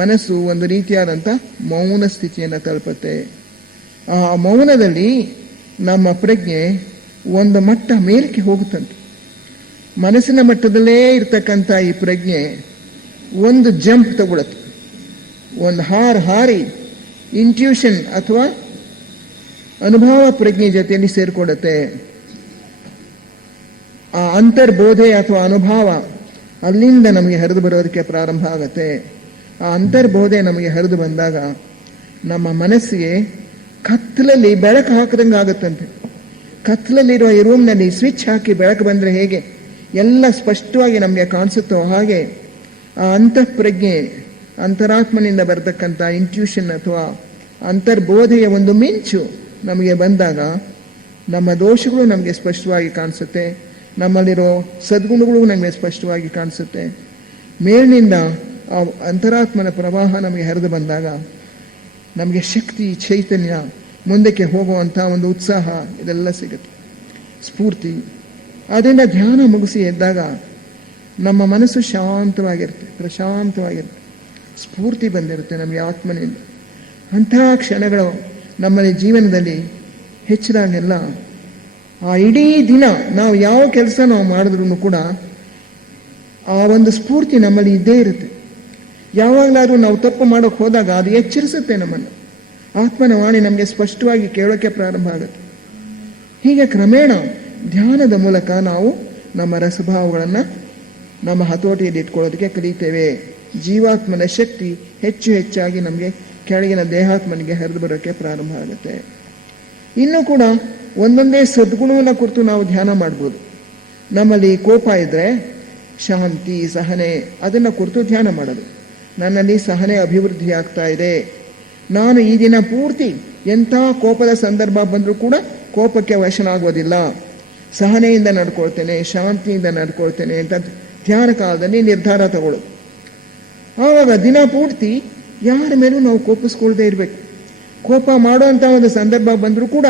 ಮನಸ್ಸು ಒಂದು ರೀತಿಯಾದಂಥ ಮೌನ ಸ್ಥಿತಿಯನ್ನು ತಲುಪುತ್ತೆ. ಆ ಮೌನದಲ್ಲಿ ನಮ್ಮ ಪ್ರಜ್ಞೆ ಒಂದು ಮಟ್ಟ ಮೇಲಕ್ಕೆ ಹೋಗುತ್ತಂತೆ. ಮನಸ್ಸಿನ ಮಟ್ಟದಲ್ಲೇ ಇರ್ತಕ್ಕಂಥ ಈ ಪ್ರಜ್ಞೆ ಒಂದು ಜಂಪ್ ತಗೊಳುತ್ತೆ, ಒಂದು ಹಾರಿ ಇಂಟ್ಯೂಷನ್ ಅಥವಾ ಅನುಭವ ಪ್ರಜ್ಞೆ ಜೊತೆಯಲ್ಲಿ ಸೇರಿಕೊಳ್ಳುತ್ತೆ. ಆ ಅಂತರ್ಬೋಧೆ ಅಥವಾ ಅನುಭವ ಅಲ್ಲಿಂದ ನಮಗೆ ಹರಿದು ಬರೋದಕ್ಕೆ ಪ್ರಾರಂಭ ಆಗುತ್ತೆ. ಆ ಅಂತರ್ಬೋಧೆ ನಮಗೆ ಹರಿದು ಬಂದಾಗ ನಮ್ಮ ಮನಸ್ಸಿಗೆ ಕತ್ತಲಲ್ಲಿ ಬೆಳಕು ಹಾಕಿದಂಗೆ ಆಗುತ್ತಂತೆ. ಕತ್ತಲಲ್ಲಿರುವ ಈ ರೂಮ್ನಲ್ಲಿ ಸ್ವಿಚ್ ಹಾಕಿ ಬೆಳಕು ಬಂದರೆ ಹೇಗೆ ಎಲ್ಲ ಸ್ಪಷ್ಟವಾಗಿ ನಮಗೆ ಕಾಣಿಸುತ್ತೋ ಹಾಗೆ ಆ ಅಂತಃಪ್ರಜ್ಞೆ, ಅಂತರಾತ್ಮನಿಂದ ಬರತಕ್ಕಂಥ ಇಂಟ್ಯೂಷನ್ ಅಥವಾ ಅಂತರ್ಬೋಧೆಯ ಒಂದು ಮಿಂಚು ನಮಗೆ ಬಂದಾಗ ನಮ್ಮ ದೋಷಗಳು ನಮಗೆ ಸ್ಪಷ್ಟವಾಗಿ ಕಾಣಿಸುತ್ತೆ, ನಮ್ಮಲ್ಲಿರೋ ಸದ್ಗುಣಗಳು ನಮಗೆ ಸ್ಪಷ್ಟವಾಗಿ ಕಾಣಿಸುತ್ತೆ. ಮೇಲಿನಿಂದ ಆ ಅಂತರಾತ್ಮನ ಪ್ರವಾಹ ನಮಗೆ ಹರಿದು ಬಂದಾಗ ನಮಗೆ ಶಕ್ತಿ, ಚೈತನ್ಯ, ಮುಂದಕ್ಕೆ ಹೋಗುವಂಥ ಒಂದು ಉತ್ಸಾಹ ಇದೆಲ್ಲ ಸಿಗುತ್ತೆ, ಸ್ಫೂರ್ತಿ. ಅದರಿಂದ ಧ್ಯಾನ ಮುಗಿಸಿ ಎದ್ದಾಗ ನಮ್ಮ ಮನಸ್ಸು ಶಾಂತವಾಗಿರುತ್ತೆ, ಪ್ರಶಾಂತವಾಗಿರುತ್ತೆ, ಸ್ಫೂರ್ತಿ ಬಂದಿರುತ್ತೆ ನಮಗೆ ಆತ್ಮನಿಂದ. ಅಂತಹ ಕ್ಷಣಗಳು ನಮ್ಮಲ್ಲಿ ಜೀವನದಲ್ಲಿ ಹೆಚ್ಚಿದಾಗೆಲ್ಲ ಆ ಇಡೀ ದಿನ ನಾವು ಯಾವ ಕೆಲಸ ನಾವು ಮಾಡಿದ್ರೂ ಕೂಡ ಆ ಒಂದು ಸ್ಫೂರ್ತಿ ನಮ್ಮಲ್ಲಿ ಇದ್ದೇ ಇರುತ್ತೆ. ಯಾವಾಗಲಾದ್ರೂ ನಾವು ತಪ್ಪು ಮಾಡೋಕ್ಕೆ ಹೋದಾಗ ಅದು ಎಚ್ಚರಿಸುತ್ತೆ ನಮ್ಮನ್ನು. ಆತ್ಮನ ವಾಣಿ ನಮಗೆ ಸ್ಪಷ್ಟವಾಗಿ ಕೇಳೋಕ್ಕೆ ಪ್ರಾರಂಭ ಆಗುತ್ತೆ. ಹೀಗೆ ಕ್ರಮೇಣ ಧ್ಯಾನದ ಮೂಲಕ ನಾವು ನಮ್ಮ ರಸಭಾವಗಳನ್ನು ನಮ್ಮ ಹತೋಟಿಯಲ್ಲಿ ಇಟ್ಕೊಳ್ಳೋದಕ್ಕೆ ಕಲಿತೇವೆ. ಜೀವಾತ್ಮನ ಶಕ್ತಿ ಹೆಚ್ಚು ಹೆಚ್ಚಾಗಿ ನಮಗೆ ಕೆಳಗಿನ ದೇಹಾತ್ಮನಿಗೆ ಹರಿದು ಬರೋಕ್ಕೆ ಪ್ರಾರಂಭ ಆಗುತ್ತೆ. ಇನ್ನೂ ಕೂಡ ಒಂದೊಂದೇ ಸದ್ಗುಣವನ್ನು ಕುರಿತು ನಾವು ಧ್ಯಾನ ಮಾಡ್ಬೋದು. ನಮ್ಮಲ್ಲಿ ಕೋಪ ಇದ್ದರೆ ಶಾಂತಿ, ಸಹನೆ, ಅದನ್ನು ಕುರಿತು ಧ್ಯಾನ ಮಾಡೋದು. ನನ್ನಲ್ಲಿ ಸಹನೆ ಅಭಿವೃದ್ಧಿ ಆಗ್ತಾ ಇದೆ, ನಾನು ಈ ದಿನ ಪೂರ್ತಿ ಎಂಥ ಕೋಪದ ಸಂದರ್ಭ ಬಂದರೂ ಕೂಡ ಕೋಪಕ್ಕೆ ವಶನಾಗೋದಿಲ್ಲ, ಸಹನೆಯಿಂದ ನಡ್ಕೊಳ್ತೇನೆ, ಶಾಂತಿಯಿಂದ ನಡ್ಕೊಳ್ತೇನೆ ಅಂತ ಧ್ಯಾನ ಕಾಲದಲ್ಲಿ ನಿರ್ಧಾರ ತಗೊಳ್ಳೋದು. ಆವಾಗ ದಿನ ಪೂರ್ತಿ ಯಾರ ಮೇಲೂ ನಾವು ಕೋಪಿಸ್ಕೊಳ್ದೇ ಇರಬೇಕು. ಕೋಪ ಮಾಡುವಂಥ ಒಂದು ಸಂದರ್ಭ ಬಂದರೂ ಕೂಡ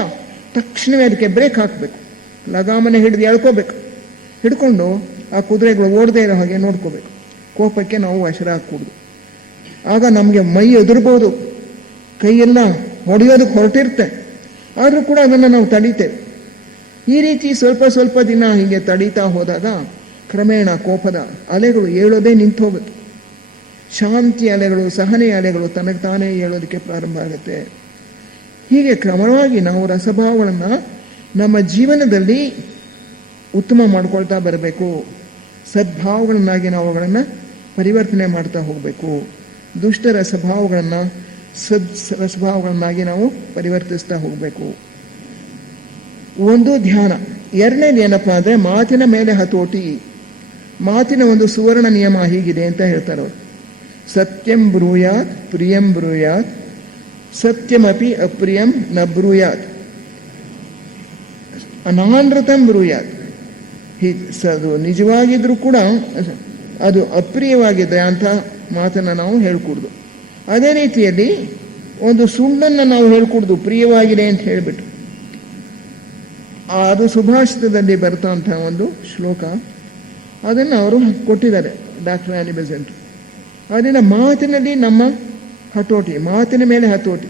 ತಕ್ಷಣವೇ ಅದಕ್ಕೆ ಬ್ರೇಕ್ ಹಾಕಬೇಕು, ಲಗಾಮನೆ ಹಿಡಿದು ಎಳ್ಕೋಬೇಕು, ಹಿಡ್ಕೊಂಡು ಆ ಕುದುರೆಗಳು ಓಡದೇ ಇರೋ ಹಾಗೆ ನೋಡ್ಕೋಬೇಕು. ಕೋಪಕ್ಕೆ ನಾವು ವಶರಾಗಕೂಡದು. ಆಗ ನಮಗೆ ಮೈ ಎದುರ್ಬೋದು, ಕೈಯೆಲ್ಲ ಹೊಡೆಯೋದಕ್ಕೆ ಹೊರಟಿರುತ್ತೆ, ಆದರೂ ಕೂಡ ಅದನ್ನು ನಾವು ತಡೀತೇವೆ. ಈ ರೀತಿ ಸ್ವಲ್ಪ ಸ್ವಲ್ಪ ದಿನ ಹೀಗೆ ತಡೀತಾ ಹೋದಾಗ ಕ್ರಮೇಣ ಕೋಪದ ಅಲೆಗಳು ಏಳೋದೇ ನಿಂತು ಹೋಗುತ್ತೆ. ಶಾಂತಿ ಅಲೆಗಳು, ಸಹನೆ ಅಲೆಗಳು ತನಗೆ ತಾನೇ ಏಳೋದಕ್ಕೆ ಪ್ರಾರಂಭ ಆಗುತ್ತೆ. ಹೀಗೆ ಕ್ರಮವಾಗಿ ನಾವು ರಸಭಾವಗಳನ್ನು ನಮ್ಮ ಜೀವನದಲ್ಲಿ ಉತ್ತಮ ಮಾಡ್ಕೊಳ್ತಾ ಬರಬೇಕು. ಸದ್ಭಾವಗಳನ್ನಾಗಿ ನಾವು ಅವುಗಳನ್ನು ಪರಿವರ್ತನೆ ಮಾಡ್ತಾ ಹೋಗಬೇಕು. ದುಷ್ಟ ರಸಭಾವಗಳನ್ನು ರಸಭಾವಗಳನ್ನಾಗಿ ನಾವು ಪರಿವರ್ತಿಸ್ತಾ ಹೋಗಬೇಕು. ಒಂದು ಧ್ಯಾನ. ಎರಡನೇದು ಏನಪ್ಪ ಅಂದರೆ ಮಾತಿನ ಮೇಲೆ ಹತೋಟಿ. ಮಾತಿನ ಒಂದು ಸುವರ್ಣ ನಿಯಮ ಹೀಗಿದೆ ಅಂತ ಹೇಳ್ತಾರೆ ಅವರು. ಸತ್ಯಂ ಬ್ರೂಯಾತ್ ಪ್ರಿಯಂ ಬ್ರೂಯಾತ್ ಸತ್ಯಮಪಿ ಅಪ್ರಿಯಂ ನ ಬ್ರೂಯಾತ್ ಅನಾನೃತಂ ಬ್ರೂಯಾತ್. ಅದು ನಿಜವಾಗಿದ್ರೂ ಕೂಡ ಅದು ಅಪ್ರಿಯವಾಗಿದೆ ಅಂತ ಮಾತನ್ನು ನಾವು ಹೇಳ್ಕೊಡ್ದು. ಅದೇ ರೀತಿಯಲ್ಲಿ ಒಂದು ಸುಳ್ಳನ್ನು ನಾವು ಹೇಳ್ಕೊಡ್ದು ಪ್ರಿಯವಾಗಿದೆ ಅಂತ ಹೇಳಿಬಿಟ್ಟು. ಅದು ಸುಭಾಷಿತದಲ್ಲಿ ಬರ್ತಂಥ ಒಂದು ಶ್ಲೋಕ, ಅದನ್ನು ಅವರು ಕೊಟ್ಟಿದ್ದಾರೆ ಡಾಕ್ಟರ್ ಆನಿ ಬೆಸೆಂಟ್. ಅದರಿಂದ ಮಾತಿನಲ್ಲಿ ನಮ್ಮ ಹತೋಟಿ, ಮಾತಿನ ಮೇಲೆ ಹತೋಟಿ.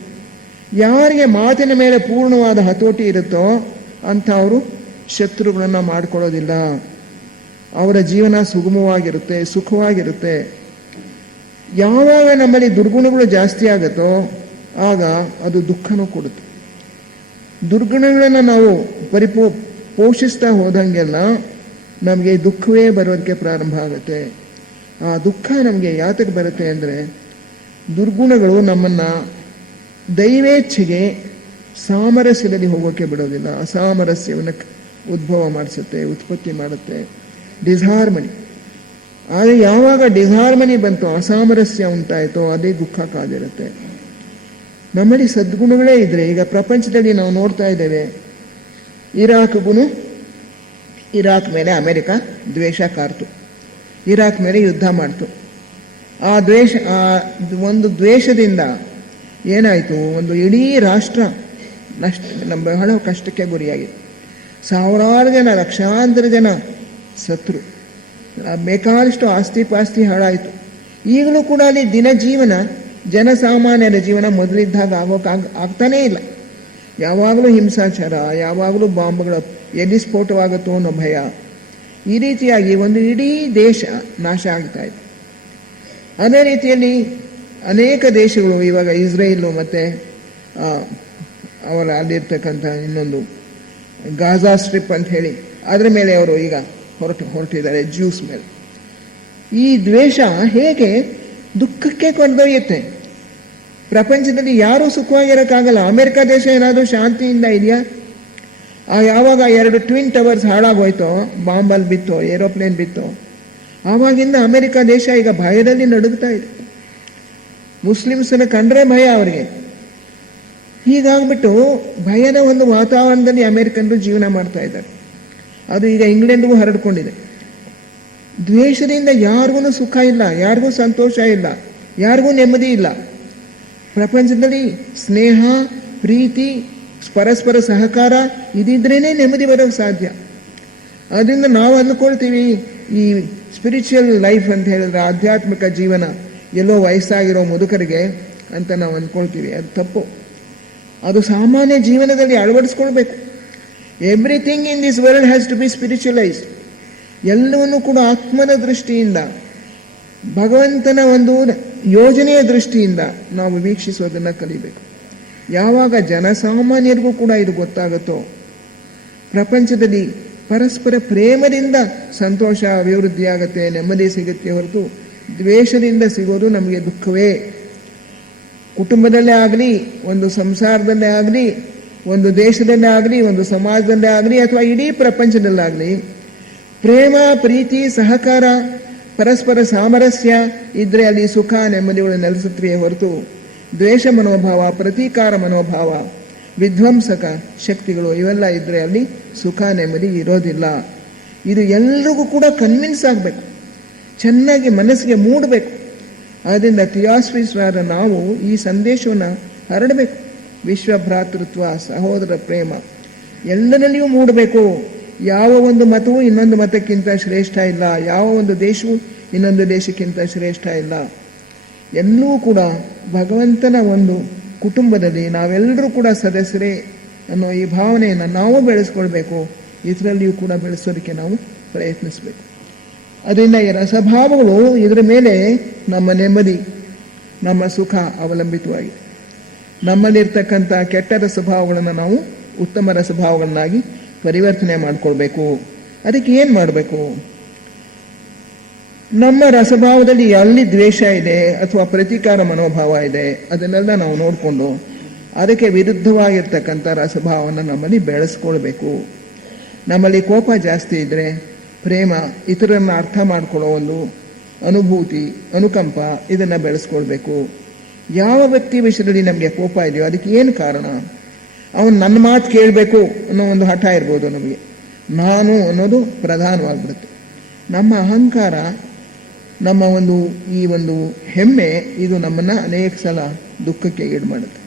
ಯಾರಿಗೆ ಮಾತಿನ ಮೇಲೆ ಪೂರ್ಣವಾದ ಹತೋಟಿ ಇರುತ್ತೋ ಅಂಥವರು ಶತ್ರುಗಳನ್ನು ಮಾಡ್ಕೊಳ್ಳೋದಿಲ್ಲ. ಅವರ ಜೀವನ ಸುಗಮವಾಗಿರುತ್ತೆ, ಸುಖವಾಗಿರುತ್ತೆ. ಯಾವಾಗ ನಮ್ಮಲ್ಲಿ ದುರ್ಗುಣಗಳು ಜಾಸ್ತಿ ಆಗುತ್ತೋ ಆಗ ಅದು ದುಃಖನೂ ಕೊಡುತ್ತೆ. ದುರ್ಗುಣಗಳನ್ನು ನಾವು ಪೋಷಿಸ್ತಾ ಹೋದಂಗೆಲ್ಲ ನಮಗೆ ದುಃಖವೇ ಬರೋದಕ್ಕೆ ಪ್ರಾರಂಭ ಆಗುತ್ತೆ. ಆ ದುಃಖ ನಮಗೆ ಯಾತಕ್ಕೆ ಬರುತ್ತೆ ಅಂದರೆ ದುರ್ಗುಣಗಳು ನಮ್ಮನ್ನು ದೈವೇಚ್ಛೆಗೆ ಸಾಮರಸ್ಯದಲ್ಲಿ ಹೋಗೋಕ್ಕೆ ಬಿಡೋದಿಲ್ಲ. ಅಸಾಮರಸ್ಯವನ್ನು ಉದ್ಭವ ಮಾಡಿಸುತ್ತೆ, ಉತ್ಪತ್ತಿ ಮಾಡುತ್ತೆ, ಡಿಸ್ಹಾರ್ಮನಿ. ಆದರೆ ಯಾವಾಗ ಡಿಸ್ಹಾರ್ಮನಿ ಬಂತೋ, ಅಸಾಮರಸ್ಯ ಉಂಟಾಯಿತೋ, ಅದೇ ದುಃಖ ಕಾದಿರುತ್ತೆ. ನಮ್ಮಲ್ಲಿ ಸದ್ಗುಣಗಳೇ ಇದ್ರೆ, ಈಗ ಪ್ರಪಂಚದಲ್ಲಿ ನಾವು ನೋಡ್ತಾ ಇದ್ದೇವೆ, ಇರಾಕ್ ಮೇಲೆ ಅಮೆರಿಕ ದ್ವೇಷ ಕಾರ್ತು, ಇರಾಕ್ ಮೇಲೆ ಯುದ್ಧ ಮಾಡ್ತು. ಆ ಒಂದು ದ್ವೇಷದಿಂದ ಏನಾಯಿತು, ಒಂದು ಇಡೀ ರಾಷ್ಟ್ರ ಬಹಳ ಕಷ್ಟಕ್ಕೆ ಗುರಿಯಾಗಿದೆ. ಸಾವಿರಾರು ಜನ, ಲಕ್ಷಾಂತರ ಜನ ಸತ್ರು, ಬೇಕಾದಷ್ಟು ಆಸ್ತಿ ಪಾಸ್ತಿ ಹಾಳಾಯಿತು. ಈಗಲೂ ಕೂಡ ಅಲ್ಲಿ ದಿನ ಜೀವನ, ಜನಸಾಮಾನ್ಯರ ಜೀವನ ಮೊದಲಿದ್ದಾಗ ಆಗ್ತಾನೇ ಇಲ್ಲ. ಯಾವಾಗಲೂ ಹಿಂಸಾಚಾರ, ಯಾವಾಗಲೂ ಬಾಂಬ್ಗಳ ಎಲ್ಲಿ ಸ್ಫೋಟವಾಗುತ್ತೋ ಅನ್ನೋ ಭಯ. ಈ ರೀತಿಯಾಗಿ ಒಂದು ಇಡೀ ದೇಶ ನಾಶ ಆಗ್ತಾ ಇದೆ. ಅದೇ ರೀತಿಯಲ್ಲಿ ಅನೇಕ ದೇಶಗಳು, ಇವಾಗ ಇಸ್ರೇಲು ಮತ್ತು ಅವರ ಅಲ್ಲಿರ್ತಕ್ಕಂಥ ಇನ್ನೊಂದು ಗಾಜಾ ಸ್ಟ್ರಿಪ್ ಅಂತ ಹೇಳಿ ಅದರ ಮೇಲೆ ಅವರು ಈಗ ಹೊರಟಿದ್ದಾರೆ, ಜ್ಯೂಸ್ ಮೇಲೆ. ಈ ದ್ವೇಷ ಹೇಗೆ ದುಃಖಕ್ಕೆ ಕೊಂಡೊಯ್ಯುತ್ತೆ. ಪ್ರಪಂಚದಲ್ಲಿ ಯಾರೂ ಸುಖವಾಗಿರೋಕ್ಕಾಗಲ್ಲ. ಅಮೆರಿಕ ದೇಶ ಏನಾದರೂ ಶಾಂತಿಯಿಂದ ಇದೆಯಾ? ಯಾವಾಗ 2 ಟ್ವಿನ್ ಟವರ್ಸ್ ಹಾಳಾಗೋಯ್ತೋ, ಬಾಂಬಲ್ಲಿ ಬಿತ್ತೋ, ಏರೋಪ್ಲೇನ್ ಬಿತ್ತೋ, ಆವಾಗಿಂದ ಅಮೆರಿಕ ದೇಶ ಈಗ ಭಯದಲ್ಲಿ ನಡುಗ್ತಾ ಇದೆ. ಮುಸ್ಲಿಮ್ಸನ್ನ ಕಂಡ್ರೆ ಭಯ ಅವರಿಗೆ. ಹೀಗಾಗ್ಬಿಟ್ಟು ಭಯದ ಒಂದು ವಾತಾವರಣದಲ್ಲಿ ಅಮೆರಿಕನ್ರು ಜೀವನ ಮಾಡ್ತಾ ಇದ್ದಾರೆ. ಅದು ಈಗ ಇಂಗ್ಲೆಂಡ್ಗೂ ಹರಡ್ಕೊಂಡಿದೆ. ದ್ವೇಷದಿಂದ ಯಾರಿಗೂ ಸುಖ ಇಲ್ಲ, ಯಾರಿಗೂ ಸಂತೋಷ ಇಲ್ಲ, ಯಾರಿಗೂ ನೆಮ್ಮದಿ ಇಲ್ಲ. ಪ್ರಪಂಚದಲ್ಲಿ ಸ್ನೇಹ, ಪ್ರೀತಿ, ಪರಸ್ಪರ ಸಹಕಾರ ಇದಿದ್ರೇನೆ ನೆಮ್ಮದಿ ಬರೋಕ್ಕೆ ಸಾಧ್ಯ. ಅದರಿಂದ ನಾವು ಅಂದ್ಕೊಳ್ತೀವಿ ಈ ಸ್ಪಿರಿಚುವಲ್ ಲೈಫ್ ಅಂತ ಹೇಳಿದ್ರೆ ಆಧ್ಯಾತ್ಮಿಕ ಜೀವನ ಎಲ್ಲೋ ವಯಸ್ಸಾಗಿರೋ ಮುದುಕರಿಗೆ ಅಂತ ನಾವು ಅಂದ್ಕೊಳ್ತೀವಿ. ಅದು ತಪ್ಪು. ಅದು ಸಾಮಾನ್ಯ ಜೀವನದಲ್ಲಿ ಅಳವಡಿಸ್ಕೊಳ್ಬೇಕು. Everything in this world has to be spiritualised. ಎಲ್ಲವನ್ನೂ ಕೂಡ ಆತ್ಮನ ದೃಷ್ಟಿಯಿಂದ, ಭಗವಂತನ ಒಂದು ಯೋಜನೆಯ ದೃಷ್ಟಿಯಿಂದ ನಾವು ವೀಕ್ಷಿಸೋದನ್ನು ಕಲಿಬೇಕು. ಯಾವಾಗ ಜನಸಾಮಾನ್ಯರಿಗೂ ಕೂಡ ಇದು ಗೊತ್ತಾಗುತ್ತೋ, ಪ್ರಪಂಚದಲ್ಲಿ ಪರಸ್ಪರ ಪ್ರೇಮದಿಂದ ಸಂತೋಷ ಅಭಿವೃದ್ಧಿಯಾಗತ್ತೆ, ನೆಮ್ಮದಿ ಸಿಗುತ್ತೆ ಹೊರತು ದ್ವೇಷದಿಂದ ಸಿಗೋದು ನಮಗೆ ದುಃಖವೇ. ಕುಟುಂಬದಲ್ಲೇ ಆಗಲಿ, ಒಂದು ಸಂಸಾರದಲ್ಲೇ ಆಗಲಿ, ಒಂದು ದೇಶದಲ್ಲೇ ಆಗಲಿ, ಒಂದು ಸಮಾಜದಲ್ಲೇ ಆಗಲಿ, ಅಥವಾ ಇಡೀ ಪ್ರಪಂಚದಲ್ಲಾಗಲಿ ಪ್ರೇಮ, ಪ್ರೀತಿ, ಸಹಕಾರ, ಪರಸ್ಪರ ಸಾಮರಸ್ಯ ಇದ್ರೆ ಅಲ್ಲಿ ಸುಖ ನೆಮ್ಮದಿಗಳು ನೆಲೆಸುತ್ತವೆ ಹೊರತು ದ್ವೇಷ ಮನೋಭಾವ, ಪ್ರತೀಕಾರ ಮನೋಭಾವ, ವಿಧ್ವಂಸಕ ಶಕ್ತಿಗಳು ಇವೆಲ್ಲ ಇದ್ರೆ ಅಲ್ಲಿ ಸುಖ ನೆಮ್ಮದಿ ಇರೋದಿಲ್ಲ. ಇದು ಎಲ್ರಿಗೂ ಕೂಡ ಕನ್ವಿನ್ಸ್ ಆಗಬೇಕು, ಚೆನ್ನಾಗಿ ಮನಸ್ಸಿಗೆ ಮೂಡಬೇಕು. ಆದ್ದರಿಂದ ಥಿಯಾಸಫಿಸ್ಟರಾದ ನಾವು ಈ ಸಂದೇಶವನ್ನು ಹರಡಬೇಕು. ವಿಶ್ವ ಭ್ರಾತೃತ್ವ, ಸಹೋದರ ಪ್ರೇಮ ಎಲ್ಲರಲ್ಲಿಯೂ ಮೂಡಬೇಕು. ಯಾವ ಒಂದು ಮತವೂ ಇನ್ನೊಂದು ಮತಕ್ಕಿಂತ ಶ್ರೇಷ್ಠ ಇಲ್ಲ, ಯಾವ ಒಂದು ದೇಶವೂ ಇನ್ನೊಂದು ದೇಶಕ್ಕಿಂತ ಶ್ರೇಷ್ಠ ಇಲ್ಲ. ಎಲ್ಲವೂ ಕೂಡ ಭಗವಂತನ ಒಂದು ಕುಟುಂಬದಲ್ಲಿ ನಾವೆಲ್ಲರೂ ಕೂಡ ಸದಸ್ಯರೇ ಅನ್ನೋ ಈ ಭಾವನೆಯನ್ನು ನಾವು ಬೆಳೆಸ್ಕೊಳ್ಬೇಕು. ಇದರಲ್ಲಿಯೂ ಕೂಡ ಬೆಳೆಸೋದಕ್ಕೆ ನಾವು ಪ್ರಯತ್ನಿಸಬೇಕು. ಅದರಿಂದ ಈ ರಸಭಾವಗಳು ಇದರ ಮೇಲೆ ನಮ್ಮ ನೆಮ್ಮದಿ, ನಮ್ಮ ಸುಖ ಅವಲಂಬಿತವಾಗಿದೆ. ನಮ್ಮಲ್ಲಿರ್ತಕ್ಕಂಥ ಕೆಟ್ಟ ರಸಭಾವಗಳನ್ನು ನಾವು ಉತ್ತಮ ರಸಭಾವಗಳನ್ನಾಗಿ ಪರಿವರ್ತನೆ ಮಾಡಿಕೊಳ್ಬೇಕು. ಅದಕ್ಕೆ ಏನು ಮಾಡಬೇಕು? ನಮ್ಮ ರಸಭಾವದಲ್ಲಿ ಎಲ್ಲಿ ದ್ವೇಷ ಇದೆ ಅಥವಾ ಪ್ರತೀಕಾರ ಮನೋಭಾವ ಇದೆ ಅದನ್ನೆಲ್ಲ ನಾವು ನೋಡಿಕೊಂಡು ಅದಕ್ಕೆ ವಿರುದ್ಧವಾಗಿರ್ತಕ್ಕಂಥ ರಸಭಾವವನ್ನು ನಮ್ಮಲ್ಲಿ ಬೆಳೆಸ್ಕೊಳ್ಬೇಕು. ನಮ್ಮಲ್ಲಿ ಕೋಪ ಜಾಸ್ತಿ ಇದ್ದರೆ ಪ್ರೇಮ, ಇತರರನ್ನು ಅರ್ಥ ಮಾಡ್ಕೊಳ್ಳೋ ಒಂದು ಅನುಭೂತಿ, ಅನುಕಂಪ ಇದನ್ನು ಬೆಳೆಸ್ಕೊಳ್ಬೇಕು. ಯಾವ ವ್ಯಕ್ತಿ ವಿಷಯದಲ್ಲಿ ನಮಗೆ ಕೋಪ ಇದೆಯೋ ಅದಕ್ಕೆ ಏನು ಕಾರಣ? ಅವನು ನನ್ನ ಮಾತು ಕೇಳಬೇಕು ಅನ್ನೋ ಒಂದು ಹಠ ಇರ್ಬೋದು ನಮಗೆ. ನಾನು ಅನ್ನೋದು ಪ್ರಧಾನವಾಗಿಬಿಡುತ್ತೆ. ನಮ್ಮ ಅಹಂಕಾರ, ನಮ್ಮ ಈ ಒಂದು ಹೆಮ್ಮೆ, ಇದು ನಮ್ಮನ್ನು ಅನೇಕ ಸಲ ದುಃಖಕ್ಕೆ ಈಡು ಮಾಡುತ್ತೆ.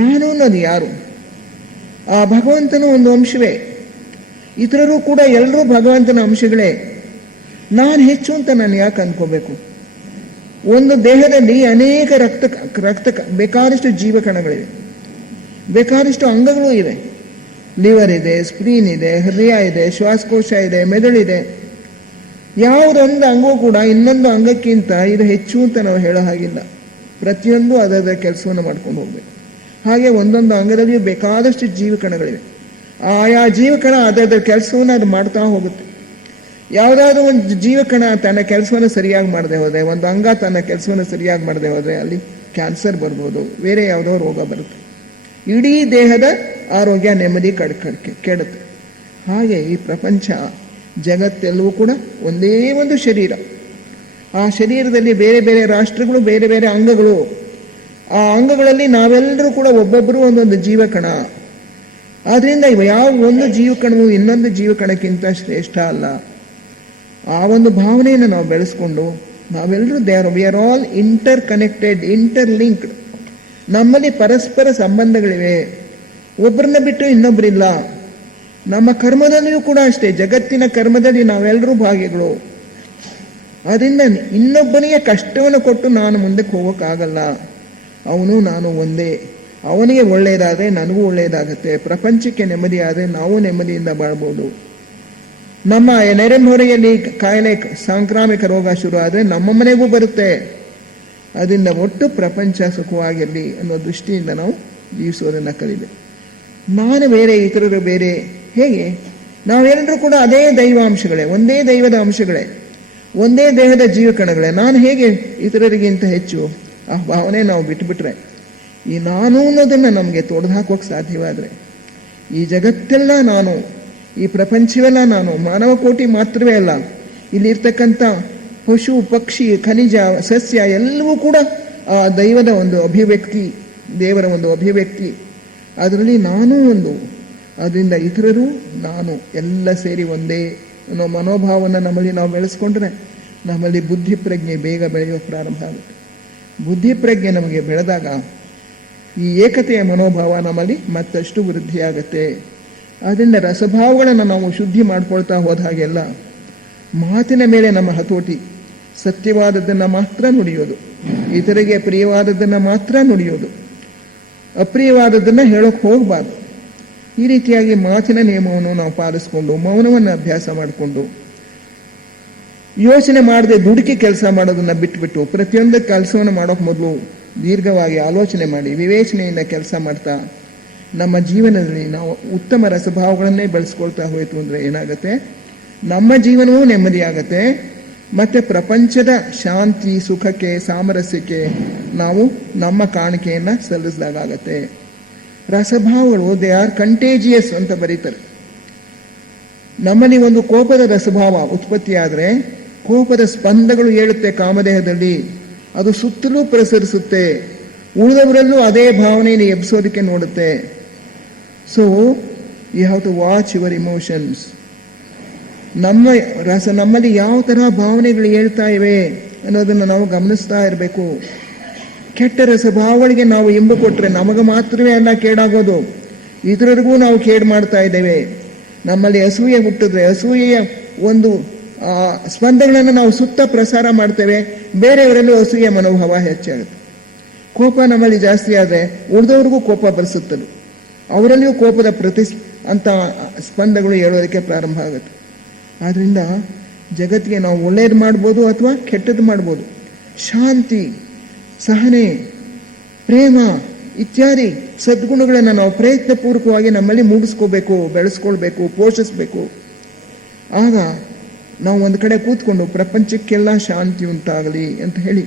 ನಾನು ಅನ್ನೋದು ಯಾರು? ಆ ಭಗವಂತನ ಒಂದು ಅಂಶವೇ. ಇತರರು ಕೂಡ ಎಲ್ಲರೂ ಭಗವಂತನ ಅಂಶಗಳೇ. ನಾನು ಹೆಚ್ಚು ಅಂತ ನಾನು ಯಾಕೆ ಅನ್ಕೋಬೇಕು? ಒಂದು ದೇಹದಲ್ಲಿ ಅನೇಕ ರಕ್ತ ಬೇಕಾದಷ್ಟು ಜೀವಕಣಗಳಿವೆ, ಬೇಕಾದಷ್ಟು ಅಂಗಗಳು ಇವೆ. ಲಿವರ್ ಇದೆ, ಸ್ಪ್ಲೀನ್ ಇದೆ, ಹೃದಯ ಇದೆ, ಶ್ವಾಸಕೋಶ ಇದೆ, ಮೆದುಳಿದೆ. ಯಾವುದೊಂದು ಅಂಗವೂ ಕೂಡ ಇನ್ನೊಂದು ಅಂಗಕ್ಕಿಂತ ಇದು ಹೆಚ್ಚು ಅಂತ ನಾವು ಹೇಳೋ ಹಾಗಿಲ್ಲ. ಪ್ರತಿಯೊಂದು ಅದರ ಕೆಲಸವನ್ನು ಮಾಡ್ಕೊಂಡು ಹೋಗ್ಬೇಕು. ಹಾಗೆ ಒಂದೊಂದು ಅಂಗದಲ್ಲಿಯೂ ಬೇಕಾದಷ್ಟು ಜೀವಕಣಗಳಿವೆ. ಆಯಾ ಜೀವಕಣ ಅದರ ಕೆಲಸವನ್ನು ಅದು ಮಾಡ್ತಾ ಹೋಗುತ್ತೆ. ಯಾವುದಾದ್ರೂ ಒಂದು ಜೀವಕಣ ತನ್ನ ಕೆಲಸವನ್ನು ಸರಿಯಾಗಿ ಮಾಡದೆ ಹೋದರೆ, ಒಂದು ಅಂಗ ತನ್ನ ಕೆಲಸವನ್ನು ಸರಿಯಾಗಿ ಮಾಡದೆ ಹೋದರೆ ಅಲ್ಲಿ ಕ್ಯಾನ್ಸರ್ ಬರ್ಬೋದು, ಬೇರೆ ಯಾವುದೋ ರೋಗ ಬರುತ್ತೆ. ಇಡೀ ದೇಹದ ಆರೋಗ್ಯ, ನೆಮ್ಮದಿ ಕೆಡುತ್ತೆ. ಹಾಗೆ ಈ ಪ್ರಪಂಚ ಜಗತ್ತೆಲ್ಲವೂ ಕೂಡ ಒಂದೇ ಒಂದು ಶರೀರ. ಆ ಶರೀರದಲ್ಲಿ ಬೇರೆ ಬೇರೆ ರಾಷ್ಟ್ರಗಳು, ಬೇರೆ ಬೇರೆ ಅಂಗಗಳು. ಆ ಅಂಗಗಳಲ್ಲಿ ನಾವೆಲ್ಲರೂ ಕೂಡ ಒಬ್ಬೊಬ್ಬರು ಒಂದೊಂದು ಜೀವಕಣ. ಆದ್ದರಿಂದ ಯಾವ ಒಂದು ಜೀವಕಣವು ಇನ್ನೊಂದು ಜೀವಕಣಕ್ಕಿಂತ ಶ್ರೇಷ್ಠ ಅಲ್ಲ. ಆ ಒಂದು ಭಾವನೆಯನ್ನು ನಾವು ಬೆಳೆಸ್ಕೊಂಡು ನಾವೆಲ್ಲರೂ we are all inter connected, interlinked. ನಮ್ಮಲ್ಲಿ ಪರಸ್ಪರ ಸಂಬಂಧಗಳಿವೆ. ಒಬ್ಬರನ್ನ ಬಿಟ್ಟು ಇನ್ನೊಬ್ಬರಿಲ್ಲ. ನಮ್ಮ ಕರ್ಮದಲ್ಲಿಯೂ ಕೂಡ ಅಷ್ಟೇ, ಜಗತ್ತಿನ ಕರ್ಮದಲ್ಲಿ ನಾವೆಲ್ಲರೂ ಭಾಗಿಗಳು. ಅದರಿಂದ ಇನ್ನೊಬ್ಬನಿಗೆ ಕಷ್ಟವನ್ನು ಕೊಟ್ಟು ನಾನು ಮುಂದಕ್ಕೆ ಹೋಗೋಕ್ಕಾಗಲ್ಲ. ಅವನು ನಾನು ಒಂದೇ. ಅವನಿಗೆ ಒಳ್ಳೆಯದಾದರೆ ನನಗೂ ಒಳ್ಳೆಯದಾಗುತ್ತೆ. ಪ್ರಪಂಚಕ್ಕೆ ನೆಮ್ಮದಿ ಆದರೆ ನಾವು ನೆಮ್ಮದಿಯಿಂದ ಬಾಳ್ಬೋದು. ನಮ್ಮ ನೆರೆಹೊರೆಯಲ್ಲಿ ಕಾಯಿಲೆ, ಸಾಂಕ್ರಾಮಿಕ ರೋಗ ಶುರು ಆದರೆ ನಮ್ಮ ಮನೆಗೂ ಬರುತ್ತೆ. ಅದರಿಂದ ಒಟ್ಟು ಪ್ರಪಂಚ ಸುಖವಾಗಿರಲಿ ಅನ್ನೋ ದೃಷ್ಟಿಯಿಂದ ನಾವು ಜೀವಿಸೋದನ್ನು ಕಲಿಬೇಕು. ನಾನು ಬೇರೆ, ಇತರರು ಬೇರೆ. ಹೇಗೆ? ನಾವೆಲ್ಲರೂ ಕೂಡ ಅದೇ ದೈವಾಂಶಗಳೇ, ಒಂದೇ ದೈವದ ಅಂಶಗಳೇ, ಒಂದೇ ದೇಹದ ಜೀವಕಣಗಳೇ. ನಾನು ಹೇಗೆ ಇತರರಿಗಿಂತ ಹೆಚ್ಚು? ಆ ಭಾವನೆ ನಾವು ಬಿಟ್ಟುಬಿಟ್ರೆ, ಈ ನಾನು ಅನ್ನೋದನ್ನು ನಮಗೆ ತೊಡೆದು ಹಾಕೋಕೆ ಸಾಧ್ಯವಾದರೆ, ಈ ಜಗತ್ತೆಲ್ಲ ನಾನು, ಈ ಪ್ರಪಂಚವೆಲ್ಲ ನಾನು, ಮಾನವ ಕೋಟಿ ಮಾತ್ರವೇ ಅಲ್ಲ, ಇಲ್ಲಿರ್ತಕ್ಕಂಥ ಪಶು ಪಕ್ಷಿ ಖನಿಜ ಸಸ್ಯ ಎಲ್ಲವೂ ಕೂಡ ಆ ದೈವದ ಒಂದು ಅಭಿವ್ಯಕ್ತಿ, ದೇವರ ಒಂದು ಅಭಿವ್ಯಕ್ತಿ. ಅದರಲ್ಲಿ ನಾನೂ ಒಂದು. ಅದರಿಂದ ಇತರರು ನಾನು ಎಲ್ಲ ಸೇರಿ ಒಂದೇ ಅನ್ನೋ ಮನೋಭಾವವನ್ನು ನಮ್ಮಲ್ಲಿ ನಾವು ಬೆಳೆಸ್ಕೊಂಡ್ರೆ ನಮ್ಮಲ್ಲಿ ಬುದ್ಧಿ ಪ್ರಜ್ಞೆ ಬೇಗ ಬೆಳೆಯೋಕೆ ಪ್ರಾರಂಭ ಆಗುತ್ತೆ. ಬುದ್ಧಿ ಪ್ರಜ್ಞೆ ನಮಗೆ ಬೆಳೆದಾಗ ಈ ಏಕತೆಯ ಮನೋಭಾವ ನಮ್ಮಲ್ಲಿ ಮತ್ತಷ್ಟು ವೃದ್ಧಿಯಾಗುತ್ತೆ. ಆದ್ದರಿಂದ ರಸಭಾವಗಳನ್ನು ನಾವು ಶುದ್ಧಿ ಮಾಡ್ಕೊಳ್ತಾ ಹೋದ ಹಾಗೆಲ್ಲ ಮಾತಿನ ಮೇಲೆ ನಮ್ಮ ಹತೋಟಿ, ಸತ್ಯವಾದದ್ದನ್ನು ಮಾತ್ರ ನುಡಿಯೋದು, ಇತರಿಗೆ ಪ್ರಿಯವಾದದ್ದನ್ನು ಮಾತ್ರ ನುಡಿಯೋದು, ಅಪ್ರಿಯವಾದದ್ದನ್ನು ಹೇಳೋಕೆ ಹೋಗಬಾರ್ದು. ಈ ರೀತಿಯಾಗಿ ಮಾತಿನ ನಿಯಮವನ್ನು ನಾವು ಪಾಲಿಸ್ಕೊಂಡು, ಮೌನವನ್ನು ಅಭ್ಯಾಸ ಮಾಡಿಕೊಂಡು, ಯೋಚನೆ ಮಾಡದೆ ದುಡುಕಿ ಕೆಲಸ ಮಾಡೋದನ್ನು ಬಿಟ್ಬಿಟ್ಟು, ಪ್ರತಿಯೊಂದು ಕೆಲಸವನ್ನು ಮಾಡೋಕೆ ಮೊದಲು ದೀರ್ಘವಾಗಿ ಆಲೋಚನೆ ಮಾಡಿ ವಿವೇಚನೆಯಿಂದ ಕೆಲಸ ಮಾಡ್ತಾ ನಮ್ಮ ಜೀವನದಲ್ಲಿ ನಾವು ಉತ್ತಮ ರಸಭಾವಗಳನ್ನೇ ಬೆಳೆಸ್ಕೊಳ್ತಾ ಹೋಯಿತು ಅಂದರೆ ಏನಾಗುತ್ತೆ? ನಮ್ಮ ಜೀವನವೂ ನೆಮ್ಮದಿಯಾಗತ್ತೆ. ಮತ್ತು ಪ್ರಪಂಚದ ಶಾಂತಿ, ಸುಖಕ್ಕೆ, ಸಾಮರಸ್ಯಕ್ಕೆ ನಾವು ನಮ್ಮ ಕಾಣಿಕೆಯನ್ನು ಸಲ್ಲಿಸಿದಾಗತ್ತೆ. ರಸಭಾವಗಳು ದೇ ಆರ್ ಕಂಟೇಜಿಯಸ್ ಅಂತ ಬರೀತಾರೆ. ನಮ್ಮಲ್ಲಿ ಒಂದು ಕೋಪದ ರಸಭಾವ ಉತ್ಪತ್ತಿಯಾದರೆ ಕೋಪದ ಸ್ಪಂದಗಳು ಏಳುತ್ತೆ ಕಾಮದೇಹದಲ್ಲಿ, ಅದು ಸುತ್ತಲೂ ಪ್ರಸರಿಸುತ್ತೆ, ಉಳಿದವರಲ್ಲೂ ಅದೇ ಭಾವನೆಯನ್ನು ಎಬ್ಸೋದಕ್ಕೆ ನೋಡುತ್ತೆ. So you have to watch your emotions. ನಮ್ಮಲ್ಲಿ ಯಾವ ಥರ ಭಾವನೆಗಳು ಹೇಳ್ತಾ ಇವೆ ಅನ್ನೋದನ್ನು ನಾವು ಗಮನಿಸ್ತಾ ಇರಬೇಕು. ಕೆಟ್ಟ ರಸಭಾವಗಳಿಗೆ ನಾವು ಇಂಬು ಕೊಟ್ಟರೆ ನಮಗೆ ಮಾತ್ರವೇ ಅಲ್ಲ ಕೇಡಾಗೋದು, ಇತರರಿಗೂ ನಾವು ಕೇಡು ಮಾಡ್ತಾ ಇದ್ದೇವೆ. ನಮ್ಮಲ್ಲಿ ಅಸೂಯೆ ಹುಟ್ಟಿದ್ರೆ ಅಸೂಯೆಯ ಒಂದು ಸ್ಪಂದಗಳನ್ನು ನಾವು ಸುತ್ತ ಪ್ರಸಾರ ಮಾಡ್ತೇವೆ, ಬೇರೆಯವರಲ್ಲೂ ಅಸೂಯೆ ಮನೋಭಾವ ಹೆಚ್ಚಾಗುತ್ತೆ. ಕೋಪ ನಮ್ಮಲ್ಲಿ ಜಾಸ್ತಿ ಆದರೆ ಉಳಿದವ್ರಿಗೂ ಕೋಪ ಬರೆಸುತ್ತದೆ, ಅವರಲ್ಲಿಯೂ ಕೋಪದ ಅಂತ ಸ್ಪಂದಗಳು ಹೇಳೋದಕ್ಕೆ ಪ್ರಾರಂಭ ಆಗುತ್ತೆ. ಆದ್ದರಿಂದ ಜಗತ್ತಿಗೆ ನಾವು ಒಳ್ಳೆಯದು ಮಾಡ್ಬೋದು ಅಥವಾ ಕೆಟ್ಟದ್ದು ಮಾಡ್ಬೋದು. ಶಾಂತಿ, ಸಹನೆ, ಪ್ರೇಮ ಇತ್ಯಾದಿ ಸದ್ಗುಣಗಳನ್ನು ನಾವು ಪ್ರಯತ್ನಪೂರ್ವಕವಾಗಿ ನಮ್ಮಲ್ಲಿ ಮೂಡಿಸ್ಕೋಬೇಕು, ಬೆಳೆಸ್ಕೊಳ್ಬೇಕು, ಪೋಷಿಸ್ಬೇಕು. ಆಗ ನಾವು ಒಂದು ಕಡೆ ಕೂತ್ಕೊಂಡು ಪ್ರಪಂಚಕ್ಕೆಲ್ಲ ಶಾಂತಿ ಉಂಟಾಗಲಿ ಅಂತ ಹೇಳಿ,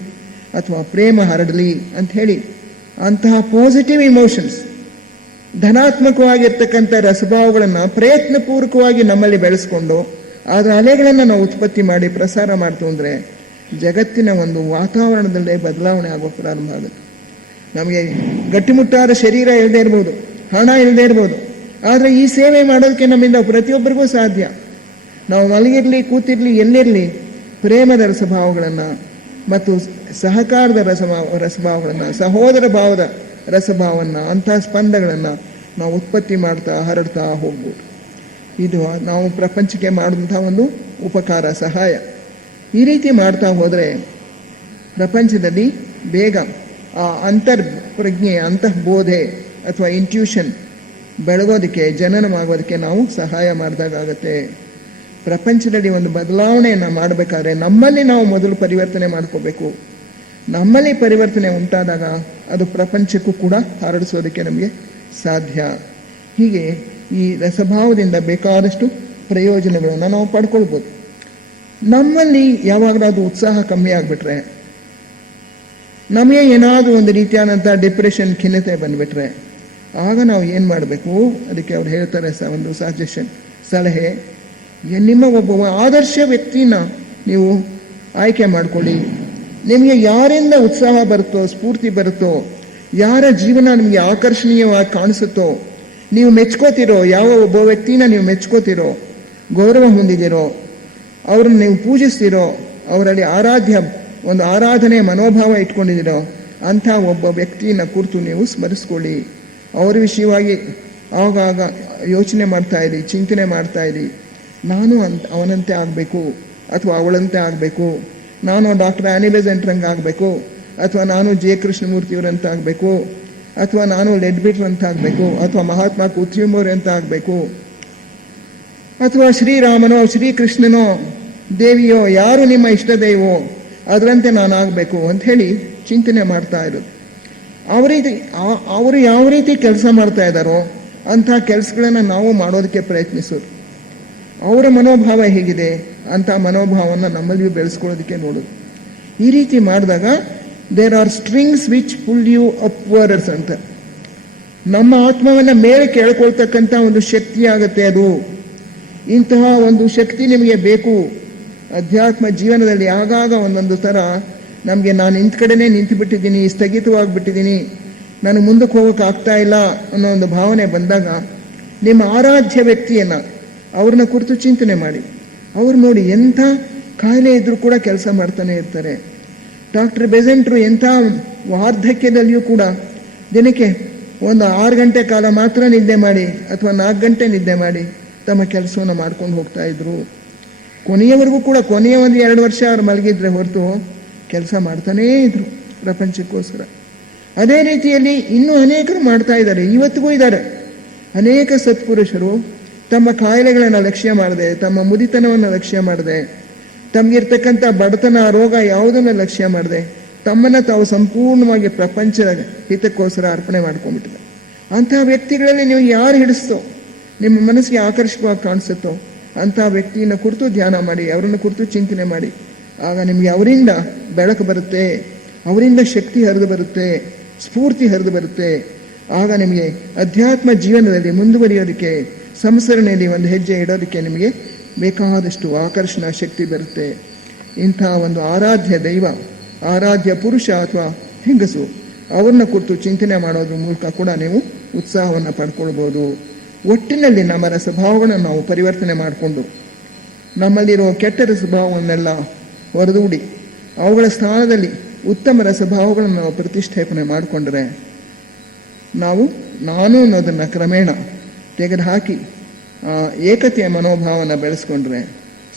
ಅಥವಾ ಪ್ರೇಮ ಹರಡಲಿ ಅಂತ ಹೇಳಿ, ಅಂತಹ ಪಾಸಿಟಿವ್ ಇಮೋಷನ್ಸ್, ಧನಾತ್ಮಕವಾಗಿರ್ತಕ್ಕಂಥ ರಸಭಾವಗಳನ್ನು ಪ್ರಯತ್ನಪೂರ್ವಕವಾಗಿ ನಮ್ಮಲ್ಲಿ ಬೆಳೆಸ್ಕೊಂಡು ಅದರ ಅಲೆಗಳನ್ನು ನಾವು ಉತ್ಪತ್ತಿ ಮಾಡಿ ಪ್ರಸಾರ ಮಾಡ್ತು ಅಂದರೆ ಜಗತ್ತಿನ ಒಂದು ವಾತಾವರಣದಲ್ಲೇ ಬದಲಾವಣೆ ಆಗೋ ಪ್ರಾರಂಭ ಆಗುತ್ತೆ. ನಮಗೆ ಗಟ್ಟಿಮುಟ್ಟಾದ ಶರೀರ ಇಲ್ಲದೆ ಇರ್ಬೋದು, ಹಣ ಇಲ್ಲದೆ ಇರ್ಬೋದು, ಆದರೆ ಈ ಸೇವೆ ಮಾಡೋದಕ್ಕೆ ನಮ್ಮಿಂದ ಪ್ರತಿಯೊಬ್ಬರಿಗೂ ಸಾಧ್ಯ. ನಾವು ಮಲಗಿರಲಿ, ಕೂತಿರಲಿ, ಎಲ್ಲಿರಲಿ ಪ್ರೇಮದ ರಸಭಾವಗಳನ್ನು ಮತ್ತು ಸಹಕಾರದ ರಸಭಾವಗಳನ್ನು, ಸಹೋದರ ಭಾವದ ರಸಭಾವವನ್ನು, ಅಂಥ ಸ್ಪಂದಗಳನ್ನು ನಾವು ಉತ್ಪತ್ತಿ ಮಾಡ್ತಾ ಹರಡ್ತಾ ಹೋಗ್ಬೋದು. ಇದು ನಾವು ಪ್ರಪಂಚಕ್ಕೆ ಮಾಡುವಂಥ ಒಂದು ಉಪಕಾರ, ಸಹಾಯ. ಈ ರೀತಿ ಮಾಡ್ತಾ ಹೋದರೆ ಪ್ರಪಂಚದಲ್ಲಿ ಬೇಗ ಆ ಅಂತರ್ಪ್ರಜ್ಞೆ, ಅಂತರ್ಬೋಧೆ ಅಥವಾ ಇಂಟ್ಯೂಷನ್ ಬೆಳಗೋದಕ್ಕೆ, ಜನನವಾಗೋದಕ್ಕೆ ನಾವು ಸಹಾಯ ಮಾಡಿದಾಗತ್ತೆ. ಪ್ರಪಂಚದಲ್ಲಿ ಒಂದು ಬದಲಾವಣೆಯನ್ನು ಮಾಡಬೇಕಾದ್ರೆ ನಮ್ಮಲ್ಲಿ ನಾವು ಮೊದಲು ಪರಿವರ್ತನೆ ಮಾಡ್ಕೋಬೇಕು. ನಮ್ಮಲ್ಲಿ ಪರಿವರ್ತನೆ ಉಂಟಾದಾಗ ಅದು ಪ್ರಪಂಚಕ್ಕೂ ಕೂಡ ಹರಡಿಸೋದಕ್ಕೆ ನಮಗೆ ಸಾಧ್ಯ. ಹೀಗೆ ಈ ರಸಭಾವದಿಂದ ಬೇಕಾದಷ್ಟು ಪ್ರಯೋಜನಗಳನ್ನು ನಾವು ಪಡ್ಕೊಳ್ಬೋದು. ನಮ್ಮಲ್ಲಿ ಯಾವಾಗಲೂ ಅದು ಉತ್ಸಾಹ ಕಮ್ಮಿ ಆಗಿಬಿಟ್ರೆ, ನಮಗೆ ಏನಾದರೂ ಒಂದು ರೀತಿಯಾದಂಥ ಡಿಪ್ರೆಷನ್, ಖಿನ್ನತೆ ಬಂದುಬಿಟ್ರೆ, ಆಗ ನಾವು ಏನು ಮಾಡಬೇಕು? ಅದಕ್ಕೆ ಅವ್ರು ಹೇಳ್ತಾರೆ ಒಂದು ಸಜೆಷನ್, ಸಲಹೆ, ನಿಮ್ಮ ಒಬ್ಬ ಆದರ್ಶ ವ್ಯಕ್ತಿನ ನೀವು ಆಯ್ಕೆ ಮಾಡ್ಕೊಳ್ಳಿ. ನಿಮಗೆ ಯಾರಿಂದ ಉತ್ಸಾಹ ಬರುತ್ತೋ, ಸ್ಫೂರ್ತಿ ಬರುತ್ತೋ, ಯಾರ ಜೀವನ ನಿಮಗೆ ಆಕರ್ಷಣೀಯವಾಗಿ ಕಾಣಿಸುತ್ತೋ, ನೀವು ಮೆಚ್ಕೋತಿರೋ ಯಾವ ಒಬ್ಬ ವ್ಯಕ್ತಿನ ನೀವು ಮೆಚ್ಕೋತಿರೋ, ಗೌರವ ಹೊಂದಿದಿರೋ, ಅವ್ರನ್ನ ನೀವು ಪೂಜಿಸ್ತಿರೋ, ಅವರಲ್ಲಿ ಒಂದು ಆರಾಧನೆ ಮನೋಭಾವ ಇಟ್ಕೊಂಡಿದ್ದೀರೋ, ಅಂಥ ಒಬ್ಬ ವ್ಯಕ್ತಿಯನ್ನು ಕುರಿತು ನೀವು ಸ್ಮರಿಸ್ಕೊಳ್ಳಿ. ಅವರ ವಿಷಯವಾಗಿ ಆವಾಗ ಯೋಚನೆ ಮಾಡ್ತಾ ಇರಿ, ಚಿಂತನೆ ಮಾಡ್ತಾ ಇರಿ, ನಾನು ಅವನಂತೆ ಆಗಬೇಕು ಅಥವಾ ಅವಳಂತೆ ಆಗಬೇಕು, ನಾನು ಡಾಕ್ಟರ್ ಆನಿ ಬೆಸೆಂಟ್ರಂಗೆ ಆಗಬೇಕು, ಅಥವಾ ನಾನು ಜೆ ಕೃಷ್ಣಮೂರ್ತಿಯವರಂತ ಆಗಬೇಕು, ಅಥವಾ ನಾನು ಲೆಡ್ಬಿಟ್ರ್ ಅಂತ ಆಗಬೇಕು, ಅಥವಾ ಮಹಾತ್ಮ ಕುತ್ರಿಮೋರ್ ಅಂತ ಆಗಬೇಕು, ಅಥವಾ ಶ್ರೀರಾಮನೋ ಶ್ರೀಕೃಷ್ಣನೋ ದೇವಿಯೋ ಯಾರು ನಿಮ್ಮ ಇಷ್ಟ ದೈವೋ ಅದರಂತೆ ನಾನು ಆಗಬೇಕು ಅಂತ ಹೇಳಿ ಚಿಂತನೆ ಮಾಡ್ತಾ ಇರೋದು. ಅವರು ಯಾವ ರೀತಿ ಕೆಲಸ ಮಾಡ್ತಾ ಇದ್ದಾರೋ ಅಂಥ ಕೆಲಸಗಳನ್ನು ನಾವು ಮಾಡೋದಕ್ಕೆ ಪ್ರಯತ್ನಿಸೋದು. ಅವರ ಮನೋಭಾವ ಹೇಗಿದೆ ಅಂಥ ಮನೋಭಾವವನ್ನು ನಮ್ಮಲ್ಲಿಯೂ ಬೆಳೆಸ್ಕೊಳ್ಳೋದಕ್ಕೆ ನೋಡೋದು. ಈ ರೀತಿ ಮಾಡಿದಾಗ there are strings which pull you upwards ಅಂತ, ನಮ್ಮ ಆತ್ಮವನ್ನು ಮೇಲೆ ಕೇಳ್ಕೊಳ್ತಕ್ಕಂಥ ಒಂದು ಶಕ್ತಿ ಆಗುತ್ತೆ ಅದು. ಇಂತಹ ಒಂದು ಶಕ್ತಿ ನಿಮಗೆ ಬೇಕು ಅಧ್ಯಾತ್ಮ ಜೀವನದಲ್ಲಿ. ಆಗಾಗ ಒಂದೊಂದು ಥರ ನಮಗೆ ನಾನು ಇಂಥ ಕಡೆನೇ ನಿಂತು ಬಿಟ್ಟಿದ್ದೀನಿ, ಸ್ಥಗಿತವಾಗಿಬಿಟ್ಟಿದ್ದೀನಿ, ನನಗೆ ಮುಂದಕ್ಕೆ ಹೋಗೋಕೆ ಆಗ್ತಾ ಇಲ್ಲ ಅನ್ನೋ ಒಂದು ಭಾವನೆ ಬಂದಾಗ ನಿಮ್ಮ ಆರಾಧ್ಯ ವ್ಯಕ್ತಿಯನ್ನು ಅವ್ರನ್ನ ಕುರಿತು ಚಿಂತನೆ ಮಾಡಿ. ಅವ್ರು ನೋಡಿ ಎಂಥ ಕಾಯಿಲೆ ಇದ್ರೂ ಕೂಡ ಕೆಲಸ ಮಾಡ್ತಾನೆ ಇರ್ತಾರೆ. ಡಾಕ್ಟರ್ ಬೆಸೆಂಟ್ರು ಎಂಥ ವಾರ್ಧಕ್ಯದಲ್ಲಿಯೂ ಕೂಡ ದಿನಕ್ಕೆ ಒಂದು 6 ಗಂಟೆ ಕಾಲ ಮಾತ್ರ ನಿದ್ದೆ ಮಾಡಿ ಅಥವಾ 4 ಗಂಟೆ ನಿದ್ದೆ ಮಾಡಿ ತಮ್ಮ ಕೆಲಸವನ್ನು ಮಾಡ್ಕೊಂಡು ಹೋಗ್ತಾ ಇದ್ರು. ಕೊನೆಯವರೆಗೂ ಕೂಡ ಕೊನೆಯ ಒಂದು 2 ವರ್ಷ ಅವ್ರು ಮಲಗಿದ್ರೆ ಹೊರತು ಕೆಲಸ ಮಾಡ್ತಾನೇ ಇದ್ರು ಪ್ರಪಂಚಕ್ಕೋಸ್ಕರ. ಅದೇ ರೀತಿಯಲ್ಲಿ ಇನ್ನೂ ಅನೇಕರು ಮಾಡ್ತಾ ಇದ್ದಾರೆ, ಇವತ್ತಿಗೂ ಇದ್ದಾರೆ. ಅನೇಕ ಸತ್ಪುರುಷರು ತಮ್ಮ ಕಾಯಿಲೆಗಳನ್ನು ಲಕ್ಷ್ಯ ಮಾಡದೆ, ತಮ್ಮ ಮುದಿತನವನ್ನು ಲಕ್ಷ್ಯ ಮಾಡದೆ, ತಮಗಿರ್ತಕ್ಕಂಥ ಬಡತನ ರೋಗ ಯಾವುದನ್ನು ಲಕ್ಷ್ಯ ಮಾಡದೆ ತಮ್ಮನ್ನು ತಾವು ಸಂಪೂರ್ಣವಾಗಿ ಪ್ರಪಂಚದ ಹಿತಕ್ಕೋಸ್ಕರ ಅರ್ಪಣೆ ಮಾಡ್ಕೊಂಡ್ಬಿಟ್ಟಿದೆ. ಅಂತಹ ವ್ಯಕ್ತಿಗಳಲ್ಲಿ ನೀವು ಯಾರು ಹಿಡಿಸ್ತೋ, ನಿಮ್ಮ ಮನಸ್ಸಿಗೆ ಆಕರ್ಷಕವಾಗಿ ಕಾಣಿಸುತ್ತೋ ಅಂಥ ವ್ಯಕ್ತಿಯನ್ನು ಕುರಿತು ಧ್ಯಾನ ಮಾಡಿ, ಅವರನ್ನು ಕುರಿತು ಚಿಂತನೆ ಮಾಡಿ. ಆಗ ನಿಮಗೆ ಅವರಿಂದ ಬೆಳಕು ಬರುತ್ತೆ, ಅವರಿಂದ ಶಕ್ತಿ ಹರಿದು ಬರುತ್ತೆ, ಸ್ಫೂರ್ತಿ ಹರಿದು ಬರುತ್ತೆ. ಆಗ ನಿಮಗೆ ಅಧ್ಯಾತ್ಮ ಜೀವನದಲ್ಲಿ ಮುಂದುವರಿಯೋದಕ್ಕೆ, ಸಂಸರಣೆಯಲ್ಲಿ ಒಂದು ಹೆಜ್ಜೆ ಇಡೋದಕ್ಕೆ ನಿಮಗೆ ಬೇಕಾದಷ್ಟು ಆಕರ್ಷಣಾ ಶಕ್ತಿ ಬರುತ್ತೆ. ಇಂಥ ಒಂದು ಆರಾಧ್ಯ ದೈವ, ಆರಾಧ್ಯ ಪುರುಷ ಅಥವಾ ಹೆಂಗಸು, ಅವ್ರನ್ನ ಕುರಿತು ಚಿಂತನೆ ಮಾಡೋದ್ರ ಮೂಲಕ ಕೂಡ ನೀವು ಉತ್ಸಾಹವನ್ನು ಪಡ್ಕೊಳ್ಬೋದು. ಒಟ್ಟಿನಲ್ಲಿ ನಮ್ಮ ರಸಭಾವವನ್ನು ನಾವು ಪರಿವರ್ತನೆ ಮಾಡಿಕೊಂಡು ನಮ್ಮಲ್ಲಿರೋ ಕೆಟ್ಟ ರಸಭಾವವನ್ನೆಲ್ಲ ಹೊರದೂಡಿ ಅವುಗಳ ಸ್ಥಾನದಲ್ಲಿ ಉತ್ತಮ ರಸಭಾವಗಳನ್ನು ನಾವು ಪ್ರತಿಷ್ಠಾಪನೆ ಮಾಡಿಕೊಂಡ್ರೆ, ನಾವು ನಾನು ಅನ್ನೋದನ್ನು ಕ್ರಮೇಣ ತೆಗೆದುಹಾಕಿ ಏಕತೆಯ ಮನೋಭಾವನ ಬೆಳೆಸ್ಕೊಂಡ್ರೆ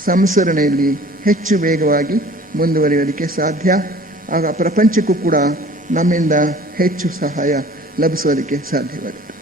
ಸಂಸರಣೆಯಲ್ಲಿ ಹೆಚ್ಚು ವೇಗವಾಗಿ ಮುಂದುವರಿಯೋದಕ್ಕೆ ಸಾಧ್ಯ. ಆಗ ಪ್ರಪಂಚಕ್ಕೂ ಕೂಡ ನಮ್ಮಿಂದ ಹೆಚ್ಚು ಸಹಾಯ ಲಭಿಸೋದಕ್ಕೆ ಸಾಧ್ಯವಾಗುತ್ತೆ.